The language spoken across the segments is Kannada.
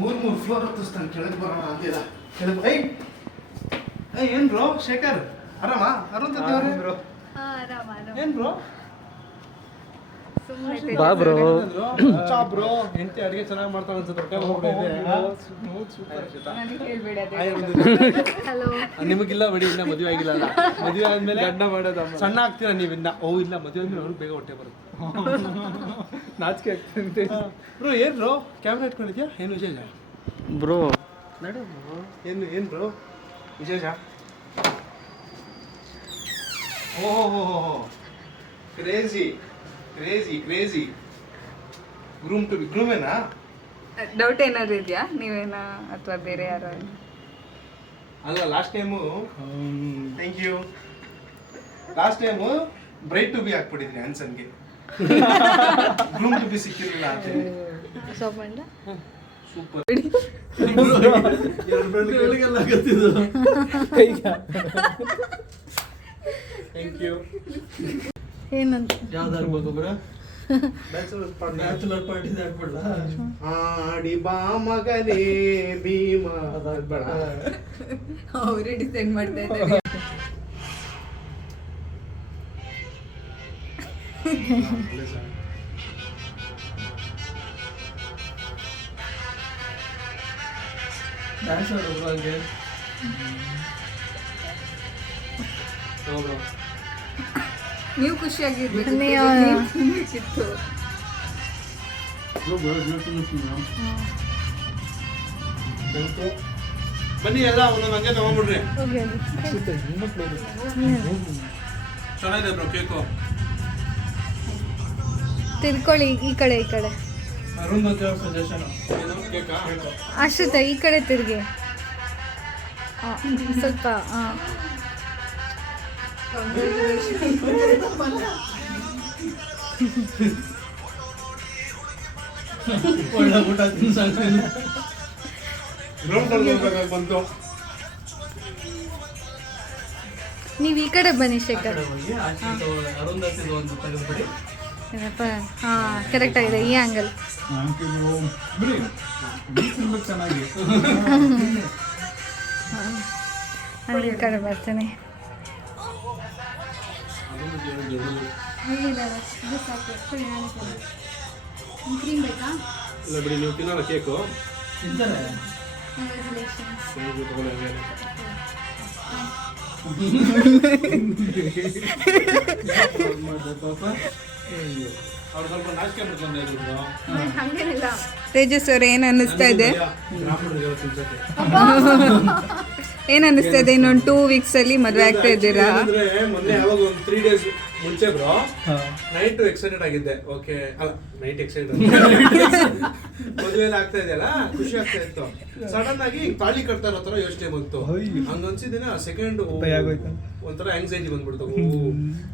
ಮೂರು ಫ್ಲೋರ್ ಹತ್ತಿಸ್ತಾನೆ ಕೆಳಗೆ ಬರೋಣ ಅಂತಿಲ್ಲ ಕೆಳಗೆ ಏನು ಬ್ರೋ ಶೇಖರ್ ಆರಾಮ ಅರುಂಧತಿ ಅವರೇ ಬ್ರೋ ಏನು ಬ್ರೋ ಬಾ ಬ್ರೋ ಬ್ರೋ ಹೆಂಡತಿ ಅಡುಗೆ ಚೆನ್ನಾಗಿ ಮಾಡ್ತಾಳೆ ಅನ್ಸುತ್ತೆ ನಿಮಗಿಲ್ಲ ಬಿಡಿ ಇನ್ನ ಮದುವೆ ಆಗಿಲ್ಲ ಅಲ್ಲ ಮದುವೆ ಆದ್ಮೇಲೆ ಗಡ್ಡ ಮಾಡೋದು ಸಣ್ಣ ಆಗ್ತೀರಾ ನೀವು ಇನ್ನ ಇಲ್ಲ ಮದುವೆ ಆದ್ಮೇಲೆ ಅವ್ರು ಬೇಗ ಹೊಟ್ಟೆ ಬರುತ್ತೆ ನಾಚಿಕೆ ಆಗ್ತಂತೆ ಬ್ರೋ ಏನು ಬ್ರೋ ಕ್ಯಾಮ್ರಾ ಇಟ್ಕೊಂಡಿದ್ಯಾ ಏನು ವಿಶೇಷ ಬ್ರೋ ನಡು ಏನು ಬ್ರೋ ವಿಶೇಷ ಓಹೋ crazy crazy crazy groom to be ಗ್ರೂಮೇನಾ ಡೌಟ್ ಏನಾದ್ರು ಇದೆಯಾ ನೀವೇನ ಅಥವಾ ಬೇರೆ ಯಾರು ಅಲ್ಲ last time thank you last time bride to be ಹಾಕ್ಬಿಟ್ಟಿದ್ರಿ ಹ್ಯಾನ್ಸನ್ಗೆ ಗ್ರೂಮ್ ಟು ಬಿ ಸಿಕ್ಕಿರಲಿಲ್ಲ ಅಂತ ಸೂಪರ್ ಥ್ಯಾಂಕ್ ಯು ಏನಂತ ಯಾವ್ದಾರ್ಬೋದು ಬ್ರ ಬ್ಯಾಚುಲರ್ ಪಾರ್ಟಿ ಆಗ್ಬಿಡಲ್ಲ ಆಡಿ ಬಾ ಮಗನೇ ಭೀಮ ಅದಾಗ್ಬೇಡ ಅವರೇ ಡಿಸೈಡ್ ಮಾಡ್ತಾ ಇದ್ದಾರೆ ಡ್ಯಾನ್ಸ್ ಆಡೋದು ನೀವು ಖುಷಿಯಾಗಿರ್ಬೇಕು ಬನ್ನಿ ಎಲ್ಲ ಒಂದೊಂದು ಹಂಗೆ ತಗೊಂಡ್ಬಿಡ್ರಿ ಚೆನ್ನಾಗಿದೆ ಬ್ರೋ ಕೇಕು ತಿರ್ಕೊಳ್ಳಿ ಈ ಕಡೆ ಅರುಂಧತಿ ಅವ್ರ ಸಜೆಷನ್ ಏನು ಕೇಕಾ ಅಶ್ರುತ ಈ ಕಡೆ ತಿರ್ಗಿ ಸ್ವಲ್ಪ ಒಳ್ಳೆ ಊಟ ತಿನ್ಸಂಗಿಲ್ಲ ಬಂತು ನೀವು ಈ ಕಡೆ ಬನ್ನಿ ಶೇಖರ್ ಅರುಂಧತಿದು ಒಂದು ತೆಗೆದುಬಿಡಿ ಕರೆಕ್ಟ್ ಆಗಿದೆ ಈ ಆಂಗಲ್ ಚೆನ್ನಾಗಿ ನಾನು ಈ ಕಡೆ ಬರ್ತೇನೆ ಇಲ್ಲ ಬಿಡಿ ನೀವು ತಿನ್ನೋಲ್ಲ ಕೇಕು ಅವ್ರು ಸ್ವಲ್ಪ ನಾಚಿಕೆ ಮಾಡ್ಕೊಂಡಿದ್ರು ತೇಜಸ್ ಅವ್ರ ಏನು ಅನ್ನಿಸ್ತಾ ಇದೆ ಏನು ಅನ್ನಿಸ್ತಾ ಇದೆ ಇನ್ನೊಂದು 2 weeks ಅಲ್ಲಿ ಮದುವೆ ಆಗ್ತಾ ಇದ್ದೀರಾ ಮೊನ್ನೆ ಯಾವಾಗ ಒಂದು 3 days ಮುಂಚೆ ಬ್ರೋ ನೈಟ್ ಎಕ್ಸೈಟೆಡ್ ಆಗಿದ್ದೆ ಓಕೆ ಅಲ್ಲ ನೈಟ್ ಎಕ್ಸೈಟೆಡ್ ಮದುವೆ ಆಗ್ತಾ ಇದೆಯಲ್ಲ ಖುಷಿ ಆಗ್ತಾ ಇತ್ತು ಸಡನ್ ಆಗಿ ತಾಳಿ ಕಟ್ತಾ ಇರೋ ತರ ಯೋಚನೆ ಬಂತು ಹಂಗನ್ಸಿದಿನ ಸೆಕೆಂಡ್ ಒಂಥರ ಆಂಗ್ಸೈಟಿ ಬಂದ್ಬಿಡ್ತು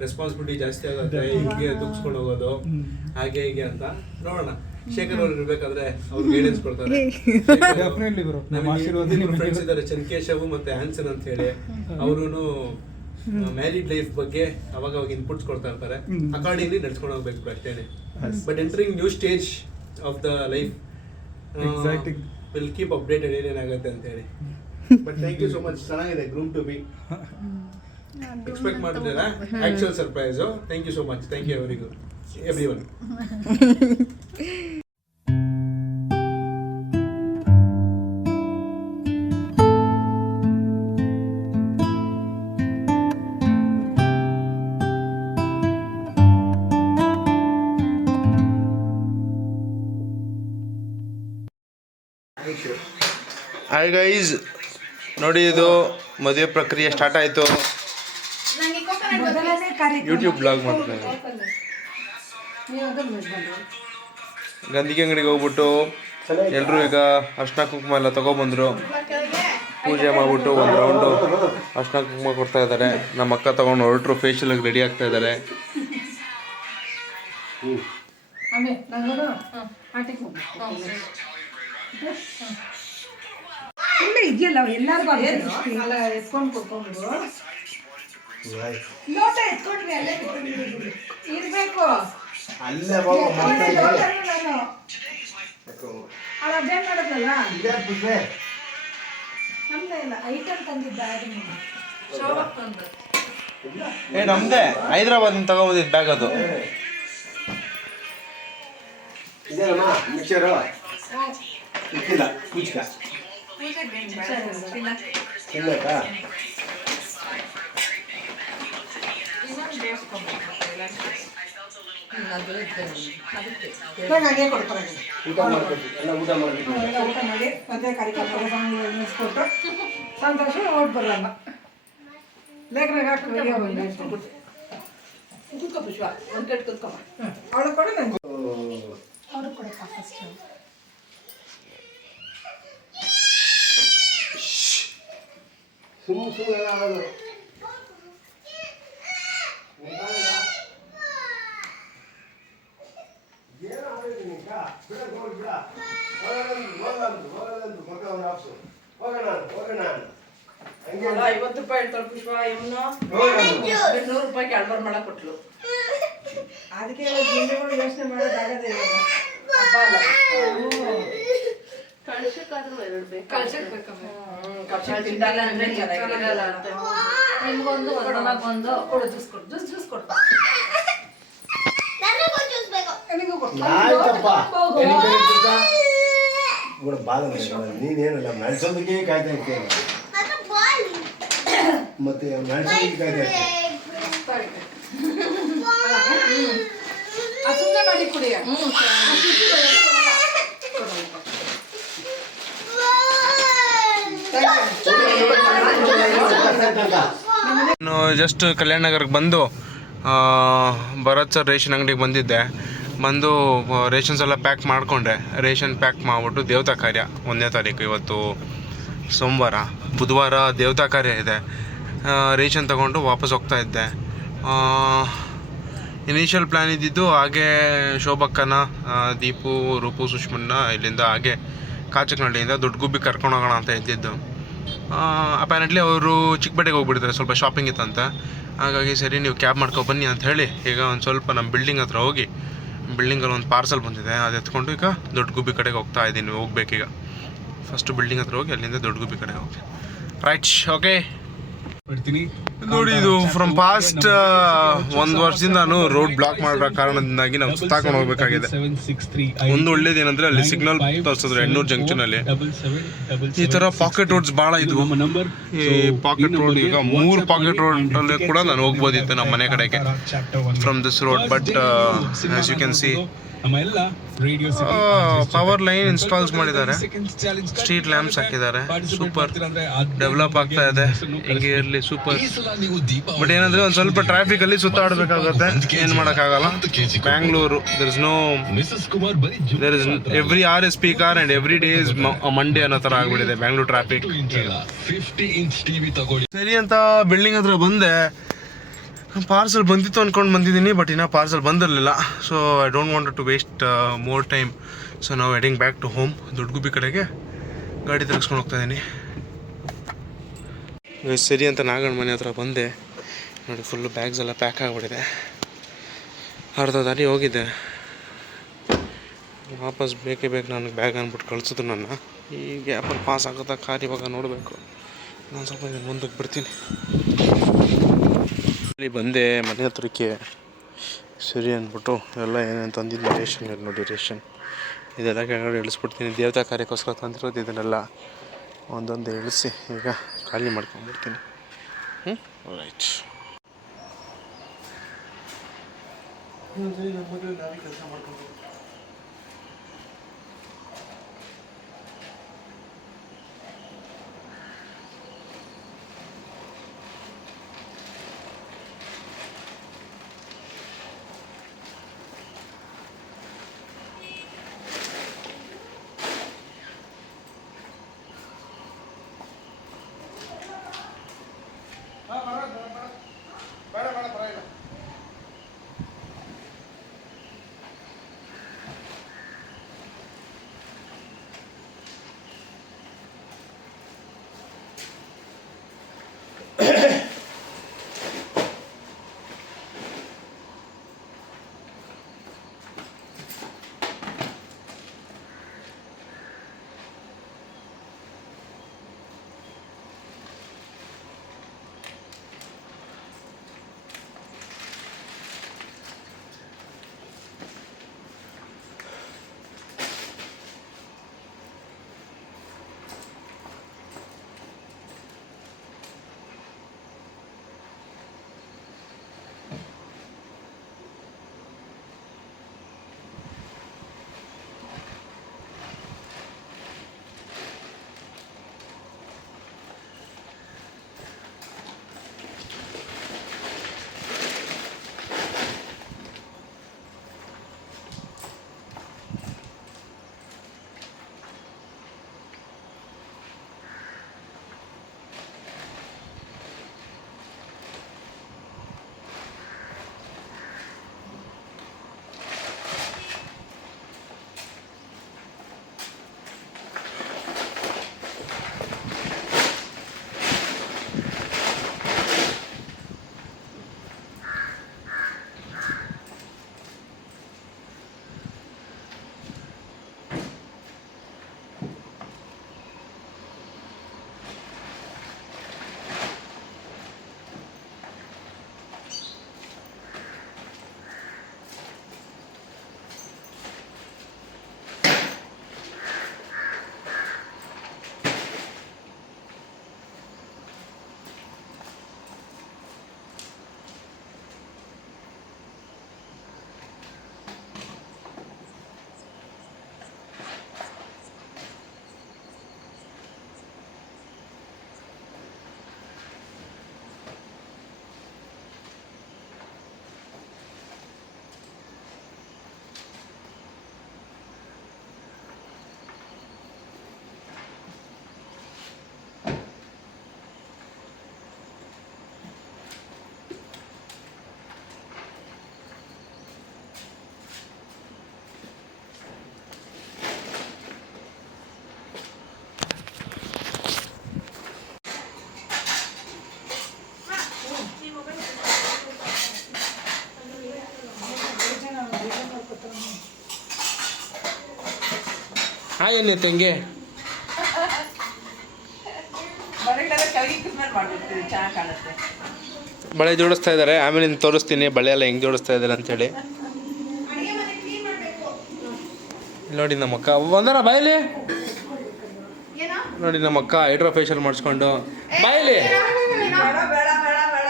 ರೆಸ್ಪಾನ್ಸಿಬಿಲಿಟಿ ಜಾಸ್ತಿ ಆಗುತ್ತೆ ಹಿಂಗೆ ದುಗ್ಸ್ಕೊಂಡು ಹೋಗೋದು ಹಾಗೆ ಹೀಗೆ ಅಂತ ನೋಡೋಣ ಶೇಖರ್ ಅವ್ರು ಇರ್ಬೇಕಾದ್ರೆ ಅವ್ರು ಗೈಡೆನ್ಸ್ ಕೊಡ್ತಾರೆ ಫ್ರೆಂಡ್ಸ್ ಇದ್ದಾರೆ ಚನ್ಕೇಶವ್ ಮತ್ತೆ ಆನ್ಸನ್ ಅಂತ ಹೇಳಿ ಅವರು ಮ್ಯಾರಿಡ್ ಲೈಫ್ ಬಗ್ಗೆ ಅವಾಗ ಇನ್ಪುಟ್ಸ್ ಕೊಡ್ತಾ ಇರ್ತಾರೆ ಅಕಾರ್ಡಿಂಗ್ಲಿ ನಡ್ಸ್ಕೊಂಡು ಹೋಗ್ಬೇಕು ಅಷ್ಟೇನೆ but entering new stage of the life will keep updated ಏನೇನಾಗುತ್ತೆ ಅಂತ ಹೇಳಿ but thank you so much ಚೆನ್ನಾಗಿದೆ ಗ್ರೂಮ್ ಟು ಬಿ ಎಕ್ಸ್ಪೆಕ್ಟ್ ಮಾಡಿದ್ದೀರಾ actual surprise thank you so much thank you everyone hi guys ನೋಡಿ ಇದು ಮದುವೆ ಪ್ರಕ್ರಿಯೆ ಸ್ಟಾರ್ಟ್ ಆಯಿತು ಯೂಟ್ಯೂಬ್ ಬ್ಲಾಗ್ ಮಾಡ್ತಾರೆ ಗಂಧಿಗೆ ಅಂಗಡಿಗೆ ಹೋಗ್ಬಿಟ್ಟು ಎಲ್ಲರೂ ಈಗ ಅರ್ಶಿನ ಕುಂಕುಮ ಎಲ್ಲ ತಗೊಬಂದರು ಪೂಜೆ ಮಾಡಿಬಿಟ್ಟು ಒಂದು ರೌಂಡು ಅರ್ಶಿನ ಕುಂಕುಮ ಕೊಡ್ತಾ ಇದ್ದಾರೆ ನಮ್ಮ ಅಕ್ಕ ತಗೊಂಡು ಹೊರಟರು ಫೇಶಿಯಲ್ಗೆ ರೆಡಿ ಆಗ್ತಾ ಇದ್ದಾರೆ ಇಲ್ಲ ಇದೆಯಲ್ಲ ಎಲ್ಲರಿಗೂ ಅಲ್ಲ ಎತ್ಕೊಂಡು ಕೊಟ್ಕೊಂಡು ಲೋಟ ಎತ್ಕೊಂಡ್ರಿ ಅಲ್ಲೇ ಇರ್ಬೇಕು ಅಲ್ಲೇ ನಾನು ಅಲ್ಲ ಅದೇನ್ ಮಾಡೋದಲ್ಲ ಇದೇ ಪುಷ್ಪೆ ನಮ್ದೇ ಇಲ್ಲ ಐಟಮ್ ತಂದಿದ್ದ ಏ ನಮ್ದೇ ಹೈದ್ರಾಬಾದ್ ತಗೊಂಬಂದಿದ್ದು ಬ್ಯಾಗ್ ಅದು. ಇದೇನಮ್ಮ ಮಿಕ್ಸರು ಇಕ್ಕಿಲ್ಲ ಕುಚ್ಕ ತಿನ್ನಬೇಕಾ ಹಾಗೆ ಕೊಡ್ತಾರೆ ಊಟ ಮಾಡ್ಬೇಕು ಎಲ್ಲ ಊಟ ಮಾಡ್ಬೇಕು ಊಟ ಮಾಡಿ ಮತ್ತೆ ಕರಿಕೊಟ್ಟು ನಿಲ್ಲಿಸ್ಕೊಟ್ಟು ಸಂತೋಷ ಓಟ್ ಬರಲ್ಲ ಲೇಖನಾಗ ಹಾಕಿ ಪುಷ್ಪ ಒಂದು ಕೆಟ್ಟು ಕುತ್ಕೊಮ್ಮ ಅವಳು ಕೊಡು ನಂಗೆ ಅವ್ರಿಗೆ ಕೊಡಪ್ಪ ಫಸ್ಟ್ ಸುಮ್ಮನೆ ಆಗೋದು ₹50 ಇಡ್ತಾಳೆ ಪುಷ್ಪ ಎಮ್ಮನ ₹100 ಅಲ್ಬರ್ ಮಾಡಕ್ ಕೊಟ್ಲು ಅದಕ್ಕೆ ಗಿಂಡಿಗಳು ಯೋಚನೆ ಮಾಡೋದಾಗದೆ ಹಬ್ಬ ಅಲ್ಲ ಕಳ್ಸಕ್ಕಾದ್ರೂ 2 ಬೇಕು ಕಳ್ಸಕ್ ಬೇಕಮ್ಮ ಕಳ್ಸಿದ್ದಲ್ಲ ಅಂದ್ರೆ ಚೆನ್ನಾಗಿರಲ್ಲ ಅಂತ ನಿಮ್ಗೊಂದು ಒಂದು ಕೊಡು ಜ್ಯೂಸ್ ಕೊಡ್ತಾ ಆಯ್ತಪ್ಪ ಬಾಲ ನೀನೇನಲ್ಲ ಮೆಣಸೋದಕ್ಕೆ ಕಾಯ್ತಾ ಇರ್ತೀಯ ಮತ್ತೆ ಮೆಣಸೋದಕ್ಕೆ ಕಾಯ್ತಾ ಇರ್ತೀಯ ಸುಮ್ಮನೆ ಮಾಡಿ ಕುಡಿಯ ನಾನು ಜಸ್ಟ್ ಕಲ್ಯಾಣ ನಗರಕ್ಕೆ ಬಂದು ಭರತ್ ಸರ್ ರೇಷನ್ ಅಂಗಡಿಗೆ ಬಂದಿದ್ದೆ. ಬಂದು ರೇಷನ್ಸ್ ಎಲ್ಲ ಪ್ಯಾಕ್ ಮಾಡಿಕೊಂಡೆ. ರೇಷನ್ ಪ್ಯಾಕ್ ಮಾಡಿಬಿಟ್ಟು ದೇವತಾ ಕಾರ್ಯ 1ನೇ ತಾರೀಕು, ಇವತ್ತು ಸೋಮವಾರ, ಬುಧವಾರ ದೇವತಾ ಕಾರ್ಯ ಇದೆ. ರೇಷನ್ ತೊಗೊಂಡು ವಾಪಸ್ ಹೋಗ್ತಾ ಇದ್ದೆ. ಇನಿಷಿಯಲ್ ಪ್ಲ್ಯಾನ್ ಇದ್ದಿದ್ದು ಹಾಗೆ ಶೋಭಕ್ಕನ, ದೀಪು, ರೂಪು, ಸುಷ್ಮನ್ನ ಇಲ್ಲಿಂದ ಹಾಗೆ ಕಾಚಕನಹಳ್ಳಿಯಿಂದ ದೊಡ್ಡಗುಬ್ಬಿ ಕರ್ಕೊಂಡು ಹೋಗೋಣ ಅಂತ ಇದ್ದಿದ್ದು. ಅಪ್ಯಾರೆಂಟ್ಲಿ ಅವರು ಚಿಕ್ಕಪೇಟೆಗೆ ಹೋಗ್ಬಿಟ್ಟಿದ್ದಾರೆ, ಸ್ವಲ್ಪ ಶಾಪಿಂಗ್ ಇತ್ತಂತೆ. ಹಾಗಾಗಿ ಸರಿ ನೀವು ಕ್ಯಾಬ್ ಮಾಡ್ಕೊಬನ್ನಿ ಅಂತ ಹೇಳಿ ಈಗ ಒಂದು ಸ್ವಲ್ಪ ನಮ್ಮ ಬಿಲ್ಡಿಂಗ್ ಹತ್ರ ಹೋಗಿ, ಬಿಲ್ಡಿಂಗಲ್ಲಿ ಒಂದು ಪಾರ್ಸಲ್ ಬಂದಿದೆ, ಅದು ಎತ್ಕೊಂಡು ಈಗ ದೊಡ್ಡಗುಬ್ಬಿ ಕಡೆಗೆ ಹೋಗ್ತಾ ಇದ್ದೀನಿ. ಹೋಗ್ಬೇಕೀಗ ಫಸ್ಟು ಬಿಲ್ಡಿಂಗ್ ಹತ್ರ ಹೋಗಿ ಅಲ್ಲಿಂದ ದೊಡ್ಡಗುಬ್ಬಿ ಕಡೆಗೆ ಹೋಗ್ತೀನಿ. Right, okay. ನೋಡಿ, ಇದು ಫ್ರಮ್ ಪಾಸ್ಟ್ 1 ವರ್ಷದಿಂದ ನಾನು ರೋಡ್ ಬ್ಲಾಕ್ ಮಾಡೋ ಕಾರಣದಿಂದಾಗಿ ನಾವು ಸುತ್ತಾಕೊಂಡು ಹೋಗ್ಬೇಕಾಗಿದೆ. ಒಂದು ಒಳ್ಳೇದೇನಂದ್ರೆ ಅಲ್ಲಿ ಸಿಗ್ನಲ್ ತೋರಿಸಿದ್ರು 800 ಜಂಕ್ಷನಲ್ಲಿ. ಈ ಥರ ಪಾಕೆಟ್ ರೋಡ್ಸ್ ಭಾಳ ಇದ್ವು. ಈ ಪಾಕೆಟ್ ರೋಡ್ ಈಗ 3 ಪಾಕೆಟ್ ರೋಡಲ್ಲಿ ಕೂಡ ನಾನು ಹೋಗ್ಬೋದಿತ್ತು ನಮ್ಮ ಮನೆ ಕಡೆಗೆ from this road. But as you can see power line installs ಮಾಡಿದ್ದಾರೆ, ಸ್ಟ್ರೀಟ್ ಲ್ಯಾಂಪ್ಸ್ ಹಾಕಿದ್ದಾರೆ. ಸೂಪರ್ ಡೆವಲಪ್ ಆಗ್ತಾ ಇದೆ. ಹಿಂಗೆ ಇರಲಿ, ಸೂಪರ್. ಬಟ್ ಏನಂದ್ರೆ ಒಂದು ಸ್ವಲ್ಪ ಟ್ರಾಫಿಕ್ ಅಲ್ಲಿ ಸುತ್ತಾಡಬೇಕಾಗುತ್ತೆ, ಏನು ಮಾಡೋಕ್ಕಾಗಲ್ಲ. Bangalore, there is every hour is peak hour and every day is Monday ಅನ್ನೋ ಥರ ಆಗ್ಬಿಟ್ಟಿದೆ ಬ್ಯಾಂಗ್ಳೂರ್ ಟ್ರಾಫಿಕ್. ಸರಿ ಅಂತ ಬಿಲ್ಡಿಂಗ್ ಹತ್ರ ಬಂದೆ. ಪಾರ್ಸಲ್ ಬಂದಿತ್ತು ಅಂದ್ಕೊಂಡು ಬಂದಿದ್ದೀನಿ, ಬಟ್ ಇನ್ನೂ ಪಾರ್ಸಲ್ ಬಂದಿರಲಿಲ್ಲ. So I don't want to waste more time. So ನಾವು heading back to home. Doddagubbi ಕಡೆಗೆ ಗಾಡಿ ತಿರ್ಗಿಸ್ಕೊಂಡು ಹೋಗ್ತಾ ಇದ್ದೀನಿ. ಸರಿ ಅಂತ ನಾಗಣ್ಣ ಮನೆ ಹತ್ರ ಬಂದೆ. ನೋಡಿ, ಫುಲ್ಲು ಬ್ಯಾಗ್ಸ್ ಎಲ್ಲ ಪ್ಯಾಕ್ ಆಗಿಬಿಟ್ಟಿದೆ. ಅರ್ಧ ದಾರಿ ಹೋಗಿದ್ದೆ, ವಾಪಸ್ ಬೇಕೇ ಬೇಕು ನನಗೆ ಬ್ಯಾಗ್ ಅಂದ್ಬಿಟ್ಟು ಕಳಿಸಿದ್ರು ನನ್ನ. ಈ ಗ್ಯಾಪಲ್ಲಿ ಪಾಸ್ ಆಗುತ್ತಾ ಕಾರ್ ಇವಾಗ ನೋಡಬೇಕು. ನಾನು ಸ್ವಲ್ಪ ಮುಂದಕ್ಕೆ ಬರ್ತೀನಿ. ಇಲ್ಲಿ ಬಂದೆ ಮನೆ ಹತ್ರಕ್ಕೆ. ಸರಿ ಅಂದ್ಬಿಟ್ಟು ಎಲ್ಲ ಏನೇನು ತಂದಿದ್ದು ರೇಷನ್ ನೋಡಿ, ರೇಷನ್ ಇದೆಲ್ಲ ಕೆಳಗಡೆ ಇಳಿಸ್ಬಿಡ್ತೀನಿ. ದೇವತಾ ಕಾರ್ಯಕ್ಕೋಸ್ಕರ ತಂದಿರೋದು ಇದನ್ನೆಲ್ಲ ಒಂದೊಂದು ಇಳಿಸಿ ಈಗ ಖಾಲಿ ಮಾಡ್ಕೊಂಡ್ಬಿಡ್ತೀನಿ. ರೈಟ್. ಕೆಲಸ ಮಾಡ್ಕೊಂಡು ಹಾಯ್ ಅನ್ನೈತೆ ಹೆಂಗೆ ಬಳೆಗಳೆಲ್ಲ ಕೆಳಗೆ ಕುತ್ಮೇಲೆ ಮಾಡ್ಬಿಡ್ತೀವಿ ಚೆನ್ನಾಗಿ ಕಾಣುತ್ತೆ. ಬಳೆ ಜೋಡಿಸ್ತಾ ಇದ್ದಾರೆ, ಆಮೇಲೆ ನಿಮ್ಗೆ ತೋರಿಸ್ತೀನಿ ಬಳೆ ಎಲ್ಲ ಹೆಂಗೆ ಜೋಡಿಸ್ತಾ ಇದ್ದಾರೆ ಅಂತೇಳಿ. ನೋಡಿ ನಮ್ಮ ಅಕ್ಕ ಒಂದರ ಬಾಯ್ಲಿ, ನೋಡಿ ನಮ್ಮ ಅಕ್ಕ ಹೈಡ್ರಾ ಫೇಶಿಯಲ್ ಮಾಡಿಸ್ಕೊಂಡು ಬಾಯ್ಲಿ. ಬೇಡ ಬೇಡ ಬೇಡ ಬೇಡ.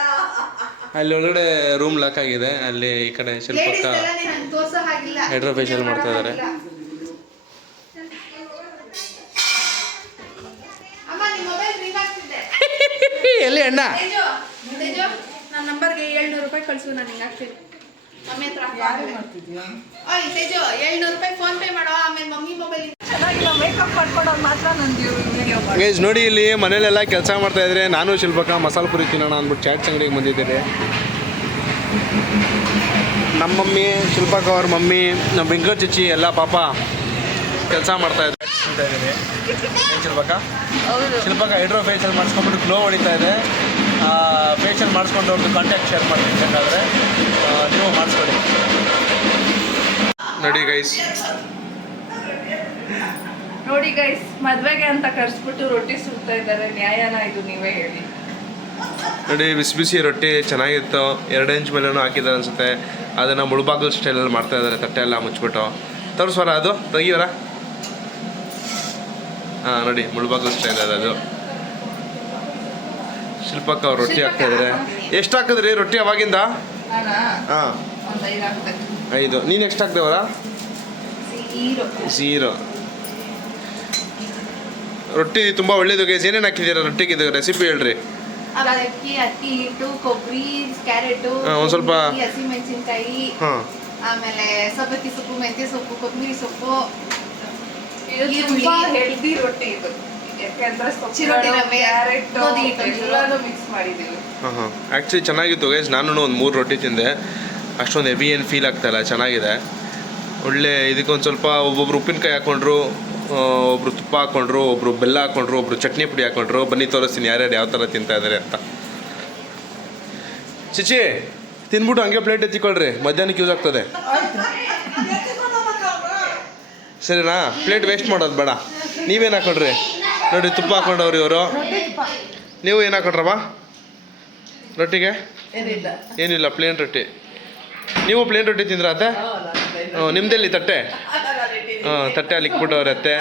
ಅಲ್ಲಿ ಒಳಗಡೆ ರೂಮ್ ಲಾಕ್ ಆಗಿದೆ, ಅಲ್ಲಿ ಈ ಕಡೆ ಶಿಲ್ಪಕ್ಕ ಹೈಡ್ರಾ ಫೇಶಿಯಲ್ ಮಾಡ್ತಾ ಇದ್ದಾರೆ. ಎಲ್ಲಿ ಅಣ್ಣ? ನನ್ನ ನಂಬರ್ಗೆ 700 ರೂಪಾಯಿ ಕಳಿಸು, ನಾನು ಹಿಂಗೆ ಹಾಕ್ತೀನಿ. ಮಮ್ಮಿ ಹತ್ರ ಯಾರು ಮಾಡ್ತಿದ್ಯಾ? ಓಯ್ ತೇಜು 700 ರೂಪಾಯಿ ಫೋನ್ ಪೇ ಮಾಡೋ, ಆಮೇಲೆ ಮಮ್ಮಿ ಮೊಬೈಲ್. ಚೆನ್ನಾಗಿಲ್ಲ ಮೇಕಪ್ ಮಾಡ್ಕೊಡೋದು ಮಾತ್ರ ನಂದು ವಿಡಿಯೋ ಮಾಡಿ. ಗೈಸ್ ನೋಡಿ, ಇಲ್ಲಿ ಮನೇಲೆಲ್ಲ ಕೆಲಸ ಮಾಡ್ತಾ ಇದ್ರೆ ನಾನು ಶಿಲ್ಪಕ್ಕ ಮಸಾಲೆ ಪುರಿ ತಿನ್ನೋಣ ಅಂದ್ಬಿಟ್ಟು ಚಾಟ್ಸ್ ಅಂಗಡಿಗೆ ಬಂದಿದ್ದೀರಿ. ನಮ್ಮ ಮಮ್ಮಿ, ಶಿಲ್ಪಕ್ಕ ಅವ್ರ ಮಮ್ಮಿ, ನಮ್ಮ ಬೆಂಕರ್ ಚಿಚ್ಚಿ ಎಲ್ಲ ಪಾಪ ಕೆಲಸ ಮಾಡ್ತಾ ಇದ್ದಾರೆ ಅಂತ ಇದ್ದೀರಿ. ಏನು ಶಿಲ್ಪಕ್ಕ? ಶಿಲ್ಪಕ್ಕ ಹೈಡ್ರೋ ಫೇಶಿಯಲ್ ಮಾಡಿಸ್ಕೊಂಡ್ಬಿಟ್ಟು ಗ್ಲೋ ಹೊಡಿತಾ ಇದೆ. ಫೇಶಿಯಲ್ ಮಾಡಿಸ್ಕೊಂಡು ಅವ್ರದ್ದು ಕಾಂಟ್ಯಾಕ್ಟ್ ಶೇರ್ ಮಾಡ್ತೀನಿ, ಬೇಕಾದರೆ ನೀವು ಮಾಡಿಸ್ಕೊಳ್ಳಿ. ನೋಡಿ ಗೈಸ್, ನೋಡಿ ಗೈಸ್, ಮದ್ವೆಗೆ ಅಂತ ಕರ್ಸ್ಬಿಟ್ಟು ರೊಟ್ಟಿ ಸುಡ್ತಾ ಇದ್ದಾರೆ. ನ್ಯಾಯನ ಇದು? ನೀವೇ ಹೇಳಿ. ನೋಡಿ ಬಿಸಿ ಬಿಸಿ ರೊಟ್ಟಿ ಚೆನ್ನಾಗಿತ್ತು. 2 ಇಂಚ್ ಮೇಲೇನೂ ಹಾಕಿದ್ದಾರೆ ಅನಿಸುತ್ತೆ. ಅದನ್ನು ಮುಳುಬಾಗಲ್ ಸ್ಟೈಲಲ್ಲಿ ಮಾಡ್ತಾ ಇದ್ದಾರೆ, ತಟ್ಟೆ ಎಲ್ಲ ಮುಚ್ಚಿಬಿಟ್ಟು. ತೋರಿಸ್ವರ ಅದು ತೆಗಿವರ. ಹಾಂ ನೋಡಿ, ಮುಳುಬಾಗಲ್ ಸ್ಟೈಲ್ ಅದು. ಶಿಲ್ಪಕ್ಕ ಅವ್ರು ರೊಟ್ಟಿ ಹಾಕ್ತಾ ಇದ್ದಾರೆ. ಎಷ್ಟು ಹಾಕಿದ್ರಿ ರೊಟ್ಟಿ ಅವಾಗಿಂದ? ಹಾಂ 5. ನೀನು ಎಷ್ಟು ಹಾಕ್ದೇವರ? 0. ರೊಟ್ಟಿ ತುಂಬ ಒಳ್ಳೇದು ಗೈಸ್. ಏನೇನು ಹಾಕಿದ್ದೀರಾ ರೊಟ್ಟಿಗೆ? ಇದು ರೆಸಿಪಿ ಹೇಳ್ರಿ. ಅವಲಕ್ಕಿ, ಅಕ್ಕಿ ಹಿಟ್ಟು, ಕೊಬ್ಬರಿ, ಕ್ಯಾರೆಟು, ಒಂದು ಸ್ವಲ್ಪ ಹಸಿಮೆಣಸಿನ್ಕಾಯಿ, ಹಾಂ, ಆಮೇಲೆ ಸಬ್ಬಕ್ಕಿ ಸೊಪ್ಪು, ಮೆಂತ್ಯ ಸೊಪ್ಪು, ಕೊತ್ತಂಬರಿ ಸೊಪ್ಪು, ತುಂಬಾ ಹೆಲ್ದಿ ರೊಟ್ಟಿ ಇದು. ಯಾಕೆಂದ್ರೆ ಚಿರೋಟಿ ರವೆ, ಕ್ಯಾರೆಟ್ ಗೋಧಿ ಹಿಟ್ಟು ಎಲ್ಲಾನು ಮಿಕ್ಸ್ ಮಾಡಿದ್ದೀವಿ. ಹಾಂ. ಆ್ಯಕ್ಚುಲಿ ಚೆನ್ನಾಗಿತ್ತು ಗೈಸ್. ನಾನು ಒಂದು 3 ರೊಟ್ಟಿ ತಿಂದೆ. ಅಷ್ಟೊಂದು ಹೆವಿ ಏನು ಫೀಲ್ ಆಗ್ತಾಯಿಲ್ಲ, ಚೆನ್ನಾಗಿದೆ. ಒಳ್ಳೆ ಇದಕ್ಕೊಂದು ಸ್ವಲ್ಪ ಒಬ್ಬೊಬ್ರು ಉಪ್ಪಿನಕಾಯಿ ಹಾಕ್ಕೊಂಡ್ರು, ಒಬ್ಬರು ತುಪ್ಪ ಹಾಕ್ಕೊಂಡ್ರು, ಒಬ್ಬರು ಬೆಲ್ಲ ಹಾಕ್ಕೊಂಡ್ರು, ಒಬ್ಬರು ಚಟ್ನಿ ಪುಡಿ ಹಾಕ್ಕೊಂಡ್ರು. ಬನ್ನಿ ತೋರಿಸ್ತೀನಿ ಯಾರ್ಯಾರು ಯಾವ ಥರ ತಿಂತಾ ಇದ್ದಾರೆ ಅಂತ. ಚಿಚಿ ತಿನ್ಬಿಟ್ಟು ಹಂಗೆ ಪ್ಲೇಟ್ ಎತ್ತಿಕೊಳ್ರಿ, ಮಧ್ಯಾಹ್ನಕ್ಕೆ ಯೂಸ್ ಆಗ್ತದೆ. ಸರಿನಾ? ಪ್ಲೇಟ್ ವೇಸ್ಟ್ ಮಾಡೋದು ಬೇಡ. ನೀವೇನು ಹಾಕೊಂಡ್ರಿ? ನೋಡಿ ತುಪ್ಪ ಹಾಕೊಂಡವ್ರಿ ಇವರು. ನೀವು ಏನು ಹಾಕೊಂಡ್ರಮ್ಮ ರೊಟ್ಟಿಗೆ? ಏನಿಲ್ಲ, ಪ್ಲೇನ್ ರೊಟ್ಟಿ. ನೀವು ಪ್ಲೇನ್ ರೊಟ್ಟಿ ತಿಂದ್ರ ಅತ್ತೆ? ನಿಮ್ದೆಲ್ಲಿ ತಟ್ಟೆ? ತಟ್ಟೆ ಅಲ್ಲಿ ಇಕ್ಬಿಟ್ಟವ್ರೆ ಅತ್ತೆ.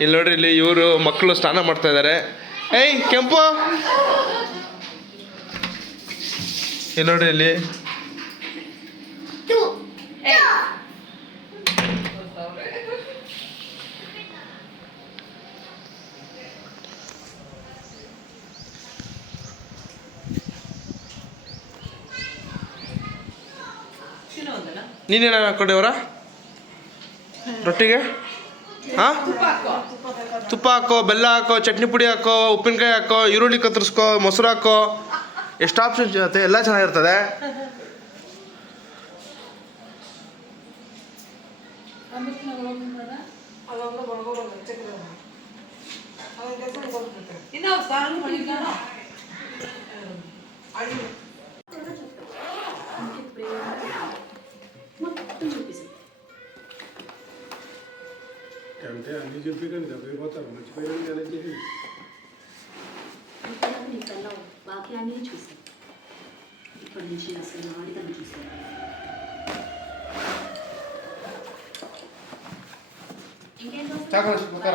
ಇಲ್ಲಿ ನೋಡ್ರಿ, ಇಲ್ಲಿ ಇವರು ಮಕ್ಕಳು ಸ್ನಾನ ಮಾಡ್ತಾ ಇದ್ದಾರೆ. ಏಯ್ ಕೆಂಪು, ಇಲ್ಲಿ ನೋಡ್ರಿ ಇಲ್ಲಿ. ನೀನೇನು ಹಾಕೊಂಡೇವರ ರೊಟ್ಟಿಗೆ? ಹಾಂ, ತುಪ್ಪ ಹಾಕೋ, ಬೆಲ್ಲ ಹಾಕೋ, ಚಟ್ನಿ ಪುಡಿ ಹಾಕೋ, ಉಪ್ಪಿನಕಾಯಿ ಹಾಕೋ, ಈರುಳ್ಳಿ ಕತ್ತರಿಸ್ಕೋ, ಮೊಸರು ಹಾಕೋ. ಎಷ್ಟು ಆಪ್ಷನ್ ಇರುತ್ತೆ, ಎಲ್ಲ ಚೆನ್ನಾಗಿರ್ತದೆ. అంటే అన్ని చెప్పికండి డబ్బులు పోతారు మర్చిపోయాను మేనేజ్ చేసి వాక్యాన్ని చూసాం. ఇప్పటి నుంచి అసలు ఆడిదాన్ని చూసాం.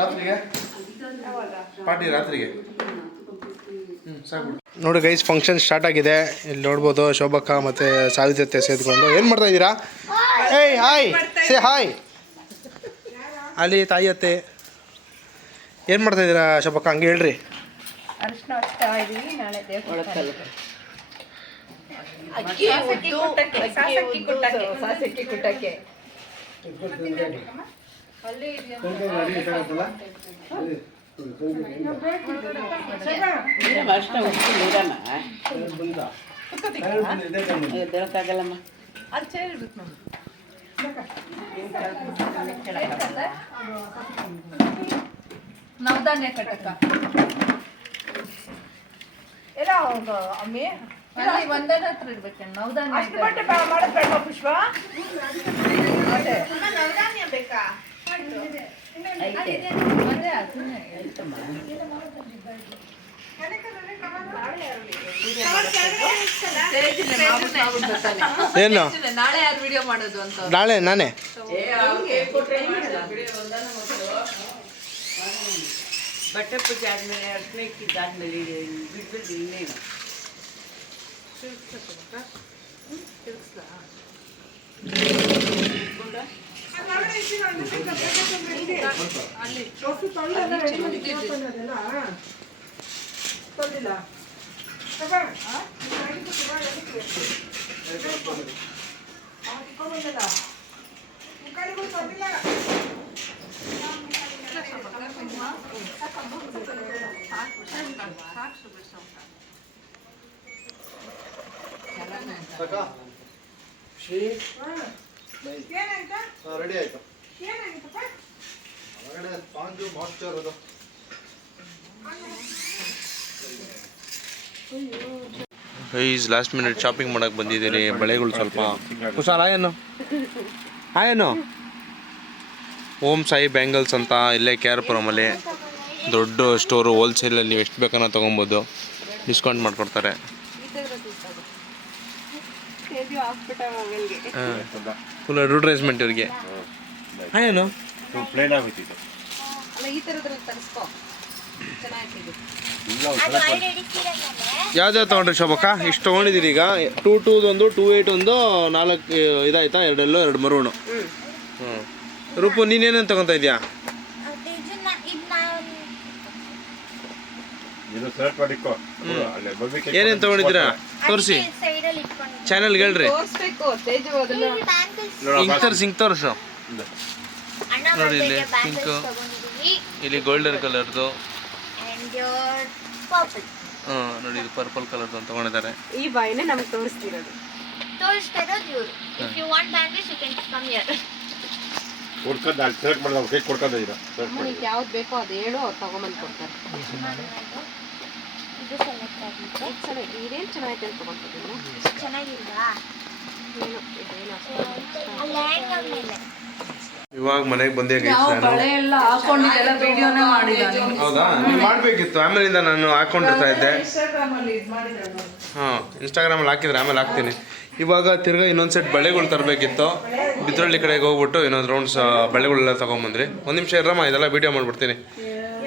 ರಾತ್ರಿಗೆ ಪಾರ್ಟಿ ರಾತ್ರಿಗೆ ನೋಡಿ ಗೈಸ್, ಫಂಕ್ಷನ್ ಸ್ಟಾರ್ಟ್ ಆಗಿದೆ. ಇಲ್ಲಿ ನೋಡ್ಬೋದು ಶೋಭಕ್ಕ ಮತ್ತು ಸಾವಿತ್ರತೆ ಸೇದ್ಕೊಂಡು ಏನು ಮಾಡ್ತಾ ಇದ್ದೀರಾ? ಏಯ್ ಹಾಯ್, ಸೇ ಹಾಯ್. ಅಲ್ಲಿ ತಾಯಿ ಅತ್ತೆ ಏನು ಮಾಡ್ತಾ ಇದ್ದೀರಾ ಶೋಭಕ್ಕ? ಹಂಗೆ ಹೇಳ್ರಿ. ಅರಿಶಿನ ಹಚ್ತಾ ಇದೀವಿ. ನಾಳೆ ಸಾಸಕ್ಕಿ ಕುಟ್ಟಕ್ಕೆ ಅಲ್ಲೇ ನವಧಾನ್ಯ ಕಟ್ಟಕ್ಕ ಎಲ್ಲ ಅಮ್ಮಿ ಅಲ್ಲಿ ಒಂದರ ಹತ್ರ ಇಡ್ಬೇಕಣ್ಣ. ನವಧಾನ್ಯ ಮಾಡೋದು ಬೇಡ ಪುಷ್ಪ. ನವಧಾನ್ಯ ಬೇಕಾ? ಏನು ನಾಳೆ ಯಾರು ವಿಡಿಯೋ ಮಾಡೋದು ಅಂತ ನಾಳೆ ನಾನೇ ಬಟ್ಟೆ ಪೂಜೆ ಆದ್ಮೇಲೆ ಅರ್ಶನ ಇಕ್ಕಿದ್ದಾದ್ಮೇಲೆ ಬಿಡ್ಬಿಟ್ಟು ಇನ್ನೇನು ರೆಡಿ ಆಯ್ತು ಹೊರಗಡೆ ಸ್ಪಾಂಜು ಮಾಯ್ಶ್ಚರ್ ಅದು ಗೈಸ್ ಲಾಸ್ಟ್ ಮಿನಿಟ್ ಶಾಪಿಂಗ್ ಮಾಡಕ್ಕೆ ಬಂದಿದ್ದೀರಿ ಬಳೆಗಳು ಸ್ವಲ್ಪ ಹುಷಾರ ಆಯೇನು ಓಂ ಸಾಯಿ ಬ್ಯಾಂಗಲ್ಸ್ ಅಂತ ಇಲ್ಲೇ ಕೆ ಆರ್ ಪುರಮಲ್ಲಿ ದೊಡ್ಡ ಸ್ಟೋರು ಹೋಲ್ಸೇಲಲ್ಲಿ ನೀವು ಎಷ್ಟು ಬೇಕನ್ನ ತೊಗೊಬೋದು ಡಿಸ್ಕೌಂಟ್ ಮಾಡಿಕೊಡ್ತಾರೆ ಫುಲ್ ಅಡ್ವರ್ಟೈಸ್ಮೆಂಟ್ ಇವ್ರಿಗೆ ಏನು ಪ್ಲೇನ್ ಆಗೋಯ್ತಿತ್ತು ಯಾವ್ದು ತೊಗೊಂಡ್ರಿ ಶೋಭಕ್ಕ ಇಷ್ಟು ತೊಗೊಂಡಿದ್ದೀರಿ ಈಗ 2 ಒಂದು 2 ಒಂದು 4 ಇದಾಯ್ತಾ 2 ಎಲ್ಲೋ 2 ಮರೂನು ಹ್ಞೂ ರೂಪು ನೀನೇನೇನು ತೊಗೊತಾ ಇದೆಯಾ ಏನೇನು ತೊಗೊಂಡಿದ್ದೀರಾ ತೋರಿಸಿ ಚಾನಲ್ಗೆ ಹೇಳ್ರಿ ಹಿಂಗೆ ತೋರಿಸು ನೋಡಿ ಇಲ್ಲಿ ಪಿಂಕು ಇಲ್ಲಿ ಗೋಲ್ಡನ್ ಕಲರ್ದು ಹಾಂ ನೋಡಿ ಇದು ಪರ್ಪಲ್ ಕಲರ್ದು ಅಂತ ತೊಗೊಂಡಿದ್ದಾರೆ ಈ ಬಾಯಿನೇ ನಮಗೆ ತೋರಿಸ್ತಿರೋದು ಇವ್ರು if you want bangles you can come here ಕೊಡ್ಕೊಂಡು ಅಲ್ಲಿ ಸೆಲೆಕ್ಟ್ ಮಾಡಿದ ಕೈ ಕೊಡ್ಕೊಂಡಿದ್ದೀರಾ ನಿಮಗೆ ಯಾವ್ದು ಬೇಕೋ ಅದು ಹೇಳು ಅವ್ರು ತಗೊಂಬಂದು ಕೊಡ್ತಾರೆ ಇದು ಸೆಲೆಕ್ಟ್ ಆಗಿದೆ ಚೆನ್ನಾಗಿ ಇದೇನು ಚೆನ್ನಾಗೈತೆ ಅಂತ ತೊಗೊಂಡಿದ್ದೀನಿ ಚೆನ್ನಾಗಿಲ್ವಾ ಏನು ಇದೇನು ಆ ಲ್ಯಾಂಡ್ ಮೇಲೆ ಇವಾಗ ಮನೆಗೆ ಬಂದೇ ಬಳೆ ಎಲ್ಲ ಹಾಕೊಂಡಿದ್ದೆಲ್ಲ ವಿಡಿಯೋನೇ ಮಾಡಿಲ್ಲ ಹೌದಾ ನೀವು ಮಾಡಬೇಕಿತ್ತು ಆಮೇಲಿಂದ ನಾನು ಹಾಕೊಂಡಿರ್ತಾ ಇದ್ದೆ ಇನ್ಸ್ಟಾಗ್ರಾಮ್ ಅಲ್ಲಿ ಇದು ಮಾಡಿದ್ರು ಹಾಂ ಇನ್ಸ್ಟಾಗ್ರಾಮಲ್ಲಿ ಹಾಕಿದ್ರೆ ಆಮೇಲೆ ಹಾಕ್ತೀನಿ ಇವಾಗ ತಿರ್ಗಾ ಇನ್ನೊಂದು ಸೆಟ್ ಬಳೆಗಳು ತರಬೇಕಿತ್ತು ಬಿದ್ರಳ್ಳಿ ಕಡೆಗೆ ಹೋಗ್ಬಿಟ್ಟು ಇನ್ನೊಂದು ರೌಂಡ್ಸ್ ಬಳೆಗಳೆಲ್ಲ ತೊಗೊಂಬಂದ್ರಿ ಒಂದು ನಿಮಿಷ ಇರಮ್ಮ ಇದೆಲ್ಲ ವೀಡಿಯೋ ಮಾಡಿಬಿಡ್ತೀನಿ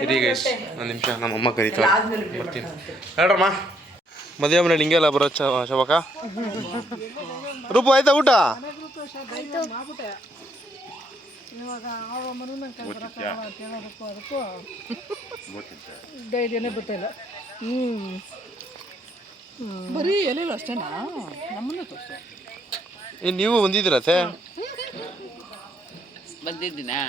ಇಡೀ ಗೈಸ್ ಒಂದು ನಿಮಿಷ ನಮ್ಮ ಅಮ್ಮ ಕರೀತಾರೆ ಬರ್ತೀನಿ ಹೇಳ್ರಮ್ಮ ಮದುವೆ ಮನೇಲಿ ಹಿಂಗೆಲ್ಲ ಬರೋ ಶೋಭಕ್ಕ ರೂಪು ಆಯ್ತಾ ಊಟ ಬರೀ ಎಲ್ಲಿಲ್ಲ ಅಷ್ಟೇನಾ ನಮ್ಮನ್ನ ತೋರಿಸು ನೀವು ಬಂದಿದ್ದೀರತ್ತೆ ಬಂದಿದ್ದೀನಾ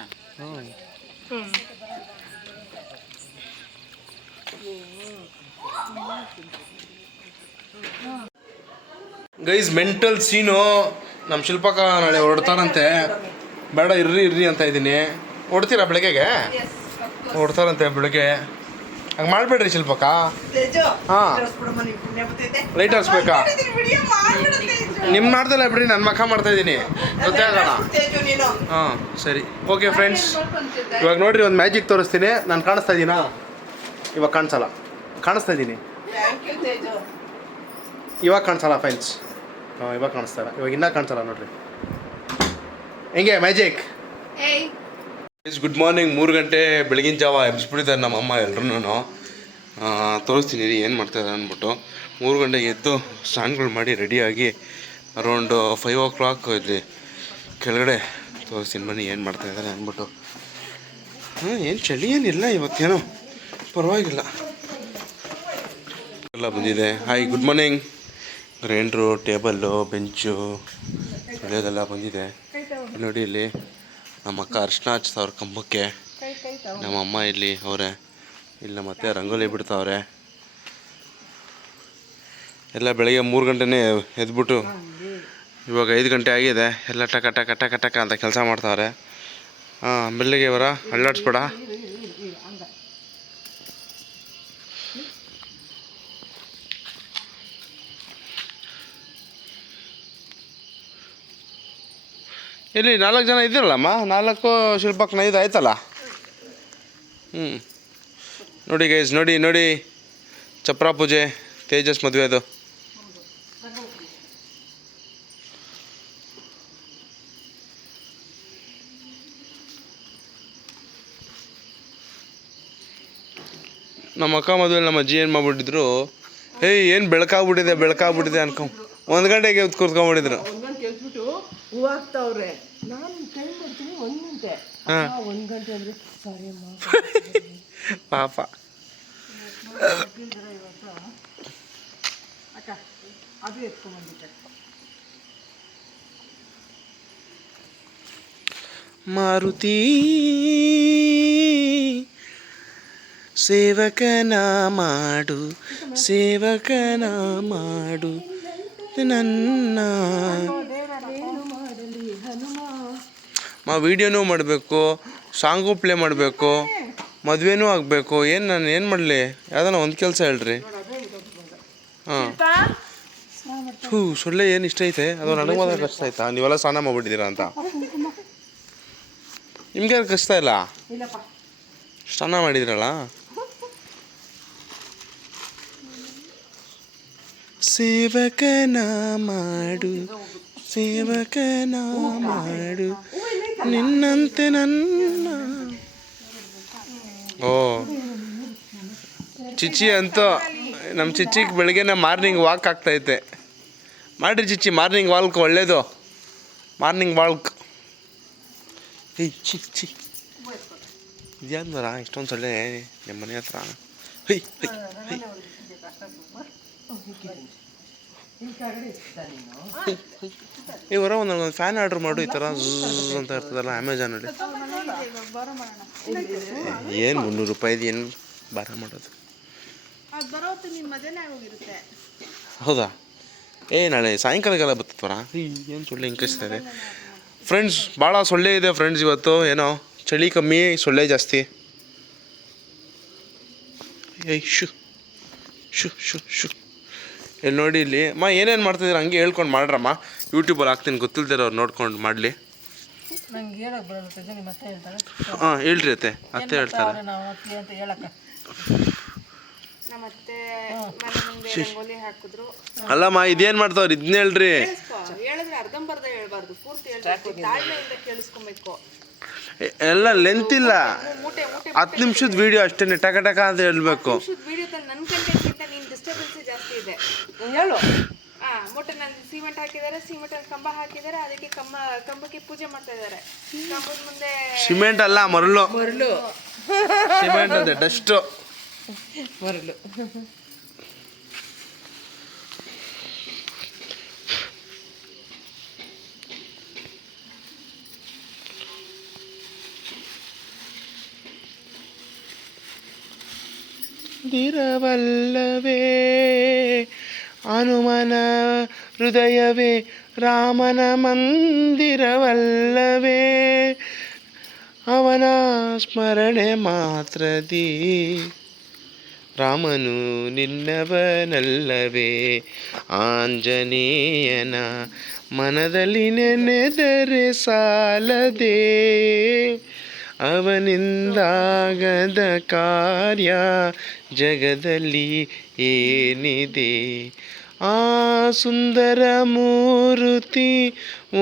ಗೈಸ್ ಮೆಂಟಲ್ ಸೀನು ನಮ್ಮ ಶಿಲ್ಪಕ ನಾಳೆ ಹೊರಡ್ತಾರಂತೆ ಬೇಡ ಇರ್ರಿ ಅಂತ ಇದ್ದೀನಿ ಹೊಡ್ತೀರಾ ಬೆಳಗ್ಗೆಗೆ ಹೊಡ್ತಾರಂತೆ ಬೆಳಗ್ಗೆ ಹಂಗೆ ಮಾಡಬೇಡ್ರಿ ಶಿಲ್ಪಕ ಹಾಂ ಲೈಟ್ ಹರಿಸ್ಬೇಕಾ ನಿಮ್ಮ ಮಾಡ್ದಲ್ಲ ಬಿಡಿ ನನ್ನ ಮಖ ಮಾಡ್ತಾ ಇದ್ದೀನಿ ಗೊತ್ತೇ ಆಗೋಣ ಹಾಂ ಸರಿ ಓಕೆ ಫ್ರೆಂಡ್ಸ್ ಇವಾಗ ನೋಡ್ರಿ ಒಂದು ಮ್ಯಾಜಿಕ್ ತೋರಿಸ್ತೀನಿ ನಾನು ಕಾಣಿಸ್ತಾ ಇದ್ದೀನಾ ಇವಾಗ ಕಾಣಿಸಲ್ಲ ಕಾಣಿಸ್ತಾ ಇದ್ದೀನಿ ಇವಾಗ ಕಾಣಿಸಲ್ಲ ಫ್ರೆಂಡ್ಸ್ ಹಾಂ ಇವಾಗ ಕಾಣಿಸ್ತಾರ ಇವಾಗ ಇನ್ನೂ ಕಾಣಿಸಲ್ಲ ನೋಡ್ರಿ ಹೆಂಗೆ ಮ್ಯಾಜಿಕ್ ಗುಡ್ ಮಾರ್ನಿಂಗ್ 3 ಗಂಟೆ ಬೆಳಗಿನ ಜಾವ ಎಬ್ಸ್ಬಿಟ್ಟಿದ್ದಾರೆ ನಮ್ಮ ಅಮ್ಮ ಎಲ್ರೂ ತೋರಿಸ್ತೀನಿ ರೀ ಏನು ಮಾಡ್ತಾಯಿದ್ದಾರೆ ಅಂದ್ಬಿಟ್ಟು 3 ಗಂಟೆಗೆ ಎದ್ದು ಸ್ನಾನಗಳು ಮಾಡಿ ರೆಡಿಯಾಗಿ ಅರೌಂಡ್ 5 o'clock ಇಲ್ಲಿ ಕೆಳಗಡೆ ತೋರಿಸ್ತೀನಿ ಬನ್ನಿ ಏನು ಮಾಡ್ತಾಯಿದ್ದಾರೆ ಅಂದ್ಬಿಟ್ಟು ಏನು ಚಳಿ ಏನಿಲ್ಲ ಇವತ್ತೇನೋ ಪರವಾಗಿಲ್ಲ ಎಲ್ಲ ಬಂದಿದೆ hi good morning grinder table bench ಬೆಳೆಯೋದೆಲ್ಲ ಬಂದಿದೆ ನೋಡಿ ಇಲ್ಲಿ ನಮ್ಮ ಅಕ್ಕ ಅರ್ಶಿನ ಹಚ್ತವ್ರ ಕಂಬಕ್ಕೆ ನಮ್ಮ ಅಮ್ಮ ಇಲ್ಲಿ ಅವರೇ ಇಲ್ಲ ಮತ್ತೆ ರಂಗೋಲಿ ಬಿಡ್ತಾವ್ರೆ ಎಲ್ಲ ಬೆಳಗ್ಗೆ 3 ಗಂಟೆನೇ ಎದ್ಬಿಟ್ಟು ಇವಾಗ 5 ಗಂಟೆ ಆಗಿದೆ ಎಲ್ಲ ಟಕ ಟಕ ಟಕ ಟಕ ಅಂತ ಕೆಲಸ ಮಾಡ್ತಾವ್ರೆ ಬೆಳಗ್ಗೆ ಇವರ ಅಳ್ಳಾಡಿಸ್ಬೇಡ ಇಲ್ಲಿ 4 ಜನ ಇದ್ದೀರಲ್ಲಮ್ಮ 4 ಶಿಲ್ಪಕ್ಕೆ 5 ಆಯ್ತಲ್ಲ ನೋಡಿ ಗೈಸ್, ನೋಡಿ ನೋಡಿ ಚಪ್ರಾ ಪೂಜೆ, ತೇಜಸ್ ಮದುವೆ ಅದು. ನಮ್ಮ ಅಕ್ಕ ಮದುವೆಲಿ ನಮ್ಮ ಅಜ್ಜಿ ಏನು ಮಾಡ್ಬಿಟ್ಟಿದ್ರು, ಏನು ಬೆಳಕಾಗ್ಬಿಟ್ಟಿದೆ ಅನ್ಕೊ 1 ಗಂಟೆಗೆ ಕೂತ್ಕೊಂಡ್ಬಿಟ್ಟಿದ್ರು. ಒಂದೊಂದು ಕೇಳ್ಬಿಟ್ಟು ಹೂವು ಹಾಕ್ತಾವ್ರೆ, ನಾನು ಟೈಮ್ ಮಾಡ್ತೀನಿ 1 ಗಂಟೆ. 1 ಗಂಟೆ ಅಂದರೆ ಸಾರಿ ಅಮ್ಮ ಪಾಪ. ಅಕ್ಕ ಅದು ಎತ್ಕೊಂಡ್ಬಂದಿದ್ದೆ. ಮಾರುತಿ ಸೇವಕನ ಮಾಡು, ಸೇವಕನ ಮಾಡು ನನ್ನ. ವಿಡಿಯೋನೂ ಮಾಡಬೇಕು, ಸಾಂಗು ಪ್ಲೇ ಮಾಡಬೇಕು, ಮದುವೆನೂ ಆಗಬೇಕು. ನಾನು ಏನು ಮಾಡಲಿ? ಯಾವ್ದಾನ ಒಂದು ಕೆಲಸ ಹೇಳ್ರಿ. ಹಾಂ, ಸೊಳ್ಳೆ ಏನು ಇಷ್ಟ ಐತೆ? ಅದು ನನಗೆ ಮಾತ್ರ ಕಷ್ಟ ಆಯ್ತಾ? ನೀವೆಲ್ಲ ಸ್ನಾನ ಮಾಡ್ಬಿಟ್ಟಿದ್ದೀರಾ ಅಂತ ನಿಮ್ಗೆ ಕಷ್ಟ ಇಲ್ಲ? ಸ್ನಾನ ಮಾಡಿದ್ರಲ್ಲ. ಸೇವಕನ ಮಾಡು, ಸೇವಕನ ಮಾಡು ನಿನ್ನಂತೆ ನನ್ನ. ಓ ಚಿಚ್ಚಿ ಅಂತೂ ನಮ್ಮ ಚಿಚ್ಚಿಗೆ ಬೆಳಗ್ಗೆನ ಮಾರ್ನಿಂಗ್ ವಾಕ್ ಆಗ್ತೈತೆ. ಮಾಡಿರಿ ಚಿಚ್ಚಿ, ಮಾರ್ನಿಂಗ್ ವಾಲ್ಕ್ ಒಳ್ಳೇದು. ಮಾರ್ನಿಂಗ್ ವಾಲ್ಕ್. ಚಿಚ್ಚಿ ಇದ್ಯಾವ್ದಾರ ಇಷ್ಟೊಂದು ಸೊಳ್ಳೆ ನಿಮ್ಮ ಮನೆ ಹತ್ರ? ಹೊರ ಒಂದು ಫ್ಯಾನ್ ಆರ್ಡ್ರ್ ಮಾಡು, ಈ ಥರ ಝೂ ಅಂತ ಇರ್ತದಲ್ಲ ಅಮೆಝಾನಲ್ಲಿ. ಏನು 300 ರೂಪಾಯಿದು ಏನು ಭಾರ ಮಾಡೋದು? ಹೌದಾ? ನಾಳೆ ಸಾಯಂಕಾಲಕ್ಕೆಲ್ಲ ಬರ್ತವರ. ಏನು ಸೊಳ್ಳೆ ಹಿಂಗೆ ಫ್ರೆಂಡ್ಸ್, ಭಾಳ ಸೊಳ್ಳೆ ಇದೆ ಫ್ರೆಂಡ್ಸ್ ಇವತ್ತು. ಏನೋ ಚಳಿ ಕಮ್ಮಿ, ಸೊಳ್ಳೆ ಜಾಸ್ತಿ. ಶು ಶು ಶು ಶು ಇಲ್ಲಿ ನೋಡಿ, ಇಲ್ಲಿ ಅಮ್ಮ ಏನೇನು ಮಾಡ್ತಿದ್ದೀರ ಹಂಗೆ ಹೇಳ್ಕೊಂಡು ಮಾಡ್ರಮ್ಮ. ಯೂಟ್ಯೂಬಲ್ಲಿ ಹಾಕ್ತೀನಿ, ಗೊತ್ತಿಲ್ದಿರೋರು ನೋಡ್ಕೊಂಡು ಮಾಡಲಿ. ನಂಗೆ ಹೇಳಕ್ಕೆ ಬರೋದು ಮತ್ತೆ ಹೇಳ್ತಾರೆ. ಹಾಂ ಹೇಳ್ರಿ ಅತ್ತೆ, ಅತ್ತೆ ಹೇಳ್ತಾರೆ. ನಾವು ಅತ್ತೆ ಅಂತ ಹೇಳಕ್ಕ ನಮ್ಮತ್ತೆ ಮನೆ ಮುಂದೆ ರಂಗೋಲಿ ಹಾಕಿದ್ರು. ಅಲ್ಲಮ್ಮ ಇದೇನು ಮಾಡ್ತಾವ್ರಿ? ಇದನ್ನ ಹೇಳ್ರಿ. ಹೇಳಿದ್ರೆ ಅರ್ಧಂಬರ್ಧ ಹೇಳ್ಬಾರ್ದು, ಪೂರ್ತಿ ಹೇಳ್ಬೇಕು, ತಾಳ್ಮೆಯಿಂದ ಕೇಳಿಸ್ಕೊಬೇಕು. ಎಲ್ಲ ಲೆಂತ್ ಇಲ್ಲ, 10 ನಿಮಿಷದ ವಿಡಿಯೋ ಅಷ್ಟೇ, ಟಕ ಟಕ ಅಂತ ಹೇಳ್ಬೇಕು. ವಿಡಿಯೋದಲ್ಲಿ ನನ್ನ ಕಂಟೆಂಟ್ಗಿಂತ ನೀನು ಡಿಸ್ಟರ್ಬೆನ್ಸ್ ಜಾಸ್ತಿ ಇದೆ. ಹೇಳು. ಮೊಟ್ಟೆ ನಾನು ಸಿಮೆಂಟ್ ಹಾಕಿದ್ದಾರೆ, ಸಿಮೆಂಟ್ ಕಂಬ ಹಾಕಿದ್ದಾರೆ, ಅದಕ್ಕೆ ಕಂಬಕ್ಕೆ ಪೂಜೆ ಮಾಡ್ತಾ ಇದ್ದಾರೆ. ಕಂಬದ ಮುಂದೆ ಸಿಮೆಂಟ್ ಅಲ್ಲ, ಮರಳು. ಸಿಮೆಂಟ್ ಅದೇ ಡಸ್ಟು, ಮರಳು. ದಿರವಲ್ಲವೇ ಹನುಮನ ಹೃದಯವೇ, ರಾಮನ ಮಂದಿರವಲ್ಲವೇ, ಅವನ ಸ್ಮರಣೆ ಮಾತ್ರದಿ ರಾಮನು ನಿನ್ನವನಲ್ಲವೇ. ಆಂಜನೇಯನ ಮನದಲ್ಲಿ ನೆನೆದರೆ ಸಾಲದೆ, ಅವನಿಂದಾಗದ ಕಾರ್ಯ ಜಗದಲ್ಲಿ ಏನಿದೆ. ಆ ಸುಂದರ ಮೂರುತಿ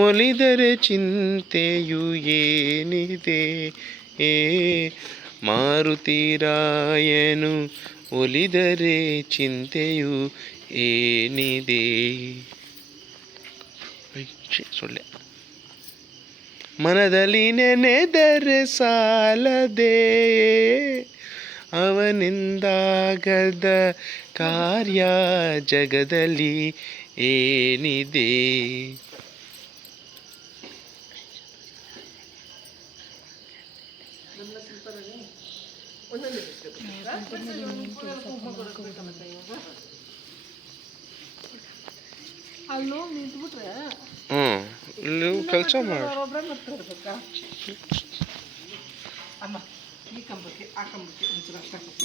ಒಲಿದರೆ ಚಿಂತೆಯು ಏನಿದೆ. ಮಾರುತಿರಾಯನು ಒಲಿದರೆ ಚಿಂತೆಯು ಏನಿದೆ. ಸೊಳ್ಳೆ ಮನದಲ್ಲಿ ನೆನೆದರೆ ಸಾಲದೆ, ಅವನಿಂದಾಗದ ಕಾರ್ಯ ಜಗದಲ್ಲಿ ಏನಿದೆ. ನೀವು ಕೆಲಸ ಮಾಡಿ.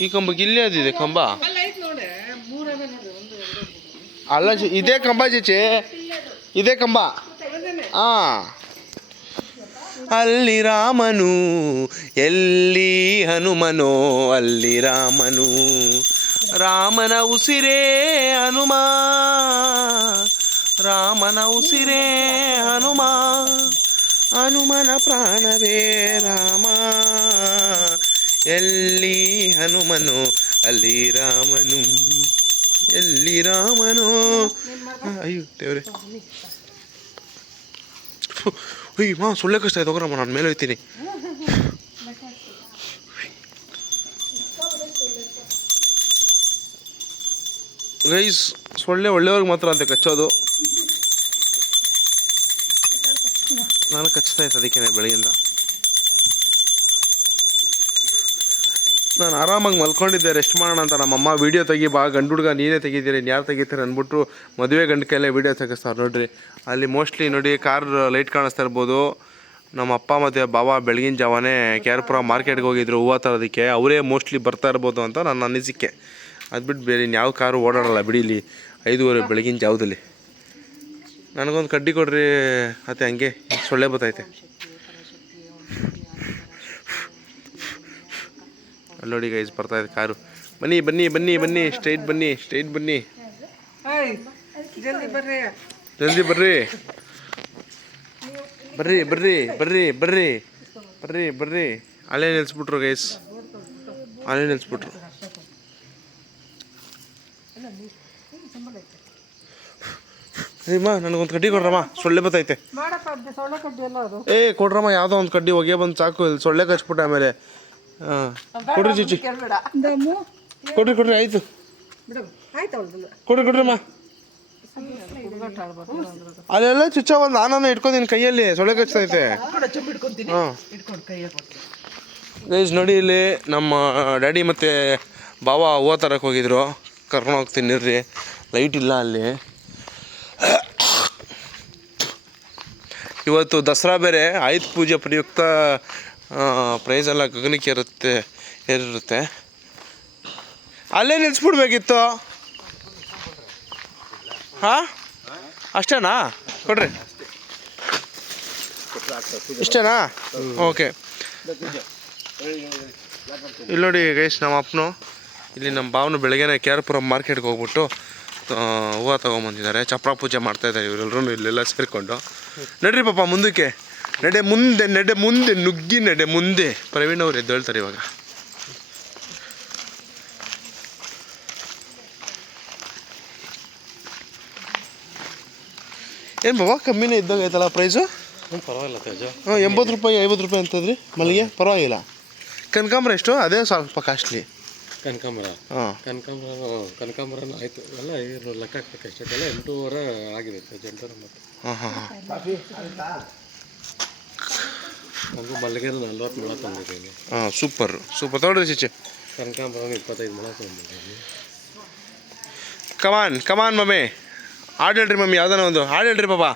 ಈ ಕಂಬಕ್ಕೆ ಇಲ್ಲೇ ಅದಿದೆ ಕಂಬ. ಅಲ್ಲ ಇದೇ ಕಂಬ ಚೇಚೆ, ಇದೇ ಕಂಬ. ಹಾಂ ಅಲ್ಲಿ ರಾಮನು, ಎಲ್ಲಿ ಹನುಮನೋ ಅಲ್ಲಿ ರಾಮನು. ರಾಮನ ಉಸಿರೇ ಹನುಮ, ರಾಮನ ಉಸಿರೇ ಹನುಮ, ಹನುಮನ ಪ್ರಾಣವೇ ರಾಮ. ಎಲ್ಲಿ ಹನುಮನು ಅಲ್ಲಿ ರಾಮನು, ಎಲ್ಲಿ ರಾಮನು. ಅಯ್ಯೋ ದೇವ್ರೆ, ಅಯ್ಯಮ್ಮ ಸೊಳ್ಳೆ ಕಷ್ಟ ಆಯ್ತು ಹೋಗ್ರಮ್ಮ, ನಾನು ಮೇಲೆ ಹೋಗ್ತೀನಿ. ಗೈಸ್, ಸೊಳ್ಳೆ ಒಳ್ಳೆಯವ್ರಿಗೆ ಮಾತ್ರ ಅಂತ ಕಚ್ಚೋದು. ನಾನು ಕಚ್ತಾ ಇತ್ತು ಅದಕ್ಕೆ ಬೆಳಗಿಂದ. ನಾನು ಆರಾಮಾಗಿ ಮಲ್ಕೊಂಡಿದ್ದೆ, ರೆಸ್ಟ್ ಮಾಡೋಣ ಅಂತ. ನಮ್ಮಮ್ಮ ವೀಡಿಯೋ ತೆಗಿ ಬಾ, ಗಂಡು ಹುಡುಗ ನೀನೇ ತೆಗಿತೀರಿ, ಯಾರು ತೆಗಿತಾರೆ ಅಂದ್ಬಿಟ್ಟು ಮದುವೆ ಗಂಡು ಕೈಲೇ ವೀಡಿಯೋ ತೆಗಿಸ್ತಾರೆ ನೋಡ್ರಿ. ಅಲ್ಲಿ ಮೋಸ್ಟ್ಲಿ ನೋಡಿ ಕಾರ್ ಲೈಟ್ ಕಾಣಿಸ್ತಾ ಇರ್ಬೋದು. ನಮ್ಮ ಅಪ್ಪ ಮತ್ತು ಬಾಬಾ ಬೆಳಗಿನ ಜಾವನೇ ಕ್ಯಾರ್ಪುರ ಮಾರ್ಕೆಟ್ಗೆ ಹೋಗಿದ್ರು ಹೂವು ತರೋದಕ್ಕೆ. ಅವರೇ ಮೋಸ್ಟ್ಲಿ ಬರ್ತಾ ಇರ್ಬೋದು ಅಂತ ನನ್ನ ಅನಿಸಿಕೆ. ಅದು ಬಿಟ್ಟು ಬೇರೆ ಇನ್ಯಾವ ಕಾರು ಓಡಾಡಲ್ಲ ಬಿಡಿ ಇಲ್ಲಿ 5:30 ಬೆಳಗಿನ ಜಾವದಲ್ಲಿ. ನನಗೊಂದು ಕಡ್ಡಿ ಕೊಡ್ರಿ ಅತ್ತೆ, ಹಂಗೆ ಸೊಳ್ಳೆ ಬತ್ತೈತೆ. ಅಲ್ಲಿ ನೋಡಿ ಗೈಸ್ ಬರ್ತಾಯಿದೆ ಕಾರು. ಬನ್ನಿ ಬನ್ನಿ ಬನ್ನಿ ಬನ್ನಿ, ಸ್ಟ್ರೈಟ್ ಬನ್ನಿ, ಸ್ಟ್ರೈಟ್ ಬನ್ನಿ, ಜಲ್ದಿ ಬರ್ರಿ. ಜಲ್ದಿ ಬರ್ರಿ, ಬರ್ರಿ ಬರ್ರಿ ಬರ್ರಿ ಬರ್ರಿ ಬರ್ರಿ ಬರ್ರಿ. ಅಲ್ಲೇ ನಿಲ್ಲಿಸ್ಬಿಟ್ರು ಗೈಸ್, ಅಲ್ಲೇ ನಿಲ್ಲಿಸ್ಬಿಟ್ರು. ಅಯ್ಯಮ್ಮ ನನಗೊಂದು ಕಡ್ಡಿ ಕೊಡ್ರಮ್ಮ, ಸೊಳ್ಳೆ ಬತ್ತೈತೆ. ಏ ಕೊಡ್ರಮ್ಮ, ಯಾವುದೋ ಒಂದು ಕಡ್ಡಿ ಹೊಗೆ ಬಂದು ಸಾಕು, ಇಲ್ಲಿ ಸೊಳ್ಳೆ ಕಚ್ಬಿಟ್ಟೆ ಆಮೇಲೆ. ಹಾಂ ಕೊಡ್ರಿ ಚೀಚಿ, ಕೊಡ್ರಿ ಕೊಡ್ರಿ, ಆಯಿತು ಕೊಡ್ರಿ ಕೊಡ್ರಮ್ಮ. ಅಲ್ಲೆಲ್ಲ ಚುಚ್ಚ ಒಂದು ನಾನು ಇಟ್ಕೊಂತೀನಿ ಕೈಯಲ್ಲಿ, ಸೊಳ್ಳೆ ಕಚ್ತೈತೆ. ಹಾಂ ಗೈಸ್ ನೋಡಿ, ಇಲ್ಲಿ ನಮ್ಮ ಡ್ಯಾಡಿ ಮತ್ತು ಬಾವ ಹೂವು ತರಕ್ಕೆ ಹೋಗಿದ್ರು, ಕರ್ಕೊಂಡು ಹೋಗ್ತೀನಿ ಇರ್ರಿ. ಲೈಟ್ ಇಲ್ಲ ಅಲ್ಲಿ. ಇವತ್ತು ದಸರಾ ಬೇರೆ, ಆಯುಧ ಪೂಜೆ ಪ್ರಯುಕ್ತ ಪ್ರೈಸ್ ಎಲ್ಲ ಗಗನಕ್ಕೆ ಏರಿರುತ್ತೆ. ಅಲ್ಲೇ ನಿಲ್ಲಿಸ್ಬಿಡ್ಬೇಕಿತ್ತು. ಹಾಂ ಅಷ್ಟೇನಾ? ಕೊಡ್ರಿ, ಇಷ್ಟೇನಾ? ಓಕೆ. ಇಲ್ಲಿ ನೋಡಿ ಗೈಸ್, ನಮ್ಮ ಅಪ್ಪನು ಇಲ್ಲಿ ನಮ್ಮ ಭಾವನು ಬೆಳಗ್ಗೆನೇ ಕ್ಯಾರ್ಪುರ ಮಾರ್ಕೆಟ್ಗೆ ಹೋಗ್ಬಿಟ್ಟು ಹೂವು ತೊಗೊಂಬಂದಿದ್ದಾರೆ. ಚಪ್ರ ಪೂಜೆ ಮಾಡ್ತಾಯಿದ್ದಾರೆ ಇವರೆಲ್ಲರೂ ಇಲ್ಲೆಲ್ಲ ಸೇರಿಕೊಂಡು. ನಡ್ರಿ ಪಾಪ ಮುಂದಕ್ಕೆ, ನಡೆ ಮುಂದೆ, ನಡೆ ಮುಂದೆ, ನುಗ್ಗಿ ನಡೆ ಮುಂದೆ. ಪ್ರವೀಣ್ ಅವ್ರು ಎದ್ದೇಳ್ತಾರೆ ಇವಾಗ. ಏನು ಬಾಬಾ ಕಮ್ಮಿನೇ ಇದ್ದಾಗ ಆಯ್ತಲ್ಲ ಪ್ರೈಸು? ಪರವಾಗಿಲ್ಲ ತೇಜ. ಹಾಂ 80 ರೂಪಾಯಿ 50 ರೂಪಾಯಿ ಅಂತಂದ್ರಿ ಮಲ್ಲಿಗೆ, ಪರವಾಗಿಲ್ಲ. ಕನಕಾಂಬರ ಎಷ್ಟು? ಅದೇ ಸ್ವಲ್ಪ ಕಾಸ್ಟ್ಲಿ. ಕನಕಾಂಬರ, ಹಾಂ ಕನಕಾಂಬರನೂ ಆಯಿತು ಎಲ್ಲ ಲೆಕ್ಕ ಹಾಕ್ಬೇಕಷ್ಟೇ. ಎಲ್ಲ 8:30 ಆಗಿದೆ ತೇಜ, 8:30 ಮತ್ತೆ. ಹಾಂ ಹಾಂ ಹಾಂ. ಒಂದು ಮಲ್ಲಿಗೆ 40 ಮೊಳ ತಂದಿದ್ದೀನಿ. ಹಾಂ ಸೂಪರ್ ಸೂಪರ್. ತೊಗೊಳ್ರಿ ಚೀಚೆ. ಕನಕಾಂಬರ 25 ಮೊಳ ತಂದಿದ್ದೀನಿ. ಕಮಾನ್ ಕಮಾನ್ ಮಮ್ಮಿ, ಹಾಡು ಹೇಳ್ರಿ ಮಮ್ಮಿ, ಯಾವ್ದಾನ ಒಂದು ಹಾಡು ಹೇಳ್ರಿ ಪಾಪ.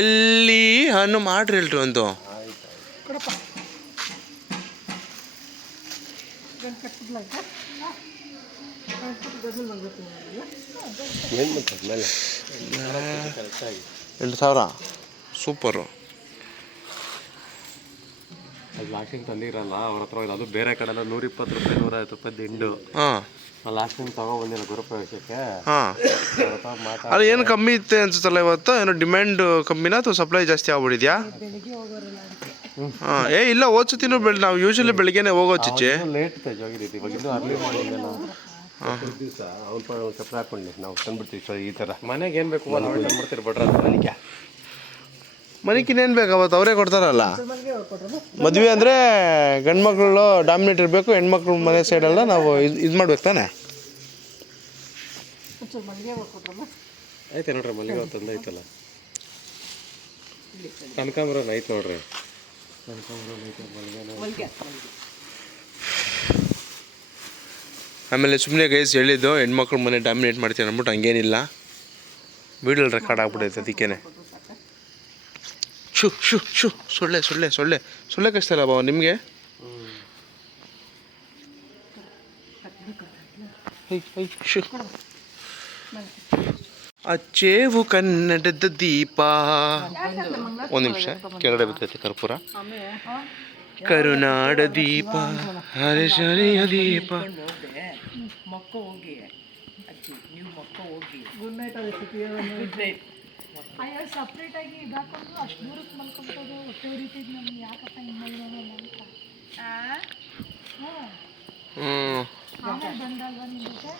ಎಲ್ಲಿ ಹಣ್ಣು ಮಾಡ್ರಿ ಹೇಳ್ರಿ ಒಂದು. ಏನು ಬಂತು ಮೇಲೆ 8,000 ಸೂಪರು. ಅದು ಲಾಸ್ಟಿಂಗ್ ತಂದಿರಲ್ಲ ಅವ್ರ ಹತ್ರ, ಅದು ಬೇರೆ ಕಡೆ ಎಲ್ಲ 120 ರೂಪಾಯಿ 150 ರೂಪಾಯಿ ದಿಂಡು. ಹಾಂ ಲಾಸ್ಟಿಂಗ್ ತಗೊಬಂದಿಲ್ಲ ಗುರುಪ್ರವೇಶಕ್ಕೆ. ಹಾಂ ಅದು ಏನು ಕಮ್ಮಿ ಇತ್ತೆ ಅನ್ಸುತ್ತಲ್ಲ ಇವತ್ತು? ಏನೋ ಡಿಮ್ಯಾಂಡ್ ಕಮ್ಮಿನಾ ಅಥವಾ ಸಪ್ಲೈ ಜಾಸ್ತಿ ಆಗ್ಬಿಟ್ಟಿದ್ಯಾ? ಹಾಂ ಇಲ್ಲ, ಓದ್ಸತಿನೂ ನಾವು ಯೂಶಲಿ ಬೆಳಿಗ್ಗೆನೆ ಹೋಗೋ ಚಿಚ್ಚೆ. ಲೇಟ್ ತೇಜ್ ಹೋಗಿದ್ದೀವಿ, ಇವಾಗ ಇನ್ನೂ ಅರ್ಲಿ ಮಾಡಿಲ್ಲ ನಾವು. ದಿವಸ ಅವ್ನು ಚಪ್ಪರ ಹಾಕೊಂಡು ನಾವು ತಂದ್ಬಿಡ್ತೀವಿ. ಸೊ ಈ ಥರ ಮನೆಗೆ ಏನು ಬೇಕು ನಾವು ತಂದ್ಬಿಡ್ತೀರಿ ಬಡ್ರ ಮನೆಗೆ. ಮನೆಗಿನ್ನೇನು ಬೇಕು ಅವತ್ತು ಅವರೇ ಕೊಡ್ತಾರಲ್ಲ. ಮದುವೆ ಅಂದರೆ ಗಂಡು ಮಕ್ಕಳು ಡಾಮಿನೇಟ್ ಇರಬೇಕು, ಹೆಣ್ಮಕ್ಳು ಮನೆ ಸೈಡೆಲ್ಲ ನಾವು ಇದು ಮಾಡ್ಬೇಕು ತಾನೆ. ಆಯ್ತು ನೋಡ್ರಿ, ಮಲ್ಲಿಗೆ ತಂದು ಐತಲ್ಲ. ಕನಕಾಂಬರನ ಐತೆ ನೋಡ್ರಿ, ಕನಕಾಂಬರ ಐತೆ, ಆಮೇಲೆ ಸುಮ್ಮನೆ ಗೈಸ್ ಹೇಳಿದ್ದು ಹೆಣ್ಮಕ್ಳು ಮನೆ ಡಾಮಿನೇಟ್ ಮಾಡ್ತೀನಿ ಅಂದ್ಬಿಟ್ಟು ಹಂಗೇನಿಲ್ಲ. ವೀಡಿಯೋಲಿ ರೆಕಾರ್ಡ್ ಆಗ್ಬಿಟ್ಟೈತೆ ಅದಕ್ಕೇನೆ. ಶು ಶು ಶು ಸೊಳ್ಳೆ ಸೊಳ್ಳೆ ಸೊಳ್ಳೆ ಸೊಳ್ಳೆ ಕಚ್ತಲ್ಲ ಬಾವ ನಿಮಗೆ? ಶು ಅಚ್ಚೇವು ಕನ್ನಡದ ದೀಪ. ಒಂದು ನಿಮಿಷ ಕೆಳಗಡೆ ಬರ್ತೈತೆ ಕರ್ಪೂರ. ಕರುನಾಡ ದೀಪ ಹರಿಶನಿಯ ದೀಪ. ಮಕ್ಕ ಹೋಗಿ ಅಜ್ಜಿ ನೀವು ಮಕ್ಕ ಹೋಗಿ ಗುಡ್ ನೈಟ್ ಗುಡ್ ನೈಟ್. ಅಯ್ಯೋ ಸಪ್ರೇಟಾಗಿ ಇದಾಕೊಂಡು ಅಷ್ಟು ದೂರಕ್ಕೆ ಮಲ್ಕೊಂಬೋದು. ಹೊಟ್ಟೆ ಉರಿತಿದ್ದು ನಮ್ಗೆ ಯಾಕಪ್ಪ ಹಿಂಗೆ ಮಲ್ಗೋಣ ಅಂತ. ಆಮೇಲೆ ಬಂದಲ್ವಾ ನಿಮ್ಮ ಜೊತೆ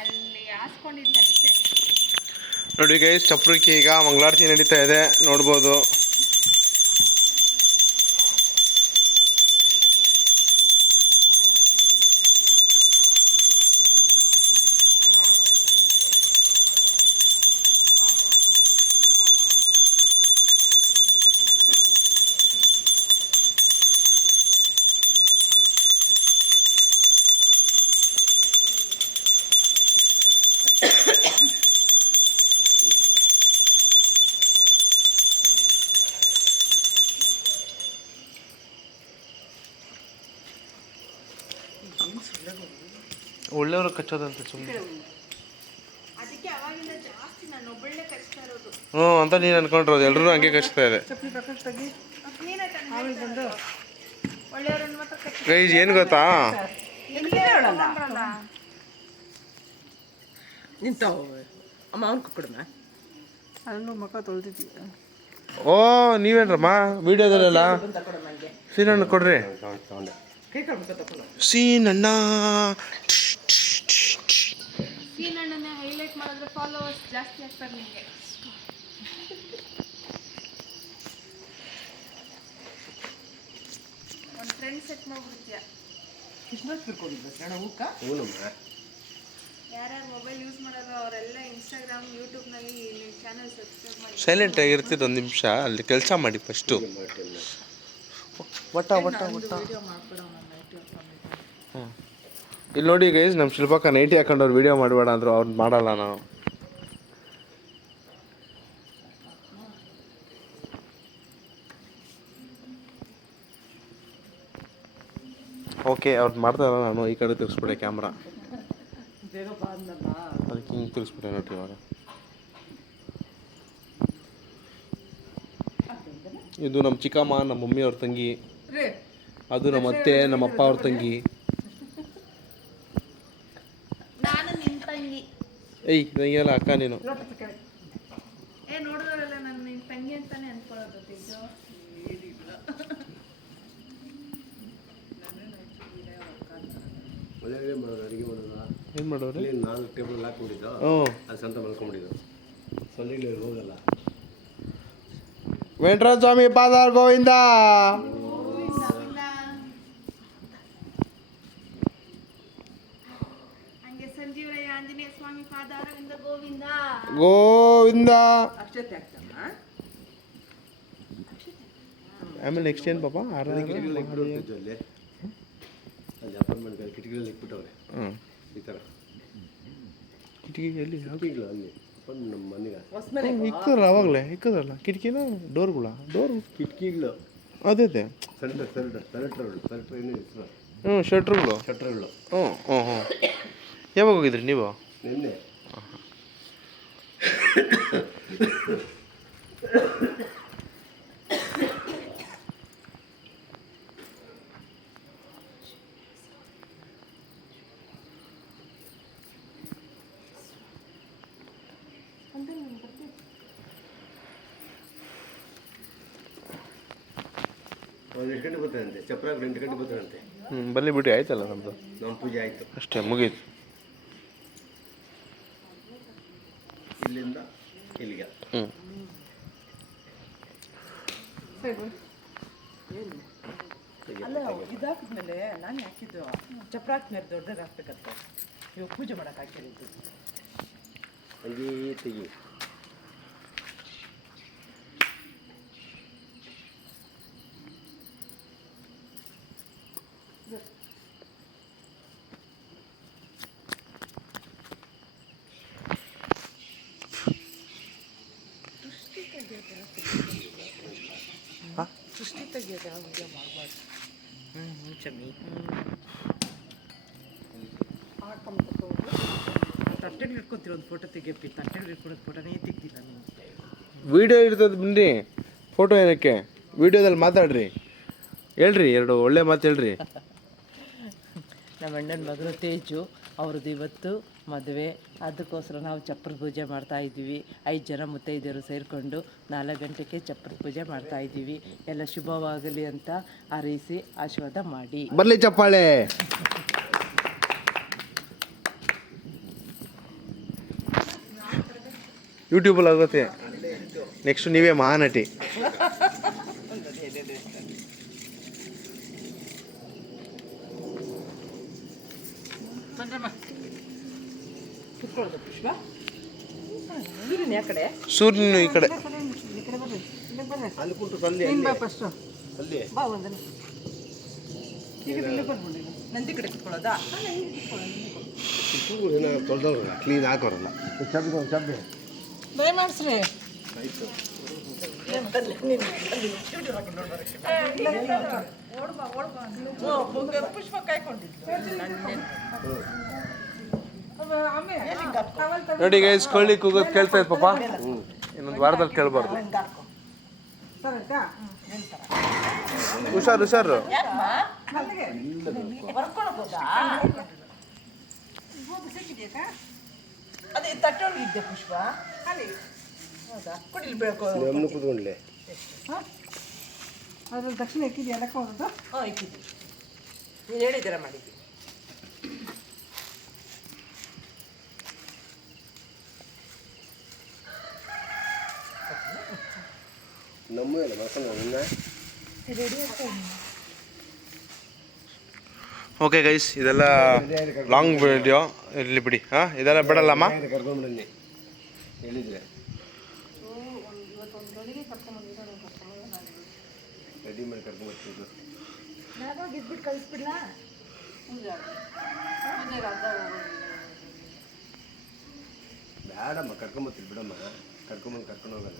ಅಲ್ಲಿ ಹಾಸ್ಕೊಂಡಿದ್ದೆ ಅಷ್ಟೇ. ನೋಡಿ ಗೈಸ್, ಚಪ್ರಕ್ಕೆ ಈಗ ಮಂಗಳಾರತಿ ನಡೀತಾ ಇದೆ, ನೋಡ್ಬೋದು. ಒಳ್ಳೆಯವರು ಕಚ್ಚೋದಂತೆ ಸುಮ್ಮನೆ. ಅದಕ್ಕೆ ಅವಾಗಿಂದ ಜಾಸ್ತಿ ನಾನು ಒಬ್ಬಳೇ ಕಚ್ತಾ ಇರೋದು. ಹ್ಞೂ ಅಂತ ನೀನು ಅನ್ಕೊಂಡ್ರೋದು. ಎಲ್ಲರೂ ಹಂಗೆ ಕಚ್ತಾ ಇದೆ. ನೀನೇ ತಂದು ಒಳ್ಳೆಯವ್ರನ್ನ ಮಾತ್ರ ಕಚ್ಚ. ಗೈಸ್ ಏನು ಗೊತ್ತಾ, ನಿಂತಾವ ಅಮ್ಮ ಅವ್ನು ಕೊಡಮ್ಮ. ಅದನ್ನು ಮುಖ ತೊಳ್ದಿದ್ವಿ. ಓ ನೀವೇನ್ರಮ್ಮ ವಿಡಿಯೋದಲ್ಲೆಲ್ಲ ಸೀನಣ್ಣ ಕೊಡ್ರಿ. ಕೈ ಕಾಲು ತಗೊಂಡು ಸೀನಣ್ಣ ಸೀನಣ್ಣನೇ ಹೈಲೈಟ್ ಮಾಡಿದ್ರೆ ಫಾಲೋವರ್ಸ್ ಜಾಸ್ತಿ ಆಗ್ತಾರೆ ನಿಮಗೆ. ಒಂದು ಟ್ರೆಂಡ್ ಸೆಟ್ ಮಾಡ್ಬಿಡ್ತೀಯ. ಕೃಷ್ಣಾಸ್ಪುರಕ್ಕೆ ಹೋಗಿದ್ದ ಸಣ್ಣ ಹೂಕ. ಯಾರ್ಯಾರು ಮೊಬೈಲ್ ಯೂಸ್ ಮಾಡೋದು ಅವರೆಲ್ಲ ಇನ್ಸ್ಟಾಗ್ರಾಮ್ ಯೂಟ್ಯೂಬ್ನಲ್ಲಿ ನಿಮ್ಮ ಚಾನಲ್ ಸಬ್ಸ್ಕ್ರೈಬ್ ಮಾಡಿ. ಸೈಲೆಂಟ್ ಆಗಿರ್ತಿದ್ದು ಒಂದು ನಿಮಿಷ, ಅಲ್ಲಿ ಕೆಲಸ ಮಾಡಿ ಫಸ್ಟು. ವಟ ವಟ ವಟ. ಇಲ್ಲಿ ನೋಡಿ ಗೈಸ್, ನಮ್ಮ ಶಿಲ್ಪಕ್ಕ ನೈಟಿ ಹಾಕೊಂಡವ್ರು ವಿಡಿಯೋ ಮಾಡಬೇಡ ಅಂದರು. ಅವ್ರು ಮಾಡಲ್ಲ ನಾವು. ಓಕೆ ಅವ್ರು ಮಾಡ್ತಾರಲ್ಲ, ನಾನು ಈ ಕಡೆ ತಿರ್ಸ್ಬಿಟ್ಟೆ ಕ್ಯಾಮ್ರಾ. ಅದಕ್ಕೆ ಹಿಂಗೆ ತಿರ್ಸ್ಬಿಟ್ಟೆ ನೋಡ್ರಿ ಇವಾಗ. ಇದು ನಮ್ಮ ಚಿಕ್ಕಮ್ಮ, ನಮ್ಮ ಮಮ್ಮಿ ಅವ್ರ ತಂಗಿ. ಅದು ನಮ್ಮ ಅತ್ತೆ, ನಮ್ಮ ಅಪ್ಪ ಅವ್ರ ತಂಗಿ. ನಾನು ನಿನ್ನ ತಂಗಿ. ಏಯ್ ನನಗೆಲ್ಲ ಅಕ್ಕ ನೀನು. ನೋಡಿದ್ರಲ್ಲ ನಾನು ನಿನ್ನ ತಂಗಿ ಅಂತಾನೆ ಅನ್ಕೊಳ್ಳೋದು. ತಿದ್ದು ಏನು ಮಾಡೋರು? 4 ಟೇಬಲ್ ಹಾಕೊಂಡಿದ್ದು, ಹ್ಞೂ ಅದು ಸಂತ ಮಲ್ಕೊಂಡ್ಬಿಟ್ಟಿದ್ದು. ಸೊಳ್ಳೆಗಳು ಹೋಗಲ್ಲ. ವೆಂಕಟರಾಜ ಸ್ವಾಮಿ ಪಾದಾರ್ ಗೋವಿಂದ. ಹಂಗೆ ಸಂಜೀವರಾಯ ಆಂಜನೇಯ ಸ್ವಾಮಿ ಪಾದಾರವಿಂದ ಗೋವಿಂದ ಗೋವಿಂದ. ಅಕ್ಷತೆ ಆಗ್ತಮ್ಮ. ಆಮೇಲೆ ನೆಕ್ಸ್ಟ್ ಏನು ಪಾಪ? ಕಿಟಕಿಗಳಲ್ಲಿ ಇಕ್ಬಿಟ್ಟು ಅಲ್ಲಿ ಅಪಾರ್ಟ್ಮೆಂಟ್ ಕಿಟಕಿಗಳಲ್ಲಿ ಇಕ್ಬಿಟ್ಟವ್ರೆ. ಹ್ಞೂ ಈ ಥರ ಕಿಟಕಿಯಲ್ಲಿ ಕಿಟಕಿಗಳು ಅಲ್ಲಿ ನಮ್ಮ ಮನೆಗೆ ಇಕ್ಕದ್ರ ಅವಾಗಲೇ ಇಕ್ಕದ್ರಲ್ಲ ಕಿಟಕಿನ ಡೋರ್ಗಳ ಕಿಟಕಿಗಳು. ಅದೇ ಸೆಲೆಕ್ಟ್ರ್ ಏನು ಹೆಸರು? ಹ್ಞೂ ಶಟ್ರುಗಳು. ಶಟ್ರ್ಗಳು. ಹ್ಞೂ ಹ್ಞೂ ಹ್ಞೂ. ಯಾವಾಗ ಹೋಗಿದ್ರಿ ನೀವು? ನಿನ್ನೆ. ಒಂದು 2 ಗಂಟೆ ಬರ್ತಾರಂತೆ. ಚಪ್ರ 2 ಗಂಟೆ ಬರ್ತಾರಂತೆ. ಬರಲಿ ಬಿಟ್ಟು ಆಯ್ತಲ್ಲ ನಮ್ಮದು. ನಮ್ಮ ಪೂಜೆ ಆಯಿತು ಅಷ್ಟೇ, ಮುಗೀತು. ಇಲ್ಲಿಂದ ಇಲ್ಲಿಗೆ. ಅಲ್ಲ ಇದಾಕಿದ್ಮೇಲೆ ನಾನು ಹಾಕಿದ್ದು ಚಪ್ರ ಹಾಕ್ಮೇಲೆ ದೊಡ್ಡದಾಗ ಹಾಕ್ಬೇಕಂತ. ಇವಾಗ ಪೂಜೆ ಮಾಡಕ್ಕೆ ಹಾಕಿರೋದು. ಹಂಗೆ ತೆಗಿ. ಸೃಷ್ಟಿ ತೆಗಿಯೋದು ಯಾವ ವಿಡಿಯೋ ಮಾಡಬಾರ್ದು. ಚಮ್ಮಿ ತಟ್ಟೆಗೆ ಇಟ್ಕೊತೀರ ಒಂದು ಫೋಟೋ ತೆಗಿಯಪ್ಪಿ, ತಟ್ಟೆಗೆ ಇಟ್ಕೊಳೋದು ಫೋಟೋನೇ ತೆಗ್ದಿಲ್ಲ ನೀವು. ವಿಡಿಯೋ ಇರ್ತದೆ ಬನ್ನಿ, ಫೋಟೋ ಏನಕ್ಕೆ? ವಿಡಿಯೋದಲ್ಲಿ ಮಾತಾಡ್ರಿ, ಹೇಳ್ರಿ, ಎರಡು ಒಳ್ಳೆ ಮಾತು ಹೇಳ್ರಿ. ನಮ್ಮ ಅಣ್ಣನ ಮಗನು ತೇಜು ಅವ್ರದ್ದು ಇವತ್ತು ಮದುವೆ, ಅದಕ್ಕೋಸ್ಕರ ನಾವು ಚಪ್ಪರ ಪೂಜೆ ಮಾಡ್ತಾ ಇದ್ದೀವಿ. 5 ಜನ ಮುತ್ತೈದೆಯರು ಸೇರಿಕೊಂಡು 4 ಗಂಟೆಗೆ ಚಪ್ಪರ ಪೂಜೆ ಮಾಡ್ತಾ ಇದ್ದೀವಿ. ಎಲ್ಲ ಶುಭವಾಗಲಿ ಅಂತ ಹಾರೈಸಿ ಆಶೀರ್ವಾದ ಮಾಡಿ. ಬರ್ಲಿ ಚಪ್ಪಾಳೆ. ಯೂಟ್ಯೂಬಲ್ಲಿ ಆಗುತ್ತೆ. ನೆಕ್ಸ್ಟ್ ನೀವೇ ಮಹಾನಟಿ. ಕುತ್ಕೊಳ್ಳೋದು ಪುಷ್ಪ, ಸೂರ್ಯನ ಯಾ ಕಡೆ? ಸೂರ್ಯನ ಈ ಕಡೆ. ಅಲ್ಲಿ ಕೂತು ತಂದೆ ಫಸ್ಟು ಅಲ್ಲಿ ಬಾ ಒಂದನ ಈಗ ಇಲ್ಲಿ ಬಂದ್ಬಿಡಿ, ನಂದಿ ಕಡೆ ಕುತ್ಕೊಳ್ಳೋದಾ? ತೊಳೆದವ್ರಲ್ಲ, ಕ್ಲೀನ್ ಹಾಕೋರಲ್ಲ. ಚಬ್ಬೆ ದಯ ಮಾಡಿಸ್ರಿ. ಪುಷ್ಪ ಕಾಯ್ಕೊಂಡಿದ್ಲು. ನೋಡಿ ಗೈಸ್, ಕೊಳ್ಳಿ ಕೂಗೋದು ಕೇಳ್ತಾ ಇತ್ತು ಪಾಪ, ಇನ್ನೊಂದು ವಾರದಲ್ಲಿ ಕೇಳಬಾರ್ದು. ಹುಷಾರು ಹುಷಾರು. ಅದೇ ತಟ್ಟೊಳಗಿದ್ದೆ ಪುಷ್ಪ, ಹೌದಾ? ಕುಡಿಲಿ ಬೆಳ್ಕೊ. ನಮ್ಮನ್ನು ಕೂತ್ಕೊಂಡ್ಲೆ ಅದ್ರಲ್ಲಿ ದಕ್ಷಿಣ ಇಕ್ಕಿದ್ಯಾ? ಅದಕ್ಕೆ ಹೋಗೋದು? ಹಾಂ, ಇಕ್ಕಿದ್ವಿ. ನೀವು ಹೇಳಿದ್ದೀರ ಮಾಡಿದ್ವಿ. ನಮ್ಮ ಇಲ್ಲ ಮಕ್ಕಳು ಓಕೆ ಗೈಸ್, ಇದೆಲ್ಲ ಲಾಂಗ್ ವಿಡಿಯೋ ಇರಲಿ ಬಿಡಿ. ಹಾಂ, ಇದೆಲ್ಲ ಬಿಡಲ್ಲಮ್ಮ. ಕರ್ಕೊಂಡ್ಬನ್ನಿ ಹೇಳಿದ್ರೆ ರೆಡಿ ಮಾಡಿ ಕರ್ಕೊಂಡ್ಬರ್ತಿದ್ದು. ಬೇಡಮ್ಮ, ಕರ್ಕೊಂಬರ್ತೀವಿ ಬಿಡಮ್ಮ. ಕರ್ಕೊಂಡು ಹೋಗೋಣ.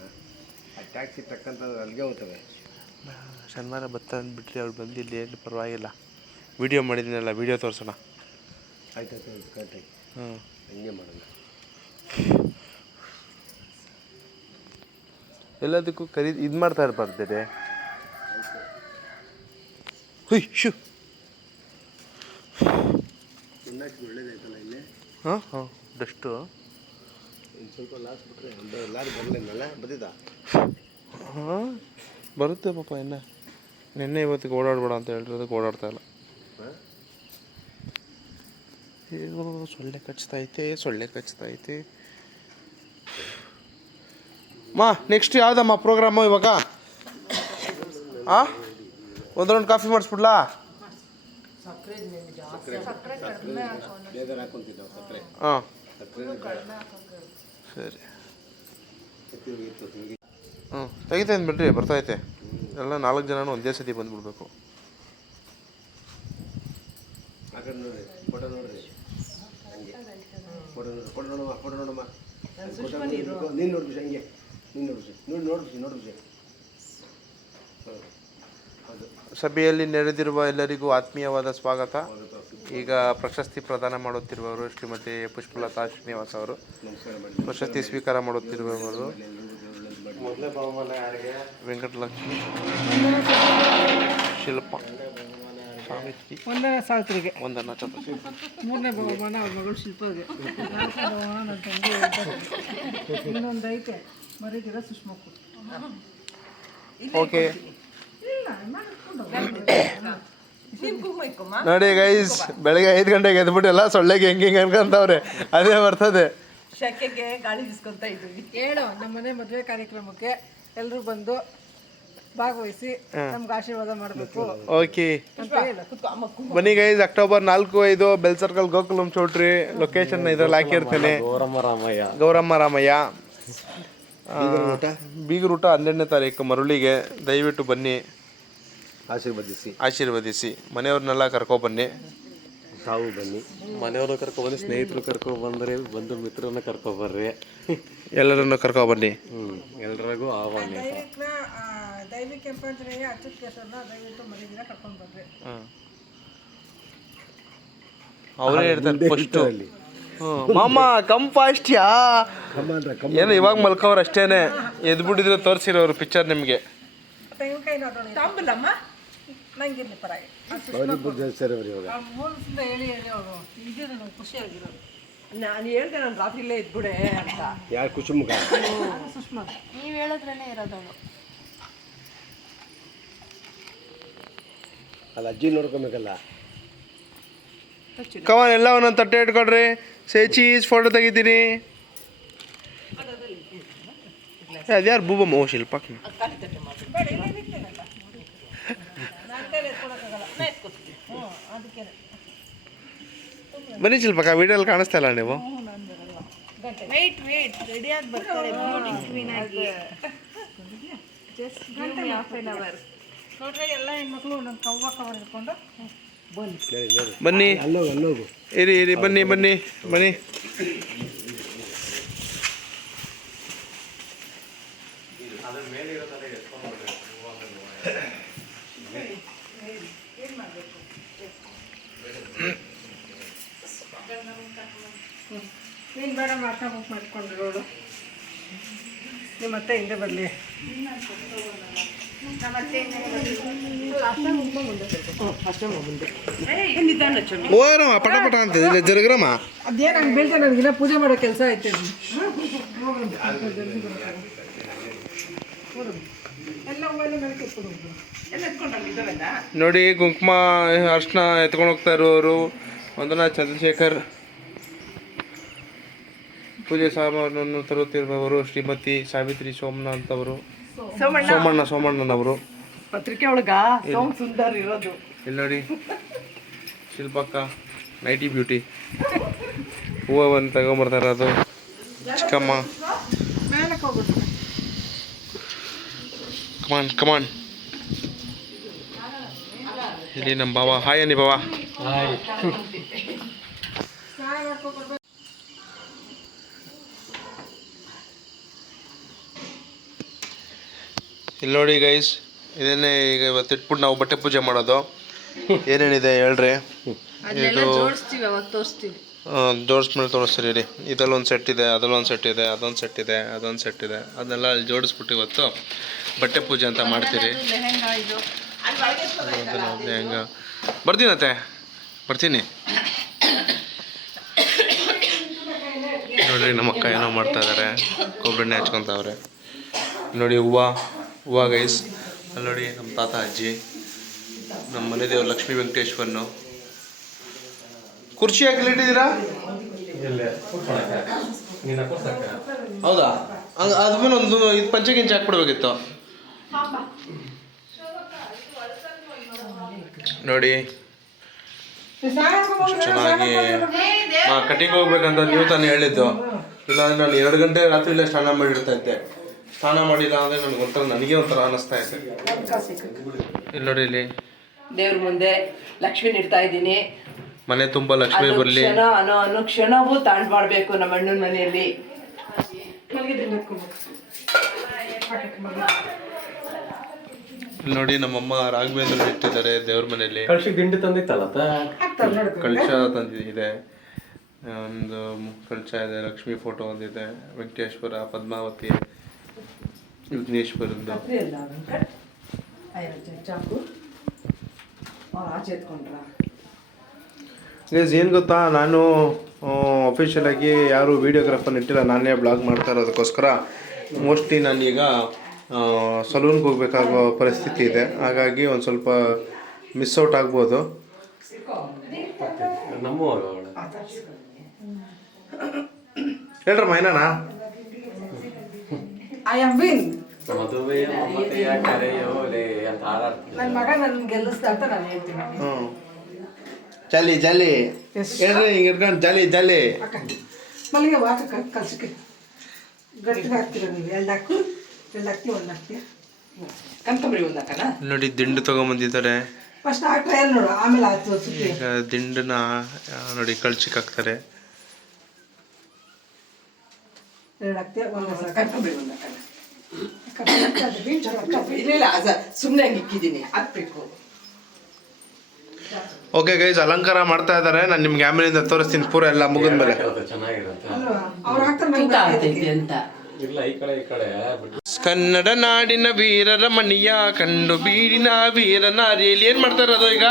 ಆ ಟ್ಯಾಕ್ಸಿ ಟಕ್ಕಂತ ಅಲ್ಲಿಗೆ ಹೋಗ್ತವೆ. ಶನಿವಾರ ಬತ್ತ ಅಂದ್ಬಿಟ್ರಿ, ಅವ್ಳು ಬಂದಿಲ್ಲ, ಏನು ಪರವಾಗಿಲ್ಲ. ವಿಡಿಯೋ ಮಾಡಿದ್ದೀನಲ್ಲ, ವಿಡಿಯೋ ತೋರಿಸೋಣ. ಆಯ್ತು ಕರೆಕ್ಟಾಗಿ ಹಂಗೆ ಮಾಡೋಣ. ಎಲ್ಲದಕ್ಕೂ ಇದು ಮಾಡ್ತಾ ಇರ್ಬಾರ್ದೇ. ಹುಯ್ ಶು. ಒಳ್ಳೇದಾಯ್ತಲ್ಲ ಇಲ್ಲಿ. ಹಾಂ ಹಾಂ, ಡಸ್ಟು ಇನ್ನು ಸ್ವಲ್ಪ ಲಾಸ್ಟ್ ಬಿಟ್ಟರೆ ಲಾರಿ ಬರಲಿಲ್ಲ, ಬಂದಿದ್ದ. ಹಾಂ, ಬರುತ್ತೆ ಪಾಪ. ನಿನ್ನೆ ಇವತ್ತಿಗೆ ಓಡಾಡಬೇಡ ಅಂತ ಹೇಳಿರೋದಕ್ಕೆ ಓಡಾಡ್ತಾ ಇಲ್ಲ. ಏನೋ ಸೊಳ್ಳೆ ಕಚ್ತೈತೆ. ಮಾ, ನೆಕ್ಸ್ಟ್ ಯಾವುದಮ್ಮ ಪ್ರೋಗ್ರಾಮು ಇವಾಗ? ಹಾಂ, ಒಂದು ರೌಂಡ್ ಕಾಫಿ ಮಾಡಿಸ್ಬಿಡ್ಲಾ? ಬೇಗ ಹಾಕೊಂತಿದ್ದ ಸಕ್ಕರೆ. ಹಾಂ, ಸರಿ. ಸರಿ. ತೆಗಿತೇನೆ ಬಿಡ್ರಿ, ಬರ್ತೈತೆ. ಎಲ್ಲ 4 ಜನನೂ ಒಂದೇ ಸತಿ ಬಂದ್ಬಿಡ್ಬೇಕು. ಆ ಕಡೆ ನೋಡ್ರಿ, ಫೋಟೋ ನೋಡ್ರಿ, ಹಂಗೆ ಫೋಟೋ ನೋಡಮ್ಮ. ನೀನು ನೋಡ್ಬಿಸಿ, ಹಂಗೆ ನೀನು ನೋಡ್ಬಿಸಿ. ಸಭೆಯಲ್ಲಿ ನೆರೆದಿರುವ ಎಲ್ಲರಿಗೂ ಆತ್ಮೀಯವಾದ ಸ್ವಾಗತ. ಈಗ ಪ್ರಶಸ್ತಿ ಪ್ರದಾನ ಮಾಡುತ್ತಿರುವವರು ಶ್ರೀಮತಿ ಪುಷ್ಪಲತಾ ಶ್ರೀನಿವಾಸ್ ಅವರು. ಪ್ರಶಸ್ತಿ ಸ್ವೀಕಾರ ಮಾಡುತ್ತಿರುವವರು ಮೊದಲೇ ಬಹುಮಾನ ಯಾರಿಗೆ? ವೆಂಕಟಲಕ್ಷ್ಮಿ, ಶಿಲ್ಪ, ಸಾವಿತ್ರಿ, ಸಾವಿತ್ರಿಗೆ ವಂದನಾ ಚತುರ್ಸಿ. 3ನೇ ಬಹುಮಾನ ಅವ್ರ ಮಗಳು ಶಿಲ್ಪಗೆ. 4ನೇ ಬಹುಮಾನ ನನ್ನ ತಂಗಿ ಇನ್ನೊಂದು ಐತೆ ಮರೀದಿರ ಸುಷ್ಮಕ್ಕೂ. ಓಕೆ ನೋಡಿ ಗೈಸ್, ಬೆಳಗ್ಗೆ 5 ಗಂಟೆಗೆ ಎದ್ಬಿಟ್ಟು ಎಲ್ಲ ಸೊಳ್ಳೆಗೆ ಹೆಂಗೆ ಅನ್ಕೊಂತವ್ರೆ, ಅದೇ ಬರ್ತದೆ. ಶೆಕೆಗೆ ಗಾಳಿ ಬಿಸ್ಕೊಂತ ಇದ್ದೀವಿ. ಹೇಳು, ನಮ್ಮ ಮನೆ ಮದುವೆ ಕಾರ್ಯಕ್ರಮಕ್ಕೆ ಎಲ್ಲರೂ ಬಂದು ಭಾಗವಹಿಸಿ ನಮ್ಗೆ ಆಶೀರ್ವಾದ ಮಾಡಬೇಕು. ಓಕೆ ಬನ್ನಿ guys, October 4, 5 bell circle Gokulam choultry. Location ಇದ್ರಲ್ಲಿ ಹಾಕಿರ್ತೇನೆ. ಗೌರಮ್ಮ ರಾಮಯ್ಯ. ಬೀಗರೂಟ 12ನೇ ತಾರೀಕು ಮರುಳಿಗೆ. ದಯವಿಟ್ಟು ಬನ್ನಿ, ಆಶೀರ್ವದಿಸಿ. ಮನೆಯವ್ರನ್ನೆಲ್ಲ ಕರ್ಕೊಬನ್ನಿ, ತಾವು ಬನ್ನಿ. ಮನೆಯವ್ರನ್ನ ಕರ್ಕೊಬನ್ನಿ, ಸ್ನೇಹಿತರು ಕರ್ಕೊಬಂದ್ರೆ, ಬಂಧು ಮಿತ್ರರನ್ನ ಕರ್ಕೊಬರ್ರಿ, ಎಲ್ಲರನ್ನು ಕರ್ಕೊಬನ್ನಿ. ಎಲ್ರಿಗೂ ಆಹ್ವಾನ. ದೈವಿಕ ಕೆಂಪಂಜನೆಯ ಅಚ್ಯುತ್ ಕೇಶವನ್ನ ದಯವಿಟ್ಟು ಮನೆಯಿಂದ ಕರ್ಕೊಂಡು ಬರ್ರಿ. ಅವರೇ ಹೇಳ್ತಾರೆ ಫಸ್ಟು ಮಾಮ ಕಂಪಾಸ್ಟ್ಯಾ ಏನು ಇವಾಗ ಮಲ್ಕವ್ರು ಅಷ್ಟೇನೆ ಎದ್ಬಿಟ್ಟಿದ್ರೆ ತೋರಿಸಿರೋರು ಪಿಕ್ಚರ್ ನಿಮಗೆ. ತಾಂಬಲಮ್ಮ ನಂಗಿರ್ಲಿ ಪರಾಗಿ ಮೂಲದಿಂದ ಹೇಳಿ ಅವರು ಇದೇ ನನಗೆ ಖುಷಿಯಾಗಿರೋದು. ನಾನು ಹೇಳ್ದೆ ನಾನು ರಾತ್ರಿ ಇಲ್ಲೇ ಇದ್ಬಿಡೆ ಅಂತ. ಯಾರು ಕುಸುಮುಖ ಸುಷ್ಮಾ ನೀವು ಹೇಳಿದ್ರೇನೆ ಇರೋದವಳು. ಅಲ್ಲ ಅಜ್ಜಿ ನೋಡ್ಕೊಬೇಕಲ್ಲ. ಕಮಾನ್ ಎಲ್ಲ ಒಂದೊಂದು ತಟ್ಟೆ ಇಟ್ಕೊಡ್ರಿ. ಸೇ ಚೀಸ್ ಫೋಟೋ ತೆಗಿತೀನಿ. ಅದ್ಯಾರು ಬೂಬಮ್ಮ? ಓ ಶಿಲ್ಪ. ಬನ್ನಿ ಶಿಲ್ಪಕ್ಕ, ವಿಡಿಯೋಲ್ಲಿ ಕಾಣಿಸ್ತಾ ಇಲ್ಲ ನೀವು. ವೇಟ್ ರೆಡಿಯಾಗಿ ಬರ್ತಾರೆ ಬ್ಯೂಟಿ ಕ್ವೀನ್ ಆಗಿ. ನೋಡ್ರಿ ಎಲ್ಲ ಹೆಣ್ಮಕ್ಳು ಒಂದೊಂದು ಕವರ್ ಹಿಡ್ಕೊಂಡು ಬನ್ನಿ ಇರಿ ಬನ್ನಿ ಬನ್ನಿ ಬನ್ನಿ. ನೀನು ಬೇಡ ಮಾತಾ ಬುಕ್ ಮಾಡ್ಕೊಂಡಿರೋಳು. ನಿಮ್ಮ ಅತ್ತೆ ಹಿಂದೆ ಬರಲಿ. ಓರಮ್ಮ ಪಟ ಪಟ ಅಂತ ಜರಗ್ರಮ್ಮ. ಅದೇನು ಹಂಗೆ ಬೀಳ್ತೆ, ನನಗಿನ್ನ ಪೂಜೆ ಮಾಡೋ ಕೆಲಸ ಐತೆ. ಎಲ್ಲ ಮೊಬೈಲ್ ಮೇಲೆ ಕೆತ್ಕೊಂಡು ನೋಡಿ, ಕುಂಕುಮ ಅರ್ಶನ ಎತ್ಕೊಂಡು ಹೋಗ್ತಾ ಇರೋರು ವಂದನಾ ಚಂದ್ರಶೇಖರ್. ಪೂಜೆ ಸಾಮಾನನ್ನು ತರುತ್ತಿರುವವರು ಶ್ರೀಮತಿ ಸಾವಿತ್ರಿ ಸೋಮನಾಥ್ ಅವರು, ಸೋಮಣ್ಣನವರು. ಪತ್ರಿಕೆ ಒಳಗ ಸುಂದರ್ ಇರೋದು ಇಲ್ಲಿ ನೋಡಿ, ಶಿಲ್ಪಕ್ಕ ನೈಟಿ ಬ್ಯೂಟಿ ಹೂವನ್ನು ತಗೊಂಬರ್ತಾರೆ. ಅದು ಚಿಕ್ಕಮ್ಮ. ಕಮಾನ್ ಇಲ್ಲಿ ನಮ್ಮ ಬಾವ. ಹಾಯ್ ಅನ್ನಿ ಬಾವ. ಇಲ್ಲಿ ನೋಡಿ ಗೈಸ್, ಇದೇನೇ ಈಗ ಇವತ್ತು ಇಟ್ಬಿಟ್ಟು ನಾವು ಬಟ್ಟೆ ಪೂಜೆ ಮಾಡೋದು. ಏನೇನಿದೆ ಹೇಳ್ರಿ. ಇದು ಜೋಡಿಸ್ಮೇಲೆ ತೋರಿಸ್ತೀರಿ ರೀ. ಇದಲ್ಲೊಂದು ಸೆಟ್ ಇದೆ, ಅದಲ್ಲೊಂದು ಸೆಟ್ ಇದೆ, ಅದೊಂದು ಸೆಟ್ ಇದೆ, ಅದೊಂದು ಸೆಟ್ ಇದೆ. ಅದನ್ನೆಲ್ಲ ಅಲ್ಲಿ ಜೋಡಿಸ್ಬಿಟ್ಟು ಇವತ್ತು ಬಟ್ಟೆ ಪೂಜೆ ಅಂತ ಮಾಡ್ತೀರಿ. ಲೆಹಂಗ ಬರ್ತೀನತ್ತೆ, ಬರ್ತೀನಿ. ನೋಡ್ರಿ, ನಮ್ಮ ಅಕ್ಕ ಏನೋ ಮಾಡ್ತಾ ಇದ್ದಾರೆ, ಕೊಬ್ಬರಿಣ್ಣೆ ಹಚ್ಕೊತಾವ್ರೆ. ನೋಡಿ ಹೂವು ಗೈಸ್. ಅಲ್ಲಿ ನೋಡಿ ನಮ್ಮ ತಾತ ಅಜ್ಜಿ, ನಮ್ಮ ಮನೆ ದೇವರು ಲಕ್ಷ್ಮೀ ವೆಂಕಟೇಶ್ವರನು. ಕುರ್ಚಿ ಹಾಕಿ ಇಟ್ಟಿದ್ದೀರಾ? ಹೌದಾ? ಅದ್ಮೇಲೆ ಒಂದು ಇದು ಪಂಚಗಿಂಚ ಹಾಕ್ಬಿಡ್ಬೇಕಿತ್ತು. ನೋಡಿ ಚೆನ್ನಾಗಿ ಕಟಿಂಗ್ ಹೋಗ್ಬೇಕಂತ ನೀವು ತಾನೇ ಹೇಳಿದ್ದು. ಇಲ್ಲಾಂದ್ರೆ ನಾನು 2 ಗಂಟೆ ರಾತ್ರಿಯಲ್ಲೇ ಸ್ನಾನ ಮಾಡಿರ್ತಾ ಇದ್ದೆ. ಸ್ನಾನ ಮಾಡಿಲ್ಲ ಅಂದರೆ ನನಗೆ ಒಂಥರ ಅನ್ನಿಸ್ತಾ ಇದೆ. ಇಲ್ಲಿ ನೋಡಿ, ಇಲ್ಲಿ ದೇವ್ರ ಮುಂದೆ ಲಕ್ಷ್ಮಿ ಇಡ್ತಾ ಇದ್ದೀನಿ. ಮನೆ ತುಂಬ ಲಕ್ಷ್ಮಿ ಬರಲಿ. ಅನುಕ್ಷಣವೂ ತಾಂಡ್ ಮಾಡಬೇಕು ನಮ್ಮ ಅಣ್ಣನ ಮನೆಯಲ್ಲಿ. ಇಲ್ಲಿ ನೋಡಿ, ನಮ್ಮಮ್ಮ ರಾಘವೇಂದ್ರ ಇಟ್ಟಿದ್ದಾರೆ ದೇವ್ರ ಮನೆಯಲ್ಲಿ. ಕಳ್ಸಿಗೆ ದಿಂಡಿ ತಂದಿತ್ತಲ್ಲ, ಕಳಶ ತಂದಿದೆ, ಒಂದು ಕಳಶ ಇದೆ, ಲಕ್ಷ್ಮಿ ಫೋಟೋ ಒಂದಿದೆ, ವೆಂಕಟೇಶ್ವರ, ಪದ್ಮಾವತಿ, ವಿಘ್ನೇಶ್ವರಂದು. ಏನು ಗೊತ್ತಾ, ನಾನು ಅಫಿಷಿಯಲಾಗಿ ಯಾರು ವೀಡಿಯೋಗ್ರಾಫರ್ನ ಇಟ್ಟಿಲ್ಲ, ನಾನೇ ಬ್ಲಾಗ್ ಮಾಡ್ತಾ ಇರೋದಕ್ಕೋಸ್ಕರ ಮೋಸ್ಟ್ಲಿ ನಾನೀಗ ಸಲೂನ್ಗೆ ಹೋಗ್ಬೇಕಾಗೋ ಪರಿಸ್ಥಿತಿ ಇದೆ. ಹಾಗಾಗಿ ಒಂದು ಸ್ವಲ್ಪ ಮಿಸ್ ಔಟ್ ಆಗ್ಬೋದು. ಹೇಳ್ರಮ್ಮ ಏನಣ್ಣ? I am win. ನನ್ನ ಮಗ ನನ್ನ ಗೆಲ್ಲಿಸ್ತಾ ಅಂತ ನಾನು ಹೇಳ್ತೀನಿ. ಜಾಲಿ ಜಾಲಿ ಹೇಳ್ರಿ, ಹಿಂಗೆ ಇಟ್ಕೊಂಡು ಜಾಲಿ ಜಾಲಿ. ಮಲ್ಲಿಗೆ ವಾಕ ಕಲ್ಸಕ್ಕೆ ಗಟ್ಟಿಗೆ ಹಾಕ್ತೀರ ನೀವು. 2 ಹಾಕ್ತಿ, 1 ಹಾಕ್ತೀಯ. ಕನ್ಕೊಂಬ್ರಿ ಒಂದು ಹಾಕಣ. ನೋಡಿ, ದಿಂಡು ತಗೊಂಬಂದಿದ್ದಾರೆ. ಫಸ್ಟ್ ಆ ಟ್ರಯಲ್ ನೋಡು, ಆಮೇಲೆ ಆಯ್ತು. ಈಗ ದಿಂಡನ್ನ ನೋಡಿ ಕಳ್ಚಿಕ್ ಹಾಕ್ತಾರೆ. 2 ಹಾಕ್ತೀಯ, 1 ಕನ್ಕೊಂಬ್ರಿ ಒಂದು ಹಾಕಣ. ಇಲ್ಲ ಸುಮ್ಮನೆ ಹಂಗೆ ಇಕ್ಕಿದ್ದೀನಿ, ಹಾಕ್ಬೇಕು. ಓಕೆ ಗೈಸ್, ಅಲಂಕಾರ ಮಾಡ್ತಾ ಇದ್ದಾರೆ. ನಾನು ನಿಮ್ಗೆ ಆಮೇಲಿಂದ ತೋರಿಸ್ತೀನಿ ಪೂರ ಎಲ್ಲ ಮುಗಿದ್ಮೇಲೆ. ಚೆನ್ನಾಗಿರುತ್ತೆ ತೂಕ ಆಗ್ತೈತಿ ಅಂತ. ಇಲ್ಲ ಈ ಕಡೆ ಕನ್ನಡ ನಾಡಿನ ವೀರರ ಮಣಿಯ ಕಂಡು ಬೀಡಿನ ವೀರ ನಾರಿಯಲ್ಲಿ ಏನ್ ಮಾಡ್ತಾ ಇರೋದು ಈಗ?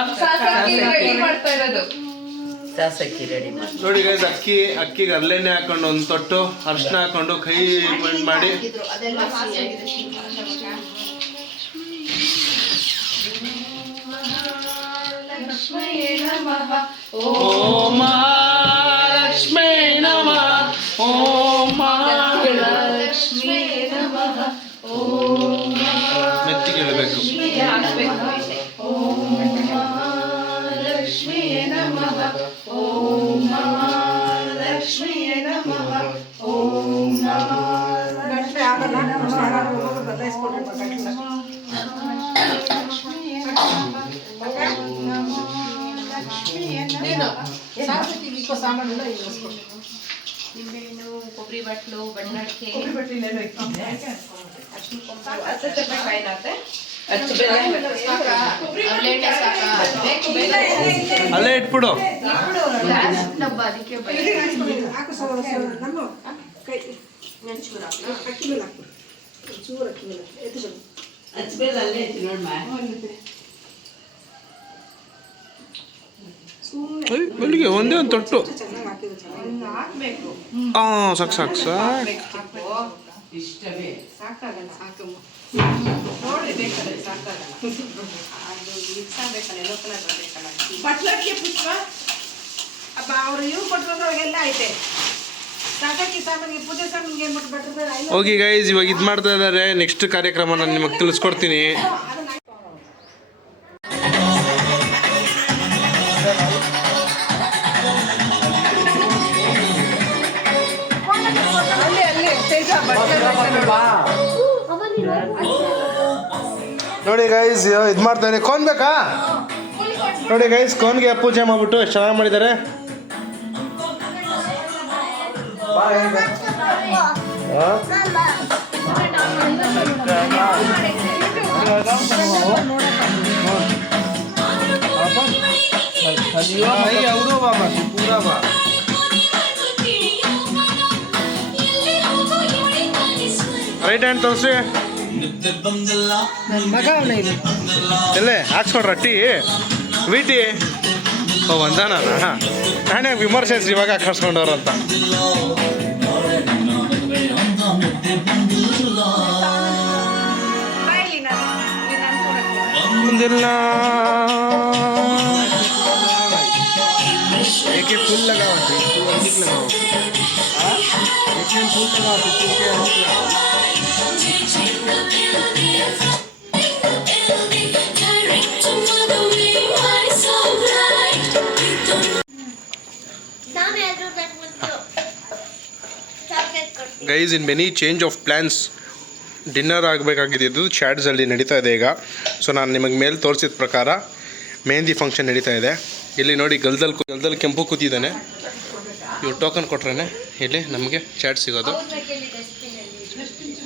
ಸಾಸಕ್ಕಿ ರೆಡಿ ಮಾಡಿ ನೋಡಿ ಗೈಸ್, ಅಕ್ಕಿಗೆ ಅಲ್ಲೆಣ್ಣೆ ಹಾಕೊಂಡು ಒಂದು ತೊಟ್ಟು ಅರ್ಶಿನ ಹಾಕೊಂಡು ಕೈ ಮಾಡಿ ಓಂ ಮಹಾಲಕ್ಷ್ಮೀ ನಮಃ, ಓಂ ಮಹಾಲಕ್ಷ್ಮೀ ನಮಃ, ಮೆತ್ತಿಗೆ ಹೇಳಬೇಕು. ನಿಂಬೆಹಣ್ಣು, ಕೊಬ್ಬರಿ ಬಟ್ಲು, ಬಣ್ಣಕ್ಕೆ ಅಲ್ಲೇ ಇಟ್ಬಿಡು. ಡಬ್ಬ ಅದಕ್ಕೆ ಬೆಳಿಗ್ಗೆ ಒಂದೇ ಒಂದು ತೊಟ್ಟು. ಸಾಕು ಸಾಕು ಸಾಕು. ಇಷ್ಟವೇ ಬಟ್ಲಕ್ಕೆ ಪುಷ್ಪ ಅಪ್ಪ ಅವ್ರು ಇವು ಕೊಟ್ಟರೆಲ್ಲ ಐತೆ. ಸಾಕಕ್ಕೆ ಸಾಮಾನಿಗೆ ಪೂಜೆ ಸಾಮಾನಿಗೆ ಏನ್ಬಿಟ್ಟು ಬಟ್ಟರೆ ಹೋಗಿ ಗೈಸ್, ಇವಾಗ ಇದು ಮಾಡ್ತಾ ಇದ್ದಾರೆ. ನೆಕ್ಸ್ಟ್ ಕಾರ್ಯಕ್ರಮ ನಾನು ನಿಮಗೆ ತಿಳಿಸ್ಕೊಡ್ತೀನಿ. ನೋಡಿ ಗೈಸ್, ಇದು ಮಾಡ್ತಾರೆ. ಕೋನ್ ಬೇಕಾ? ನೋಡಿ ಗೈಸ್, ಕೋನ್ಗೆ ಪೂಜೆ ಮಾಡ್ಬಿಟ್ಟು ಎಷ್ಟು ಚೆನ್ನಾಗಿ ಮಾಡಿದ್ದಾರೆ. ರೈಟ್ ಹ್ಯಾಂಡ್ ತೋರಿಸಿ. ಎಲ್ಲೇ ಹಾಕ್ಸ್ಕೊಡ್ರ ಟೀ ವಿಟಿ ಒಂದ ನಾನೇ ವಿಮರ್ಶಿಸಿ ಇವಾಗ ಕರ್ಸ್ಕೊಂಡವ್ರು ಅಂತ. ಮುಂದಿಲ್ಲ फूल लगा guys in many change of plans dinner ಆಗಬೇಕಾಗಿದ್ದು ಚಾಟ್ಸಲ್ಲಿ ನಡೀತಾ ಇದೆ ಈಗ. ಸೊ ನಾನು ನಿಮಗೆ ಮೇಲೆ ತೋರಿಸಿದ ಪ್ರಕಾರ ಮೆಹಂದಿ ಫಂಕ್ಷನ್ ನಡೀತಾ ಇದೆ. ಇಲ್ಲಿ ನೋಡಿ ಗಲ್ದಲ್ಲಿ ಕೆಂಪು ಕೂತಿದ್ದಾನೆ. ಇವ್ರು ಟೋಕನ್ ಕೊಟ್ರೆ ಇಲ್ಲಿ ನಮಗೆ ಚಾಟ್ ಸಿಗೋದು.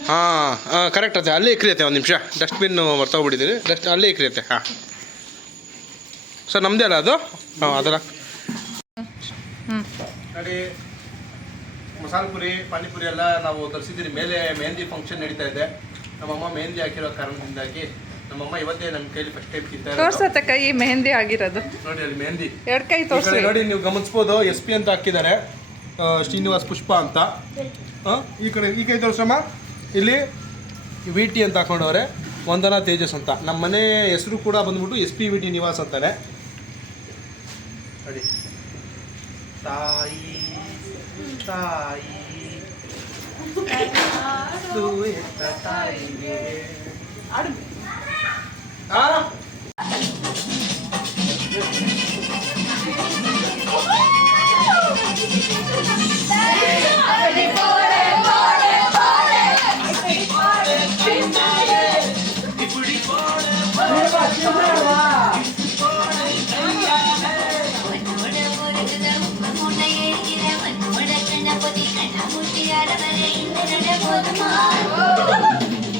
ಹಾಂ ಕರೆಕ್ಟ್ ಅದೇ ಅಲ್ಲೇ ಇಕ್ರಿಯತ್ತೆ. ಒಂದು ನಿಮಿಷ ಡಸ್ಟ್ಬಿನ್ ಮರ್ತೋಗ್ಬಿಟ್ಟಿದ್ದೀರಿ. ಅಲ್ಲೇ ಇಕ್ರಿಯತ್ತೆ. ಹಾಂ ಸರ್ ನಮ್ಮದೇ ಅಲ್ಲ ಅದು. ಹಾಂ ಅದರ ನೋಡಿ ಮಸಾಲೆ ಪುರಿ ಪಾನಿಪುರಿ ಎಲ್ಲ ನಾವು ತರಿಸಿದ್ದೀರಿ. ಮೇಲೆ ಮೆಹಂದಿ ಫಂಕ್ಷನ್ ನಡೀತಾ ಇದೆ. ನಮ್ಮಮ್ಮ ಮೆಹಂದಿ ಹಾಕಿರೋ ಕಾರಣದಿಂದಾಗಿ ನಮ್ಮಮ್ಮ ಇವತ್ತೇ ನನ್ನ ಕೈಲಿ ಫಸ್ಟ್ ಟೈಮ್ ತೋರ್ಸತ್ತೆ ಕೈ ಮೆಹಂದಿ ಆಗಿರೋದು. ನೋಡಿ ಅಲ್ಲಿ ಮೆಹಂದಿ ಎರಡು ಕೈ ತೋರಿಸಿ. ನೋಡಿ ನೀವು ಗಮನಿಸ್ಬೋದು SP ಅಂತ ಹಾಕಿದ್ದಾರೆ, ಶ್ರೀನಿವಾಸ್ ಪುಷ್ಪ ಅಂತ. ಈ ಕೈ ತೋರಿಸಮ್ಮ. ಇಲ್ಲಿ VT ಅಂತ ಹಾಕೊಂಡವ್ರೆ, ವಂದನಾ ತೇಜಸ್ ಅಂತ. ನಮ್ಮ ಮನೆ ಹೆಸರು ಕೂಡ ಬಂದ್ಬಿಟ್ಟು SPVT ನಿವಾಸ್ ಅಂತಾನೆ. ನೋಡಿ ತಾಯಿ ತಾಯಿ ತಾಯಿಗೆ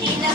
ಇಂದ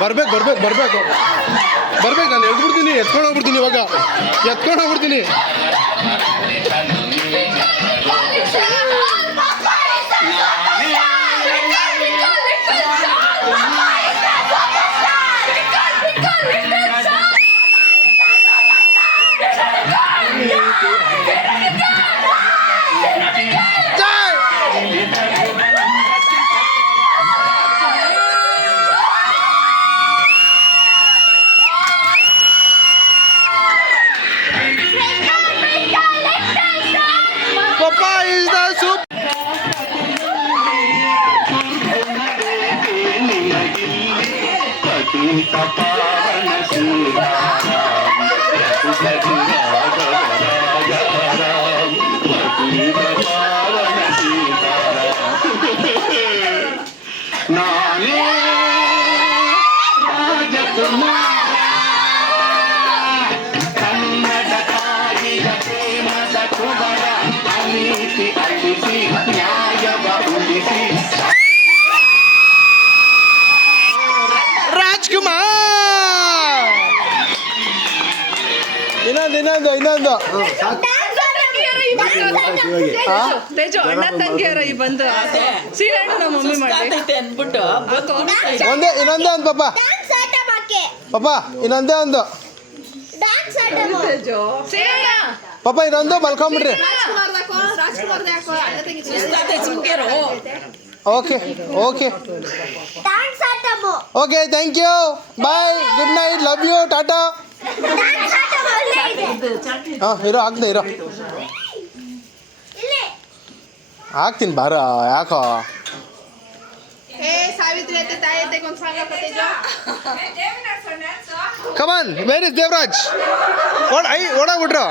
ಬರ್ಬೇಕು ನಾನು ಎದ್ಬಿಡ್ತೀನಿ, ಎತ್ಕೊಂಡು ಹೋಗ್ಬಿಡ್ತೀನಿ ಇವಾಗ, ಎತ್ಕೊಂಡು ಹೋಗ್ಬಿಡ್ತೀನಿ. Papa is the soup. ಇನ್ನೊಂದು ತೇಜು ಅಣ್ಣ ತಂಗಿಯರ ಈ ಬಂದು ಸೀರೆಣ್ಣು ನಮ್ಮ ಮಮ್ಮಿ ಮಾಡಿ ಅಂದ್ಬಿಟ್ಟು ಇನ್ನೊಂದೇ ಒಂದು ಪಾಪ ಇನ್ನೊಂದೇ ಒಂದು ತೇಜು ಪಾಪ ಇನ್ನೊಂದು ಮಲ್ಕೊಂಬಿಡ್ರಿ. Okay thank you, bye, good night, love you, tata. ಇರೋ ಹಾಕ್ತೀನಿ ಬಾರ, ಯಾಕೋ ಸಾವಿತ್ರಿ ತಾಯಿ ಕಮಾನ್, ವೇರ್ ಇಸ್ ದೇವರಾಜ್? ಓಡಾಗ್ಬಿಟ್ರು.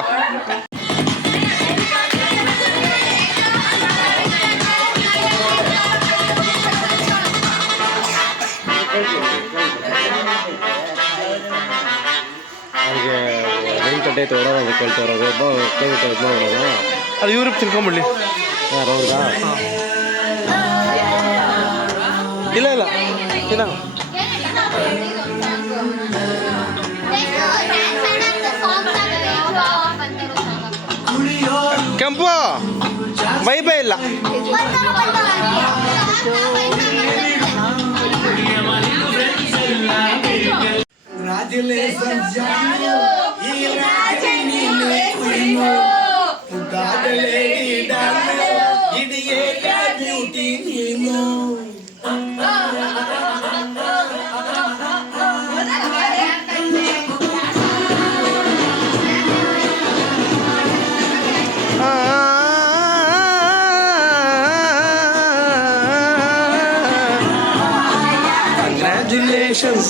ಅವ್ರಿಗೆ ರೈನ್ ಕಟ್ಟೆ ಐತೆ ಓಡೋದು ಕೇಳ್ತಾರೆ, ಅದು ಇವ್ರಿಗೆ ತಿನ್ಕೊಂಬಿಡ್ಲಿ. ಯಾರು ಹೌದಾ? ಇಲ್ಲ ಕೆಂಪು ವೈಬೇ ಇಲ್ಲ.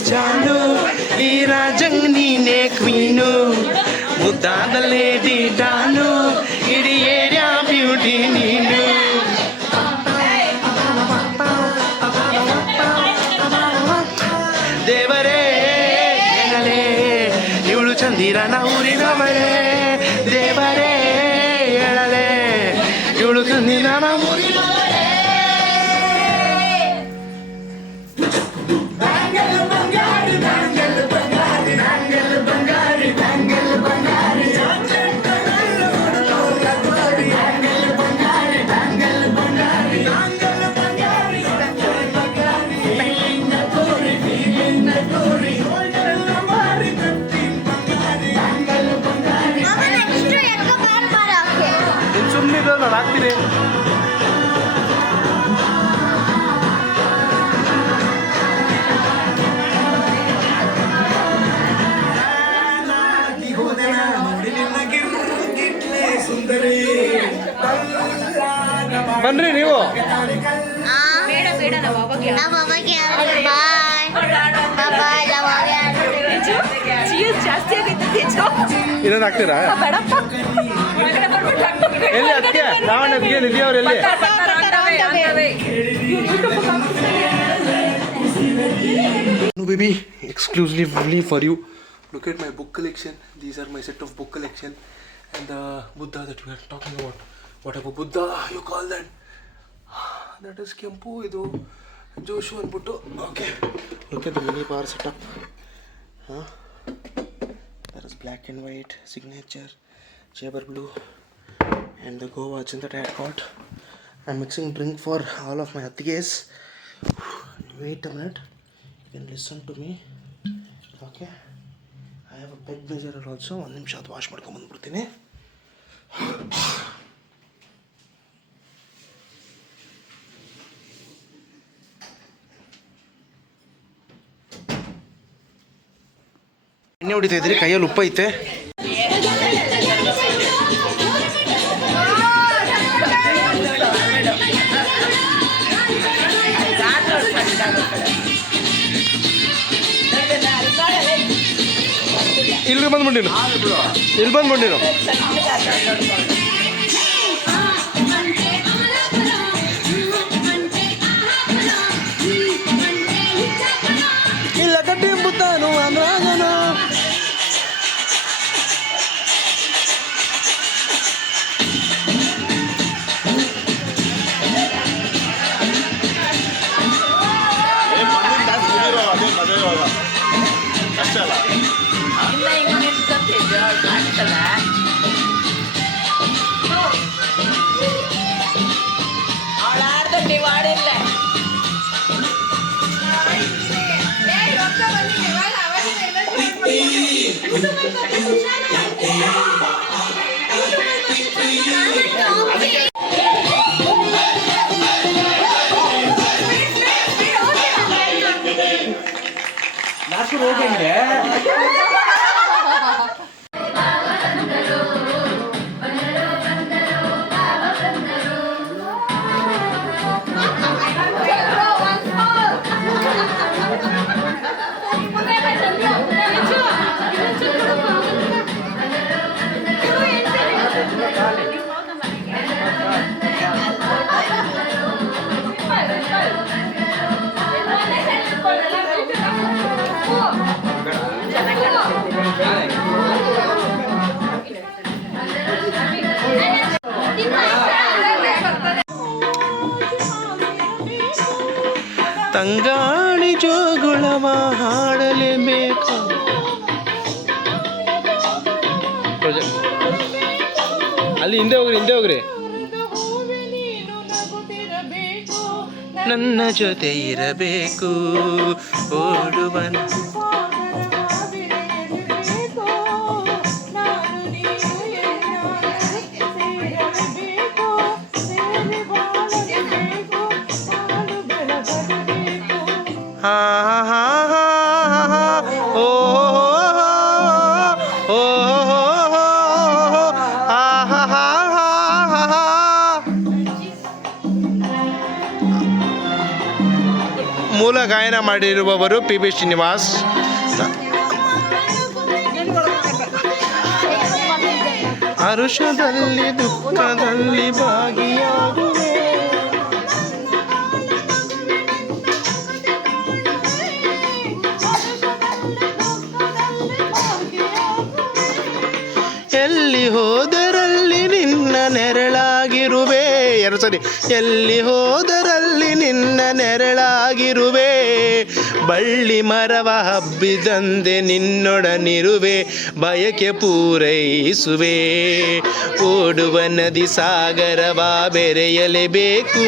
ಜಾನು ಈ ರಾಜಂಗ್ ನೀನೆ ಕ್ವೀನು, ಮುದ್ದಾದ ಲೇಡಿ ಡಾನು, ಇಡೀ ಏರಿಯಾ ಬ್ಯೂಟಿ ನೀನು. ದೇವರೇ ಹೇಳಲೇ ಇವಳು ಚಂದಿರನ ಊರಿನವಳೇ, ದೇವರೇ ಹೇಳಲೇ ಇವಳು ಚಂದಿರನ ಊರಿನವಳೇ. ಸುಮ್ಮನೆ ನಾನು ಹಾಕ್ತೀನಿ. ಬನ್ರಿ ನೀವು. ಇನ್ನೊಂದು ಹಾಕ್ತೀರಾ? ಎಲ್ಲಿ ಅದಕ್ಕೆ ದಾವಣಗೆರೆ ನಿಧಿ ಅವ್ರು ಎಲ್ಲಿ? No baby, exclusively for you. Look at my book collection. These are my set of book collection. And the Buddha that we are talking about. Whatever Buddha you call that. That is Kempu idu. ಜೋಶು ಅಂದ್ಬಿಟ್ಟು okay okay the mini bar setup ಹಾಂ there is black and white signature ಜೇಬರ್ blue and the Goa Ajanta ಟ್ಯಾಟ್ ಕಾಟ್ I am mixing drink for all of my ಅತ್ತಿಗೆಸ್ wait a minute you can listen to me okay I have a peg measurer also ಒಂದು ನಿಮಿಷ ಅದು ವಾಶ್ ಮಾಡ್ಕೊಂಬಂದ್ಬಿಡ್ತೀನಿ ಎಣ್ಣೆ ಹೊಡಿತಾ ಇದ್ರಿ ಕೈಯಲ್ಲಿ ಉಪ್ಪು ಐತೆ ಇಲ್ಲಿ ಬಂದ್ಬಿಟ್ಟಿನು ಇಲ್ಲಿ ಬಂದ್ಬಿಟ್ಟಿನು ಇಲ್ಲ ಕಟ್ಟಿ ಬುತ್ತಾನು ರಾಜನು ತಂಗಾಳಿ ಜೋಗುಳವ ಹಾಡಲೇಬೇಕು ಅಲ್ಲಿ ಹಿಂದೆ ಹೋಗ್ರಿ ನನ್ನ ಜೊತೆ ಇರಬೇಕು ಓಡುವನ ಮೂಲ ಗಾಯನ ಮಾಡಿರುವವರು PB ಶ್ರೀನಿವಾಸ್. ಹರುಷದಲ್ಲಿ ದುಃಖದಲ್ಲಿ ಭಾಗಿಯಾಗುವೆ ಎಲ್ಲಿ ಹೋದರಲ್ಲಿ ನಿನ್ನ ನೆರಳಾಗಿರುವೆ ಎಲ್ಲಿ ಹೋದರಲ್ಲಿ ನಿನ್ನ ನೆರಳಾಗಿರುವೆ ಬಳ್ಳಿ ಮರವ ಹಬ್ಬಿದಂದೆ ನಿನ್ನೊಡನಿರುವೆ ಬಯಕೆ ಪೂರೈಸುವೆ ಓಡುವ ನದಿ ಸಾಗರವ ಬೆರೆಯಲೇಬೇಕು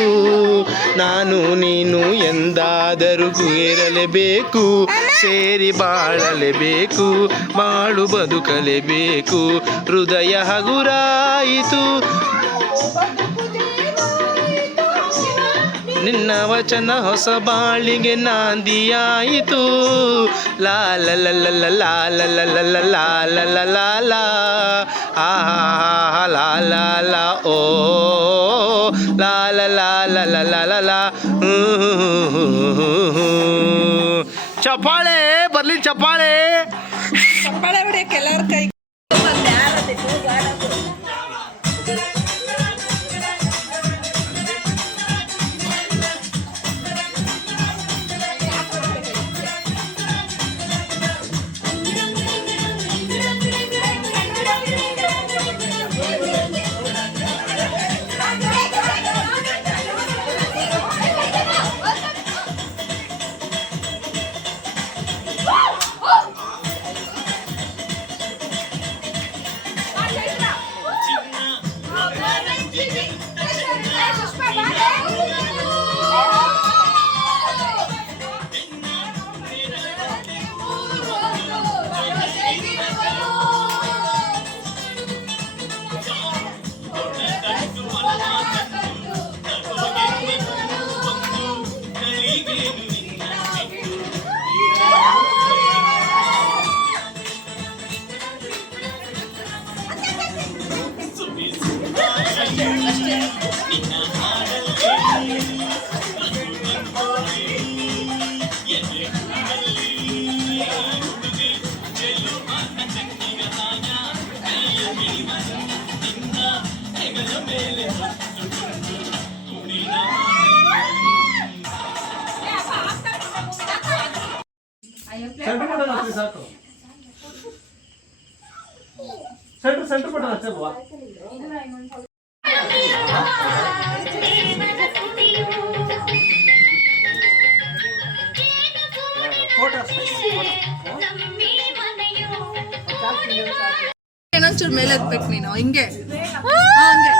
ನಾನು ನೀನು ಎಂದಾದರೂ ಏರಲೇಬೇಕು ಸೇರಿ ಬಾಳಲೇಬೇಕು ಬಾಳು ಬದುಕಲೇಬೇಕು ಹೃದಯ ಹಗುರಾಯಿತು ನಿನ್ನ ವಚನ ಹೊಸ ಬಾಳಿಗೆ ನಾಂದಿಯಾಯಿತು ಲಾಲ ಲಲ್ಲ ಲಾಲ ಲಲ್ಲ ಲಾಲ ಲಾಲ ಆ ಲಾಲ ಓ ಲಾಲ ಲಾಲ ಲಾಲ ಚಪ್ಪಾಳೆ ಬರ್ಲಿ ಚಪ್ಪಾಳೆ ಹೊಡಿಯಕ್ಕೆ ಎಲ್ಲರ ಕೈ ಸೆಂಟರ್ ಬಟನ್ ಹಚ್ಚಲ್ವಾ? ಏನೊಂಚೂರು ಮೇಲೆ ಎತ್ಬೇಕು ನೀನು ಹಿಂಗೆ ಹಂಗೆ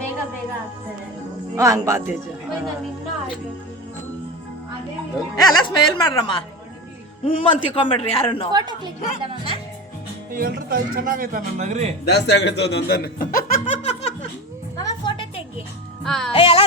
ಬೇಗ ಬೇಗ ಆಗ್ತದೆ. ಹಂಗೆ ಬಾ ತೇಜು. ಎಲ್ಲ ಸ್ಮೇಲ್ ಮಾಡ್ರಮ್ಮ. ಅಂತ ತಿಳ್ಕೊಂಬಿಡ್ರಿ ಯಾರನ್ನು. ಫೋಟೋ ಕ್ಲಿಕ್ ಮಾಡ್ದಮ್ಮ. ಎಲ್ರು ಚೆನ್ನಾಗೈತ ನನ್ನ ನಗರಿ. ಜಾಸ್ತಿ ಆಗೈತೆ ಒಂದೊಂದನ್ನು. ಮಾಮ ಫೋಟೋ ತೆಗಿ. ಎಲ್ಲ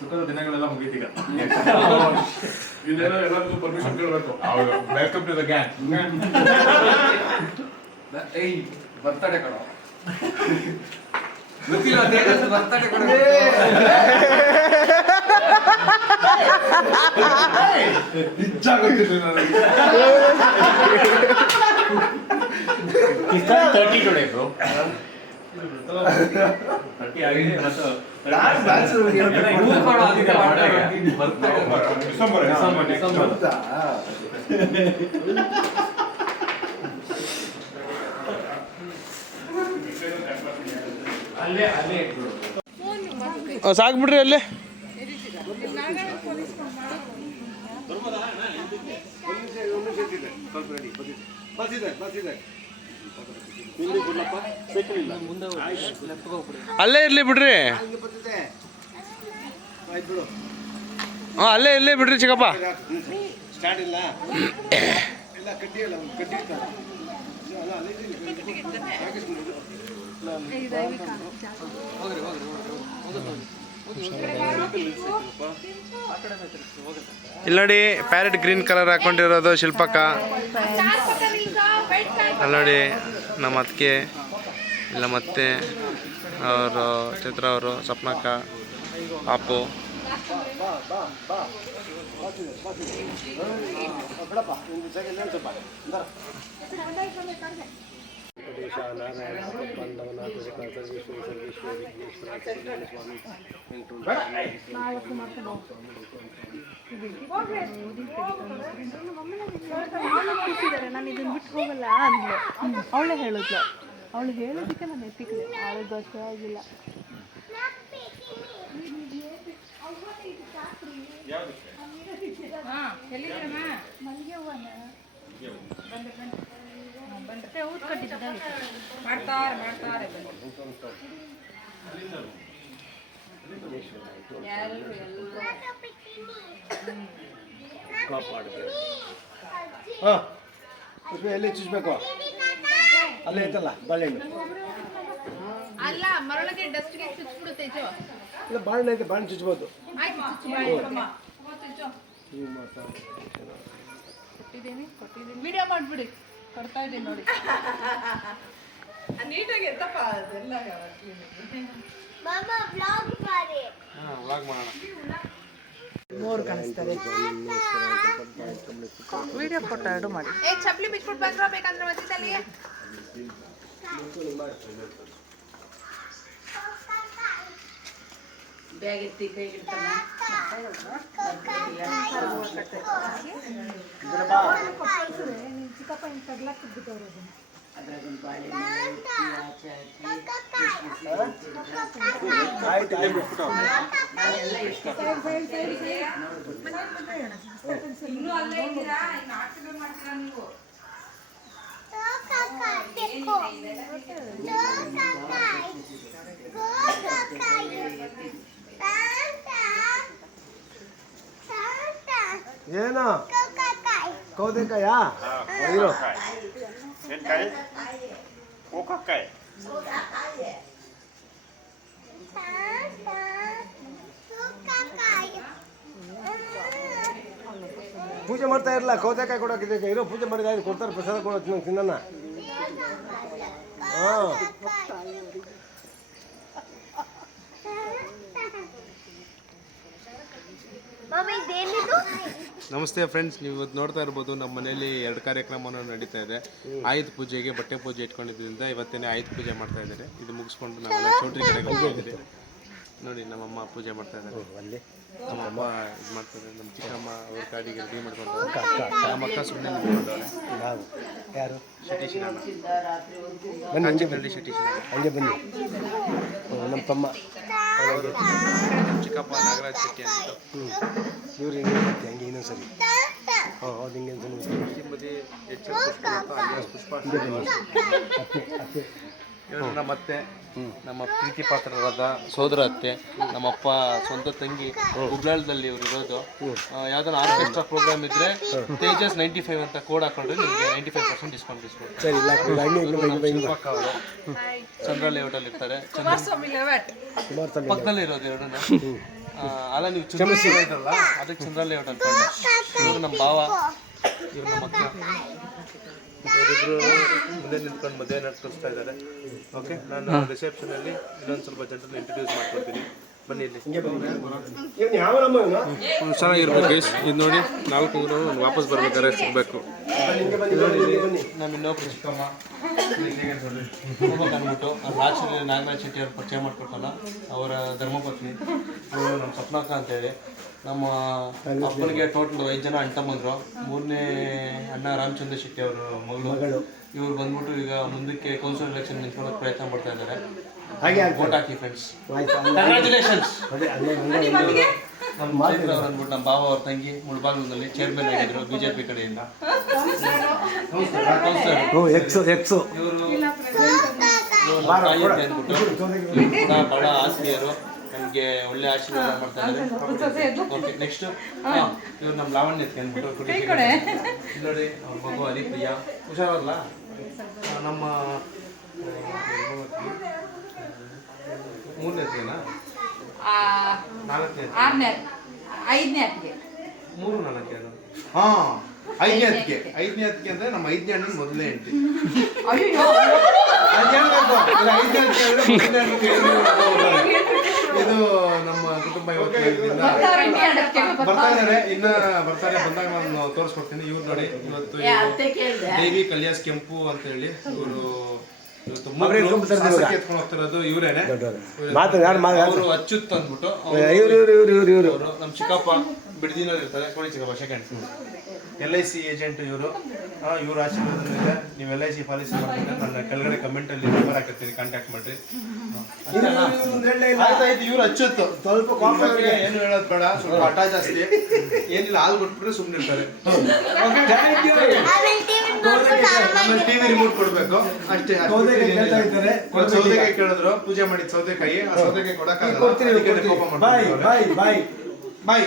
ಸುಖದ ದಿನಗಳೆಲ್ಲ ಮುಗೀತೀಗ. ಇಲ್ಲೇನೋ ಎಲ್ಲರಿಗೂ ಪರ್ಮಿಷನ್ ಕೇಳಬೇಕು. Welcome to the gang. ಏಯ್ ಬರ್ತಡೆ ಕಣೋ. ಗೊತ್ತಿಲ್ಲ ಬರ್ತಡೆ ಕಣೋ. ನಿಜ ಗೊತ್ತಿಲ್ಲ ನನಗೆ. 30 today bro. 30 ಆಗಿದೆ ಮತ್ತು ಸಾಕ್ಬಿಡ್ರಿ ಅಲ್ಲೇ. ಅಲ್ಲೇ ಇರ್ಲಿ ಬಿಡ್ರಿ. ಅಲ್ಲೇ ಇರ್ಲಿ ಬಿಡ್ರಿ ಚಿಕ್ಕಪ್ಪ. ಇಲ್ಲಿ ನೋಡಿ ಪ್ಯಾರೆಟ್ ಗ್ರೀನ್ ಕಲರ್ ಹಾಕೊಂಡಿರೋದು ಶಿಲ್ಪಕ್ಕ. ಅಲ್ಲಿ ನೋಡಿ ನಮ್ಮ ಅತ್ತಿಗೆ, ಇಲ್ಲ ಮತ್ತೆ ಅವರು ಚಿತ್ರ ಅವರು, ಸ್ವಪ್ನಕ್ಕ, ಪಾಪು. ನಾನು ಇದನ್ನ ಬಿಟ್ಟು ಹೋಗಲ್ಲ ಅಂದ್ಲು. ಅವಳೇ ಹೇಳಿದ್ಲು. ಅವಳು ಹೇಳೋದಕ್ಕೆ ನಾನು ಎತ್ತಿಕ್ಕಿದೆ. ಅವಳಿಗೆ ಗೊತ್ತಾಗಿಲ್ಲ. ಎಲ್ಲಿ ಚುಚ್ಬೇಕು? ಅಲ್ಲೇ ಐತಲ್ಲ ಬಾಳೆಹಣ್ಣು. ಅಲ್ಲ ಮರಳಿಗೆ ಡಸ್ಟ್ಗೆ ಚುಚ್ಚಿಬಿಡು ತೇಜು. ಇಲ್ಲ ಬಾಣೆ ಐತೆ, ಬಾಣೆ ಚುಚ್ಬೋದು. ಆಯ್ತು ಕೊಟ್ಟಿದ್ದೀನಿ ವಿಡಿಯೋ ಮಾಡಿಬಿಡಿ, ಕೊಡ್ತಾ ಇದ್ದೀನಿ ನೋಡಿ. ನೀಟಾಗಿ ಎತ್ತಪ್ಪ ಅದೆಲ್ಲ Mama, vlog ಮಾಡಿ. ವ್ಲಾಗ್ ಮಾಡೋಣ. ಮೋರ್ ಕಾಣಿಸ್ತಾರೆ. ವಿಡಿಯೋ ಫೋಟೋ ಎರಡು ಮಾಡಿ. ಏ ಚಪ್ಪಲಿ ಬಿಚ್ಬಿಟ್ಟು ಬಂದ್ರ ಬೇಕಂದ್ರೆ ಮಧ್ಯದಲ್ಲಿ ಬ್ಯಾಗ್ ಎತ್ತಿ ಕೈ ಇಡ್ತಾನ. ಚಿಕ್ಕಪ್ಪ ಹಿಂಗೆ ತಗ್ಲಾಕ್ ಬಿದ್ದವ್ರು ಅದ್ರಾಗೊಂದು ಬಾಳೆ ಇನ್ನೂ ಅಲ್ಲೇ ಇದ್ದೀರಾ, ಇನ್ನು ಆಟಗಳು ಮಾಡ್ತೀರಾ ನೀವು? ಏನೋ ಕೌದೆಕಾಯಾ ಇರೋ ಪೂಜೆ ಮಾಡ್ತಾ ಇರಲ್ಲ, ಕೌದೆಕಾಯಿ ಕೊಡೋಕೆ ಇರೋ ಪೂಜೆ ಮಾಡಿದ ಕೊಡ್ತಾರೆ, ಪ್ರಸಾದ ಕೊಡೋದು ತಿನ್ನೋಣ. ಹಾಂ ನಮಸ್ತೆ ಫ್ರೆಂಡ್ಸ್, ನೀವು ಇವತ್ತು ನೋಡ್ತಾ ಇರ್ಬೋದು ನಮ್ಮ ಮನೆಯಲ್ಲಿ 2 ಕಾರ್ಯಕ್ರಮವನ್ನು ನಡೀತಾ ಇದೆ. ಆಯುಧ ಪೂಜೆಗೆ ಬಟ್ಟೆ ಪೂಜೆ ಇಟ್ಕೊಂಡಿದ್ದರಿಂದ ಇವತ್ತೇನೆ ಆಯುಧ ಪೂಜೆ ಮಾಡ್ತಾ ಇದ್ದಾರೆ. ಇದು ಮುಗಿಸ್ಕೊಂಡು ನಾವೆಲ್ಲ ಚೌಟ್ರಿ ಕಡೆಗೆ ಹೋಗ್ತಿದ್ದೀವಿ. ನೋಡಿ ನಮ್ಮಮ್ಮ ಪೂಜೆ ಮಾಡ್ತಾ ಇದ್ದಾರೆ, ನಮ್ಮಮ್ಮ ಇದು ಮಾಡ್ತಾರೆ, ನಮ್ಮ ಚಿಕ್ಕಮ್ಮ ಅವ್ರ ಗಾಡಿಗೆ ರೆಡಿ ಮಾಡ್ಕೊಂಡು ನಮ್ಮ ಅಕ್ಕ ಸುಮ್ಮನೆ ನಿಂತ್ಕೊಂಡವ್ರೆ. ನಾವು ಯಾರು ಸತೀಶ್ ಬನ್ನಿ, ಹಂಗೆ ಬನ್ನಿ, ಸತೀಶ್ ಹಂಗೆ ಬನ್ನಿ. ನಮ್ಮ ತಮ್ಮ ನಮ್ಮ ಚಿಕ್ಕಪ್ಪ ನಾಗರಾಜ್ ಶೆಟ್ಟಿ ಅಂತ. ಇವ್ರು ಹಿಂಗೆ ಹಂಗೆ ಇನ್ನೊಂದು ಸರಿ. ಹಾಂ ಹೌದು, ಹಿಂಗೆ ಶ್ರೀಮತಿ ಎಚ್ ಎಲ್ ಪುಷ್ಪ ಅತ್ತೆ ಇವರು ನಮ್ಮ ಅತ್ತೆ, ನಮ್ಮ ಪ್ರೀತಿ ಪಾತ್ರರಾದ ಸೋದರ ಅತ್ತೆ, ನಮ್ಮಪ್ಪ ಸ್ವಂತ ತಂಗಿ. ಹುಬ್ಳಾಳದಲ್ಲಿ ಇವ್ರು ಇರೋದು. ಯಾವ್ದಾನ ಆರ್ಕೆಸ್ಟ್ರಾ ಪ್ರೋಗ್ರಾಮ್ ಇದ್ರೆ ತೇಜಸ್ 95 ಅಂತ ಕೋಡ್ ಹಾಕೊಂಡ್ರೆ ನಿಮಗೆ 95% ಡಿಸ್ಕೌಂಟ್ ಸರಿ ಇಲ್ಲ ಶಿಲ್ಪಕ್ಕ ಅವರು ಚಂದ್ರ ಲೇಔಟಲ್ಲಿ ಇರ್ತಾರೆ. ಪಕ್ಕದಲ್ಲೇ ಇರೋದು ಎರಡನ್ನ. ಅಲ್ಲ ನೀವು ಚಂದ್ರ ಇದ್ರಲ್ಲ, ಅದಕ್ಕೆ ಚಂದ್ರ ಲೇಔಟ್ ಅನ್ಕೊಂಡು. ಇವರು ನಮ್ಮ ಭಾವ, ಇವ್ರು ನಮ್ಮ ಅಕ್ಕ. ಇವರಿಬ್ರು ಮುಂದೆ ನಿಂತ್ಕೊಂಡು ಮದುವೆ ನಡ್ಸ್ತಾ ಇದ್ದಾರೆ. ಓಕೆ, ನಾನು ರಿಸೆಪ್ಷನಲ್ಲಿ ಇನ್ನೊಂದು ಸ್ವಲ್ಪ ಜನರನ್ನ ಇಂಟ್ರೊಡ್ಯೂಸ್ ಮಾಡ್ಕೊಡ್ತೀನಿ. ಬನ್ನಿ ಇಲ್ಲಿ. ಚೆನ್ನಾಗಿರ್ಬೇಕು ಗೈಸ್. ಇದು ನೋಡಿ 4 ವಾಪಸ್ ಬರ್ಬೇಕಾದ್ರೆ ಸಿಗಬೇಕು. ನಮ್ಮ ಇನ್ನೊಬ್ರು ಚಿಕ್ಕಮ್ಮ ಅಂದ್ಬಿಟ್ಟು ನಾಗರಾಜ್ ಶೆಟ್ಟಿ ಅವ್ರು ಪರಿಚಯ ಮಾಡ್ಕೊಟ್ಟಲ್ಲ, ಅವರ ಧರ್ಮಪತ್ನಿ. ಅವರು ನಮ್ಮ ಸ್ವಪ್ನಕ್ಕ ಅಂತೇಳಿ. ನಮ್ಮ ಅಪ್ಪನಿಗೆ ಟೋಟಲ್ 5 ಜನ ಅಣ್ಣ ತಮ್ಮಂದ್ರು. 3ನೇ ಅಣ್ಣ ರಾಮಚಂದ್ರ ಶೆಟ್ಟಿ ಅವರು ಮಗಳು. ಇವ್ರು ಬಂದ್ಬಿಟ್ಟು ಈಗ ಮುಂದಕ್ಕೆ ಕೌನ್ಸಿಲ್ ಎಲೆಕ್ಷನ್ ನಿಂತ್ಕೊಳ್ಳೋಕೆ ಪ್ರಯತ್ನ ಪಡ್ತಾ ಇದ್ದಾರೆ. ವೋಟ್ ಹಾಕಿ ಫ್ರೆಂಡ್ಸ್, ಕಂಗ್ರ್ಯಾಚುಲೇಷನ್ಸ್. ನಮ್ಮ ಚೈತ್ರ ಅವ್ರು ಅಂದ್ಬಿಟ್ಟು ನಮ್ಮ ಭಾವ ಅವ್ರ ತಂಗಿ ಮುಳಬಾಗಿಲಿನಲ್ಲಿ ಚೇರ್ಮನ್ ಆಗಿದ್ರು ಬಿಜೆಪಿ ಕಡೆಯಿಂದ. ಇವರು ತಾಯಿ ಅಂತ ಅಂದ್ಬಿಟ್ಟು ಕೂಡ ಬಹಳ ಆತ್ಮೀಯರು, ನಮಗೆ ಒಳ್ಳೆ ಆಶೀರ್ವಾದ ಮಾಡ್ತಾ ಇದ್ದಾರೆ. ಓಕೆ, ನೆಕ್ಸ್ಟ್ ಇವ್ರು ನಮ್ಮ ಲಾವಣ್ಯ ಅಂದ್ಬಿಟ್ಟು ನೋಡಿ, ಅವ್ರ ಮಗು ಹರಿಪ್ರಿಯ. ಹುಷಾರಲ್ಲ ನಮ್ಮ 3ನೇದೇನಾ 4ನೇ 5ನೇ ಅತ್ತಿಗೆ 3 4 ಹಾಂ 5ನೇ ಅತ್ತಿಗೆ ಅಂದರೆ ನಮ್ಮ 5ನೇ ಅಣ್ಣನ ಮೊದಲನೇ ಹೆಂಡತಿ. ಇದು ನಮ್ಮ ಕುಟುಂಬ ಇವತ್ತು ಬರ್ತಾ ಇದ್ದಾರೆ. ಇನ್ನ ಬರ್ತಾರೆ, ಬಂದಾಗ ನಾನು ತೋರಿಸ್ಕೊಡ್ತೀನಿ. ಇವ್ರು ನೋಡಿ, ಇವತ್ತು ದೇವಿ ಕಲ್ಯಾಸ್ ಕೆಂಪು ಅಂತ ಹೇಳಿ ಇವರು ಎತ್ಕೊಂಡು ಹೋಗ್ತಿರೋದು ಇವರೇನೆ. ಅವರು ಅಚ್ಚುತ್ ಅಂದ್ಬಿಟ್ಟು ಅವರು ನಮ್ಮ ಚಿಕ್ಕಪ್ಪ ಬಿಡದಿನಲ್ಲಿ ಇರ್ತಾರೆ. ಕೊಡಿ ಚಿಕ್ಕಪ್ಪ ಸೆಕೆಂಡ್. LIC ಏಜೆಂಟ್ ಇವರು. ಇವ್ರ ಆಶೀರ್ವಾದದಿಂದ ನೀವು LIC ಪಾಲಿಸಿ ಮಾಡ್ತಾರೆ. ನನ್ನ ಕೆಳಗಡೆ ಕಮೆಂಟಲ್ಲಿ ನಂಬರ್ ಹಾಕಿರ್ತೀನಿ, ಕಾಂಟ್ಯಾಕ್ಟ್ ಮಾಡಿರಿ. ಆಯ್ತಾಯ್ತು, ಇವ್ರು ಅಚ್ಚುತ್ತು. ಸ್ವಲ್ಪ ಏನು ಹೇಳೋದು ಬೇಡ, ಸ್ವಲ್ಪ ಹಠ ಜಾಸ್ತಿ. ಏನಿಲ್ಲ, ಹಾಲು ಕೊಟ್ಬಿಟ್ರೆ ಸುಮ್ಮನೆ ಇರ್ತಾರೆ. ಆಮೇಲೆ TV ರಿಮೋಟ್ ಕೊಡ್ಬೇಕು ಅಷ್ಟೇ. ಸೌದೆಕಾಯಿ ಕೇಳಿದ್ರು, ಪೂಜೆ ಮಾಡಿದ ಸೌದೆಕಾಯಿ. ಆ ಸೌದೆಕಾಯಿ ಕೊಡಕ್ಕಾಗಲ್ಲ. ಬಾಯ್.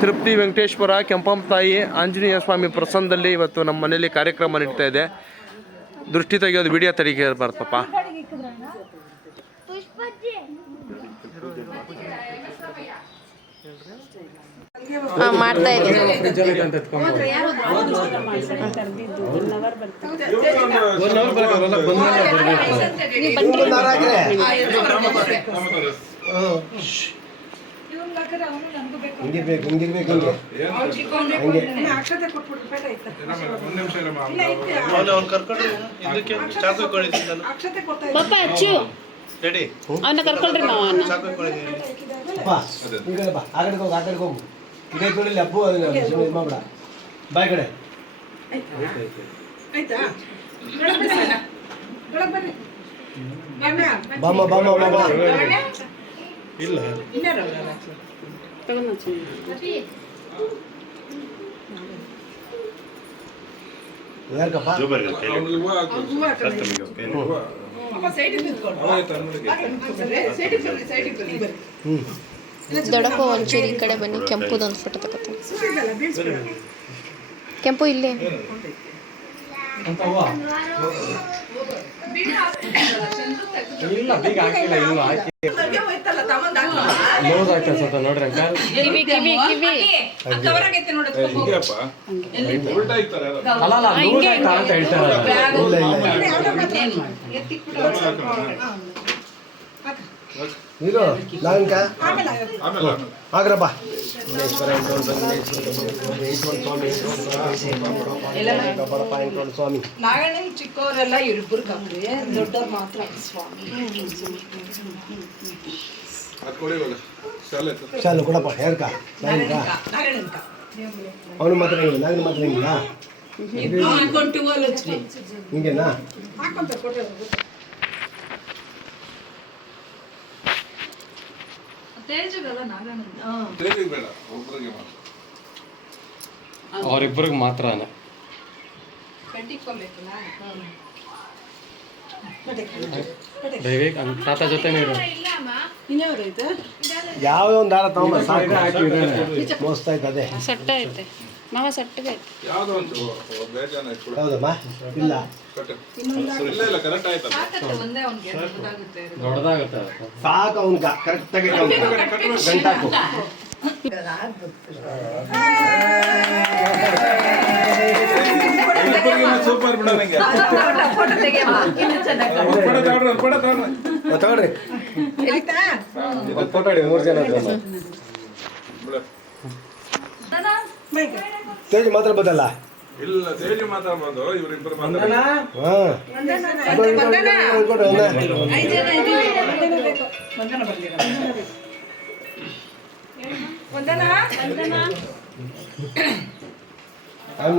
ತೃಪ್ತಿ ವೆಂಕಟೇಶ್ವರ ಕೆಂಪಮ್ಮ ತಾಯಿ ಆಂಜನೇಯ ಸ್ವಾಮಿ ಪ್ರಸನ್ನದಲ್ಲಿ ಇವತ್ತು ನಮ್ಮ ಮನೆಯಲ್ಲಿ ಕಾರ್ಯಕ್ರಮ ನಡೀತಾ ಇದೆ. ದೃಷ್ಟಿ ತೆಗಿಯೋದು ವಿಡಿಯೋ ತೆರಿಗೆ ಬರ್ತಪ್ಪ. ಮಾಡ್ತಾ ಇದ್ದೀನಿ. ಪಪ್ಪ ಅಚ್ಚು ಅವನ್ನ ಕರ್ಕೊಳ್ರಿ ನಾವು ಬಾಯ್ ಕಡೆ ಬಾಮ ಬಾಮ ಬಾಮ ಇಲ್ಲ ಯಾಕಪ್ಪ ದೊಡ್ಡಪ್ಪ ಒಂಚೂರು ಈ ಕಡೆ ಬನ್ನಿ. ಕೆಂಪುದೊಂದು ಫೋಟೋ ತಗೋತೀನಿ. ಕೆಂಪು ಇಲ್ಲೇ ಇಲ್ಲ ಬೀಗ ಹಾಕಿಲ್ಲ, ಇನ್ನೂ ಹಾಕಿ ಲೂಸ್ ಆಯ್ತು ಸ್ವಲ್ಪ ನೋಡ್ರಿ ಅಂಕಲ್. ಅಲ್ಲ ಲೂಸ್ ಆಯ್ತಾ ಅಂತ ಹೇಳ್ತಾರೆ. ನೀರು ಲಾಂಕ ಆಗ್ರಪ್ಪ. ಸ್ವಾಮಿ ನಾಗಣ್ಣ ಚಿಕ್ಕವರೆಲ್ಲ ಇಬ್ಬರು ಕಮ್ಮಿ, ದೊಡ್ಡವ್ರು ಮಾತ್ರ ಸ್ವಾಮಿ. ಶಾಲು ಕೊಡಪ್ಪ ಯಾರ್ಕ ಅವನು ಮಾತ್ರ ನಾಗನ ಮಾತ್ರ ಹಿಂಗಿಲ್ಲ ಹಿಂಗೇನಾ? ಅವರಿಬ್ಬರಿಗೆ ಮಾತ್ರ ದಯವಿಟ್ಟು ತಾತ ಜೊತೆ ನೀರು ಯಾವುದೋ ಒಂದು ದಾರ ತಗೊಂಬ ಸಾಕು. ಮೋಸ್ತ ಆಯ್ತು ಅದೇ ಸಟ್ಟ ಐತೆ ಮಾವ ಸಟ್ಟಿಗೆ ಹೌದಮ್ಮ ಇಲ್ಲ ದೊಡ್ಡದಾಗುತ್ತೆ ಸಾಕು ಅವನ್ಗ ಕರೆಕ್ಟಾಗಿ ಗಂಟಾಕು. ಸೂಪರ್ ಬಿಡ ನಂಗೆ ತಗೊಳ್ರಿ ಫೋಟೋ ಹಿಡಿ 3 ಜನ ತೇಜ್ ಮಾತ್ರ ಬದಲ್ಲ ಇಲ್ಲ ತೇಜು ಮಾತಾಡ್ಬೋದು, ಇವರಿಬ್ಬರು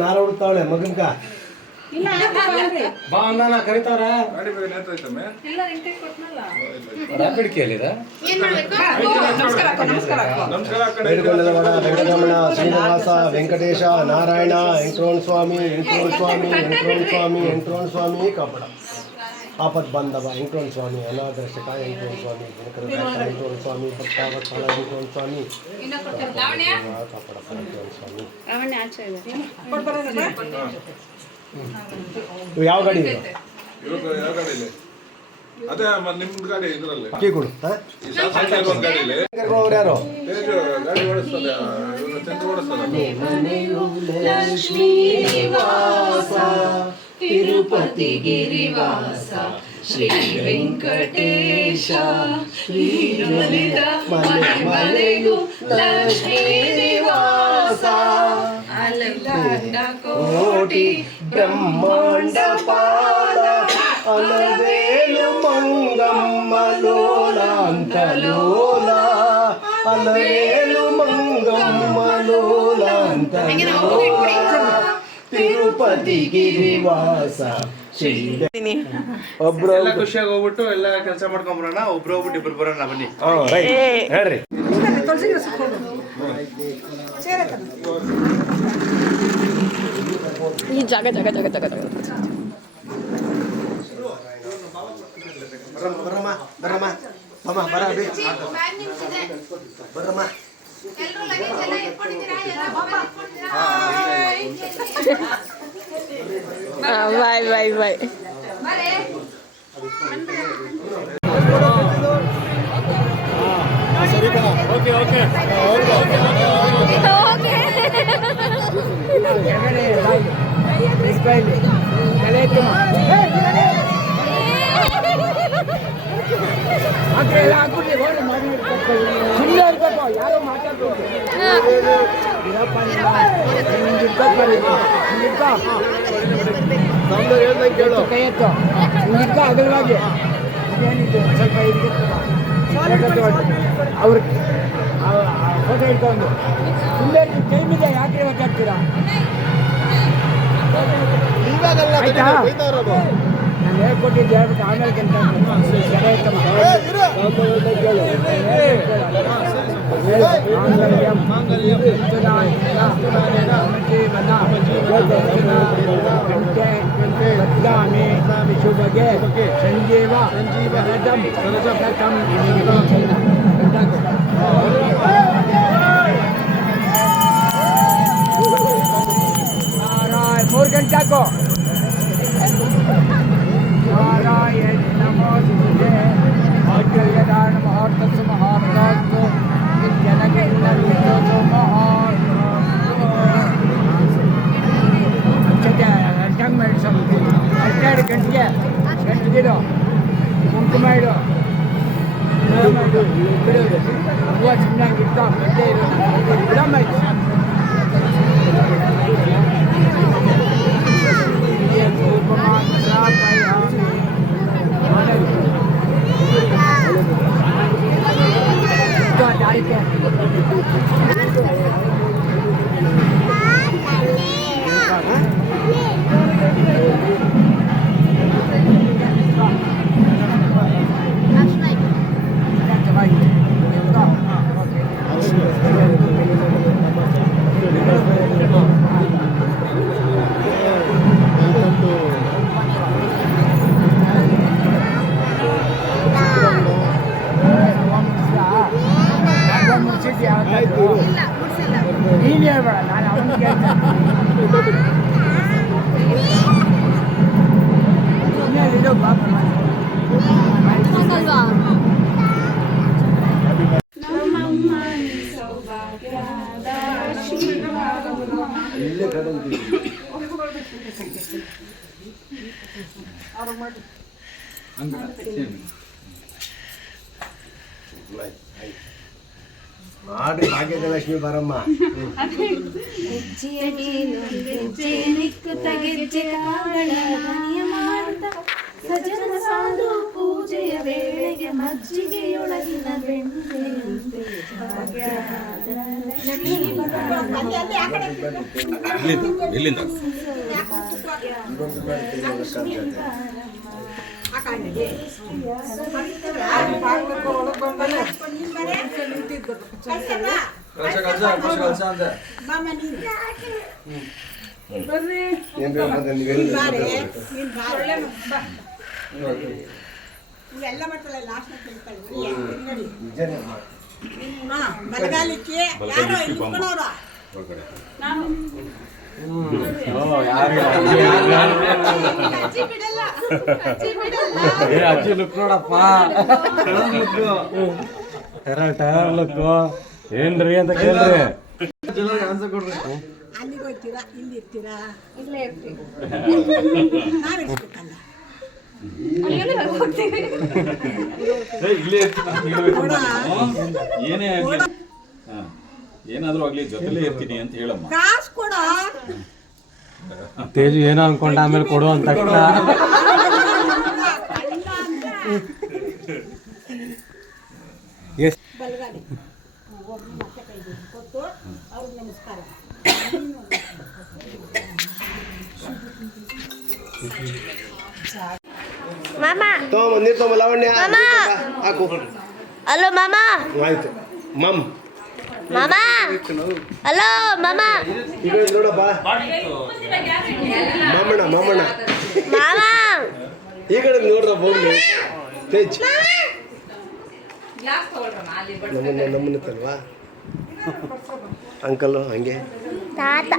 ನಾರ ಹುಡ್ತಾವಳೆ ಮಗನ್ಕ ಬಾ ಅಂದಾನ ಕರಿತಾವ್ರ ವೆಂಕಟರಮಣ ಶ್ರೀನಿವಾಸ ವೆಂಕಟೇಶ ನಾರಾಯಣ ವೆಂಕಟರಮಣ ಸ್ವಾಮಿ ವೆಂಕಟರಮಣ ಸ್ವಾಮಿ ವೆಂಕಟರಮಣ ಸ್ವಾಮಿ ವೆಂಕಟರಮಣ ಸ್ವಾಮಿ ಕಾಪಡ ಆಪತ್ ಬಾಂಧವ ವೆಂಕಟರಮಣ ಸ್ವಾಮಿ ಅನಾಥರಕ್ಷಕ ವೆಂಕಟರಮಣ ಸ್ವಾಮಿ ದಿನಕರದಾಸ ವೆಂಕಟರಮಣ ಸ್ವಾಮಿ ಭಕ್ತಾವತ್ಸಲ ವೆಂಕಟರಮಣ ಸ್ವಾಮಿ ಕಾಪಡಪ್ಪ ವೆಂಕಟರಮಣ ಸ್ವಾಮಿ. ಯಾವ ಗಾಡಿ ಇದೆ? ಯಾವ ಗಾಡಿ ಇಲ್ಲ ಅದೇ ನಿಮ್ದು ಗಾಡಿ ಇದ್ರಲ್ಲಿ ಕೀ ಕೊಡು. ಗಾಡಿಲಿ ಅವ್ರು ಯಾರು? ತೇಜು ಗಾಡಿ ಓಡಿಸ್ತದೆ, ಇವನು ಚಂದ್ರ ಓಡಿಸ್ತದೆ. ಲಕ್ಷ್ಮೀ ನಿವಾಸ ತಿರುಪತಿ ಗಿರಿವಾಸ ಶ್ರೀ ವೆಂಕಟೇಶ ಶ್ರೀ ಲಲಿತ ಮನೆಗೂ ಲಕ್ಷ್ಮೀ ನಿವಾಸ ಅಲಂಕಾರ ಕೋಟಿ ಬ್ರಹ್ಮಾಂಡ ಪಾಲ ಅಲವೇಲು ಮಂಗಮ್ಮ ಲೋಲಾಂತ ಲೋಲ ಅಲವೇಲು ಮಂಗಮ್ಮ ಲೋಲಾಂತ ತಿರುಪತಿ ಗಿರಿವಾಸ ಒಬ್ರು ಖುಷಿಯಾಗಿ ಹೋಗ್ಬಿಟ್ಟು ಎಲ್ಲ ಕೆಲಸ ಮಾಡ್ಕೊಂಡ್ಬರೋಣ. ಒಬ್ರು ಹೋಗ್ಬಿಟ್ಟು ಇಬ್ರು ಬರೋಣ ಬನ್ನಿ. ಹೇಳ್ರಿ ಈ ಜಾಗ ಜಾಗ ಜಾಗ ಜಾಗ ಜಾಗ ಬರಮ್ಮ ಬರಮ್ಮ ಅಮ್ಮ ಬರ ಬರಮ್ಮ ಬಾಯ್ ಬಾಯ್ ಬಾಯ್. ಅಗಲವಾಗಿ ಸ್ವಲ್ಪ ಅವ್ರ ಫೋಟೋ ಇಟ್ಕೊಂಡು ಸುಮ್ಮನೆ ಟೈಮ್ ಇದೆ ಯಾಕೆ ಮಾತಾಡ್ತೀರಾ? ನಾನು ಹೇಳ್ಕೊಟ್ಟಿದ್ದೆ ಹೇಳ್ಬಿಟ್ಟು ಆಮೇಲೆ ಕೆಲಸ ಶುಭಗೆ ಸಂಜೀವ ಮೂರು ಗಂಟೆ ಹಾಕೋ. नारायण नमोस्तुते अज्ञान महार्तस महार्तात्म जनकेन्द्र महार्तंग मेडिसन 12 ಗಂಟೆಗೆ ಗಂಟೆಗಿಡು ಕುಂಕುಮ ಇಡು ಹೂವು ಚೆನ್ನಾಗಿ ಇಡ್ತಾ ಗಂಟೆ ಇಡು ಬಿಡಮ್ಮ ನೀನು ಹೇಳ್ಬೇಡ, ನಾನು ಅವನಿಗೆ ಇದು ಪಾಪ ಮಾಡಿ ಭಾಗ್ಯಲಕ್ಷ್ಮಿ ಬರಮ್ಮ. ಸಜನ ಸಾಧು ಪೂಜೆಯ ವೇಳೆಗೆ ಮಜ್ಜಿಗೆಯೊಳಗಿನ ಬೆಣ್ಣೆಯಂತೆ ಇಲ್ಲಿಂದ ಅಜ್ಜಿ ಲುಕ್ ನೋಡಪ್ಪ, ಟೆರರ್ ಲುಕ್ ಏನ್ರಿ ಅಂತ ಕೇಳ್ರಿ. ಅಲ್ಲಿಗೆ ಹೋಗ್ತೀರಾ, ಇಲ್ಲಿ ಇರ್ತೀರಾ? ಇಲ್ಲೇ ಇರ್ತೀವಿ. ನಾವು ಇರ್ಬೇಕಲ್ಲ. ಏನೇ ಆಗ್ಲಿ, ಏನಾದ್ರೂ ಆಗ್ಲಿ ಜೊತೆಲೇ ಇರ್ತೀನಿ ಅಂತ ಹೇಳಮ್ಮ. ಕಾಸು ಕೊಡ. ತೇಜು ಏನೋ ಅನ್ಕೊಂಡ ಆಮೇಲೆ ಕೊಡು ಅಂತ ತಕ್ಷಣ ಬಲಗಾಲಿ ಒಬ್ಬರು ಮತ್ತೆ ಕೈ ಕೊಟ್ಟು ಅವ್ರಿಗೆ ನಮಸ್ಕಾರ. ಮಾಮ ನೀರು ತಗೊಂಬ ಲಾವಣ್ಯ, ಹಾಕು. ಹಲೋ ಮಾಮ. ಆಯ್ತು ಮಮ್. ಮಾಮ ಹಲೋ ಮಾಮ. ಈಗ ನೋಡಪ್ಪ ಮಾಮಣ್ಣ ಮಾಮಣ್ಣ ಮಾಮ ಈ ಕಡೆ ನೋಡ್ರ ಹೋಗ್ಲಿ. ತೇಜ್ ನಮ್ಮನ್ನ ತಲ್ವಾ ಅಂಕಲ್ಲು ಹಂಗೆ ತಾತ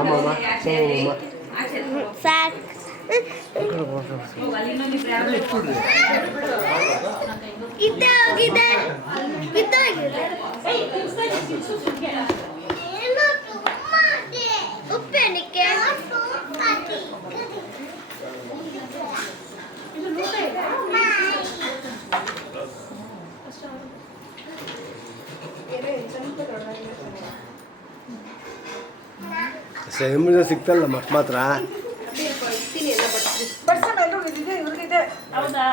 ಅಮ್ಮಮ್ಮ ಸೋಮಮ್ಮ ಸಾಕ್ ಉಪ್ಪೇನಿಕ್ಕೆ ಸೇಮಿನ ಸಿಗ್ತಲ್ಲ ಮಟ್ ಮಾತ್ರ ಬಡ್ಸೋಣ ಎಲ್ಲರೂ ಇದೆ ಇವ್ರಿಗಿದೆ. ಹೌದಾ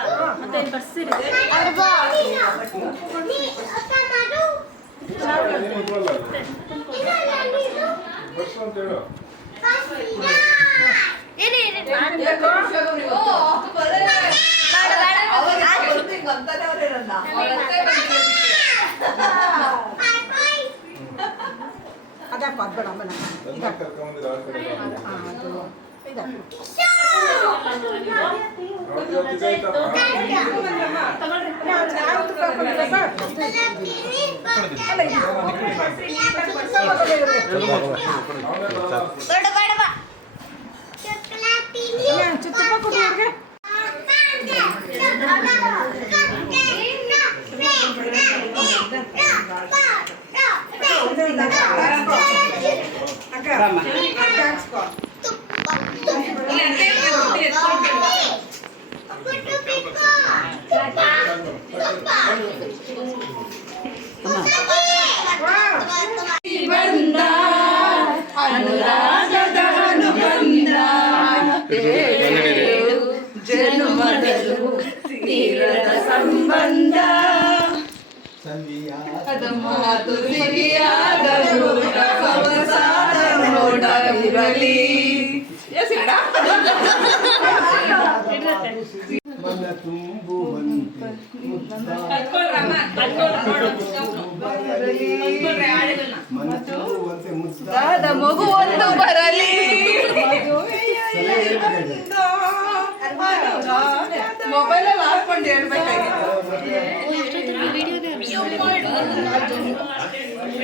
ಮತ್ತೆ ಬರ್ಸಿರಿದೆ ಅದಪ್ಪ ಅದು ಬೇಡ ಅಮ್ಮನ ಜನುಮದಲು ತೀರದ ಸಂಬಂಧ ಅದ ಮಾತು ಸಿಹಿಯಾದರೂ ಕವಸಾದ ನೋಡವಿರಲಿ ಮುದ್ದಾದ ಮಗು ಒಂದು ಬರಲಿ ಮೊಬೈಲಲ್ಲಿ ಹಾಕೊಂಡು ಹೇಳ್ಬೇಕಾಗಿತ್ತು.